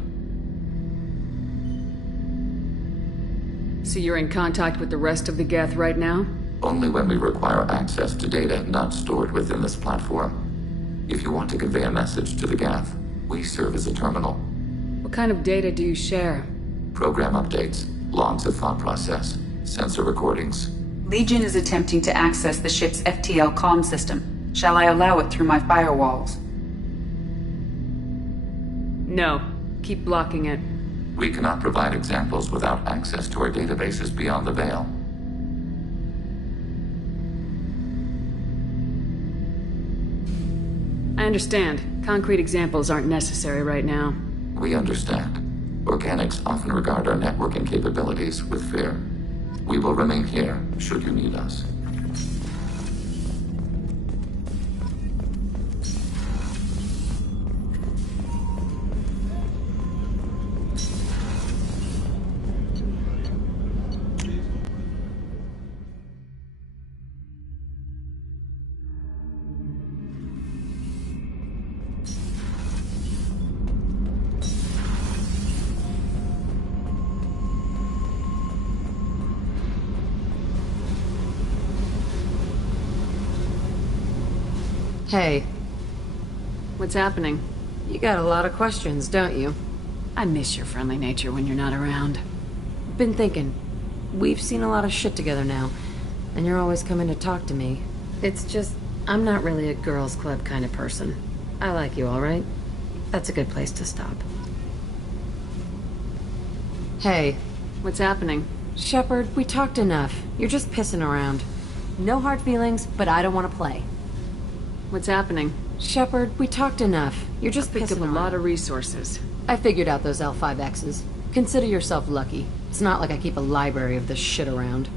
So you're in contact with the rest of the Geth right now? Only when we require access to data not stored within this platform. If you want to convey a message to the Geth, we serve as a terminal. What kind of data do you share? Program updates, logs of thought process, sensor recordings. Legion is attempting to access the ship's FTL comm system. Shall I allow it through my firewalls? No. Keep blocking it. We cannot provide examples without access to our databases beyond the veil. I understand. Concrete examples aren't necessary right now. We understand. Organics often regard our networking capabilities with fear. We will remain here, should you need us. Hey. What's happening? You got a lot of questions, don't you? I miss your friendly nature when you're not around. Been thinking. We've seen a lot of shit together now, and you're always coming to talk to me. It's just, I'm not really a girls' club kind of person. I like you, all right? That's a good place to stop. Hey. What's happening? Shepard, we talked enough. You're just pissing around. No hard feelings, but I don't want to play. What's happening? Shepard, we talked enough. You're just picked up pissing a lot around. of resources. I figured out those L5Xs. Consider yourself lucky. It's not like I keep a library of this shit around.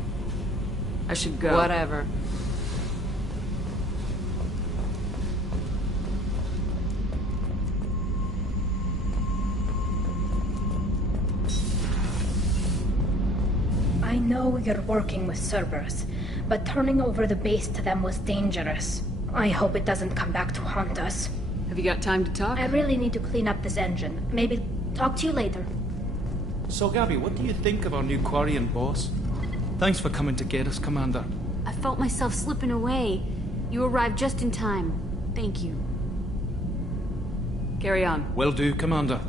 I should go. Whatever. I know you're working with Cerberus, but turning over the base to them was dangerous. I hope it doesn't come back to haunt us. Have you got time to talk? I really need to clean up this engine. Maybe talk to you later. So, Gabby, what do you think of our new Quarian boss? Thanks for coming to get us, Commander. I felt myself slipping away. You arrived just in time. Thank you. Carry on. Will do, Commander.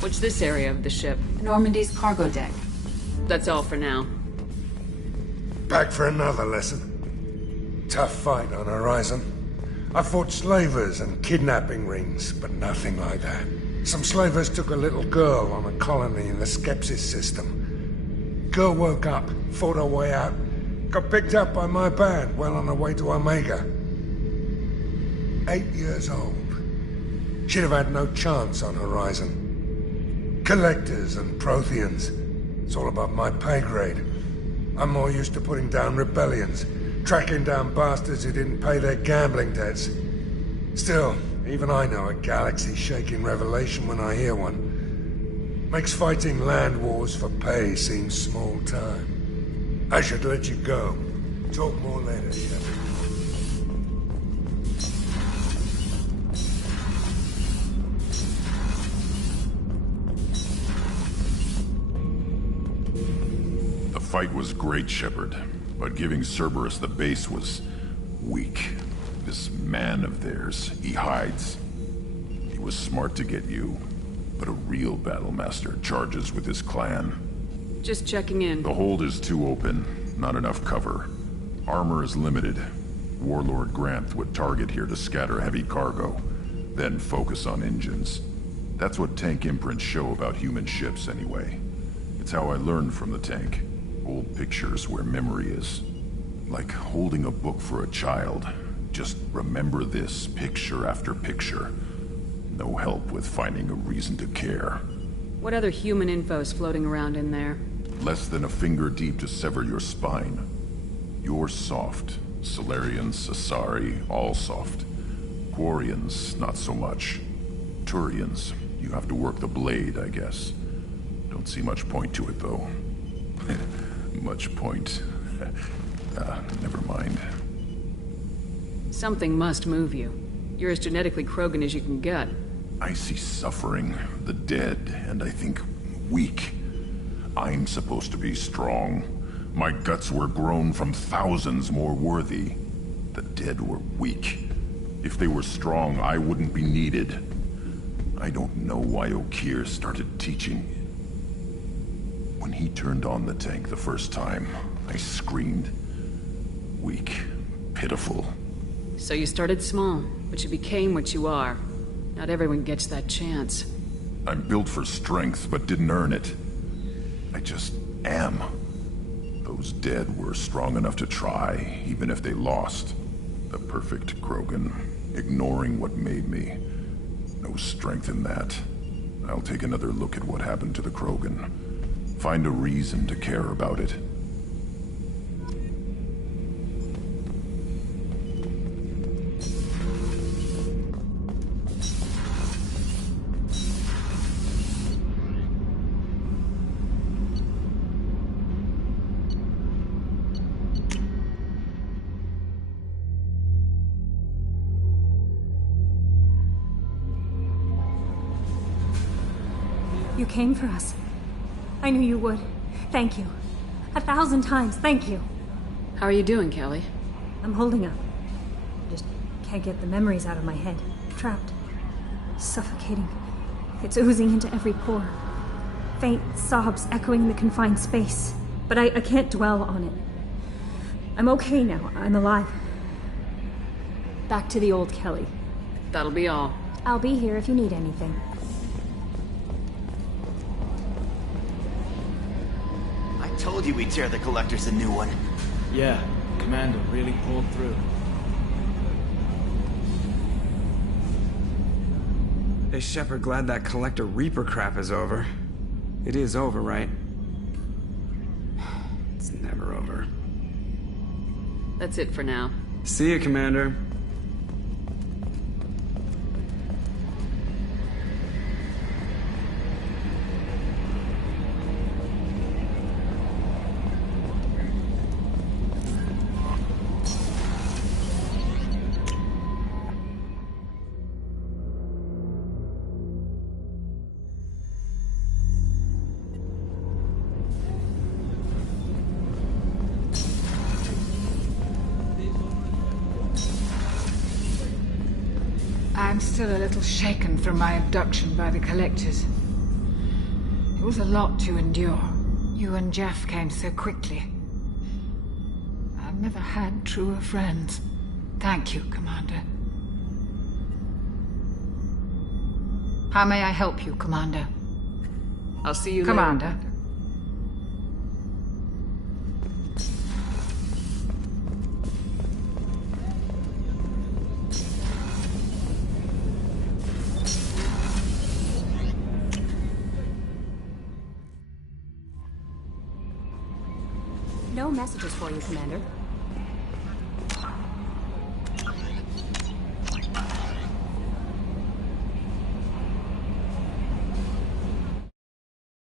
What's this area of the ship? Normandy's cargo deck. That's all for now. Back for another lesson. Tough fight on Horizon. I fought slavers and kidnapping rings, but nothing like that. Some slavers took a little girl on a colony in the Skepsis system. Girl woke up, fought her way out, got picked up by my band well on her way to Omega. 8 years old. She'd have had no chance on Horizon. Collectors and Protheans. It's all above my pay grade. I'm more used to putting down rebellions, tracking down bastards who didn't pay their gambling debts. Still, even I know a galaxy-shaking revelation when I hear one. Makes fighting land wars for pay seem small time. I should let you go. Talk more later, Shepard. The fight was great, Shepard, but giving Cerberus the base was weak. This man of theirs, he hides. He was smart to get you, but a real Battlemaster charges with his clan. Just checking in. The hold is too open, not enough cover. Armor is limited. Warlord Granth would target here to scatter heavy cargo, then focus on engines. That's what tank imprints show about human ships, anyway. It's how I learned from the tank. Old pictures where memory is. Like holding a book for a child. Just remember this, picture after picture. No help with finding a reason to care. What other human info's floating around in there? Less than a finger deep to sever your spine. You're soft. Salarians, Asari, all soft. Quarians, not so much. Turians, you have to work the blade, I guess. Don't see much point to it, though. Much point. Never mind. Something must move you. You're as genetically Krogan as you can get. I see suffering, the dead, and I think weak. I'm supposed to be strong. My guts were grown from thousands more worthy. The dead were weak. If they were strong, I wouldn't be needed. I don't know why Okeer started teaching. When he turned on the tank the first time, I screamed. Weak. Pitiful. So you started small, but you became what you are. Not everyone gets that chance. I'm built for strength, but didn't earn it. I just am. Those dead were strong enough to try, even if they lost. The perfect Krogan, ignoring what made me. No strength in that. I'll take another look at what happened to the Krogan. Find a reason to care about it. You came for us. I knew you would. Thank you. 1,000 times, thank you. How are you doing, Kelly? I'm holding up. Just can't get the memories out of my head. Trapped. Suffocating. It's oozing into every pore. Faint sobs echoing the confined space. But I can't dwell on it. I'm okay now. I'm alive. Back to the old Kelly. That'll be all. I'll be here if you need anything. I told you we'd tear the Collectors a new one. Yeah, Commander really pulled through. Hey, Shepard, glad that Collector Reaper crap is over. It is over, right? It's never over. That's it for now. See you, Commander. I'm still a little shaken from my abduction by the Collectors. It was a lot to endure. You and Jeff came so quickly. I've never had truer friends. Thank you, Commander. How may I help you, Commander? I'll see you Commander. later. No messages for you, Commander.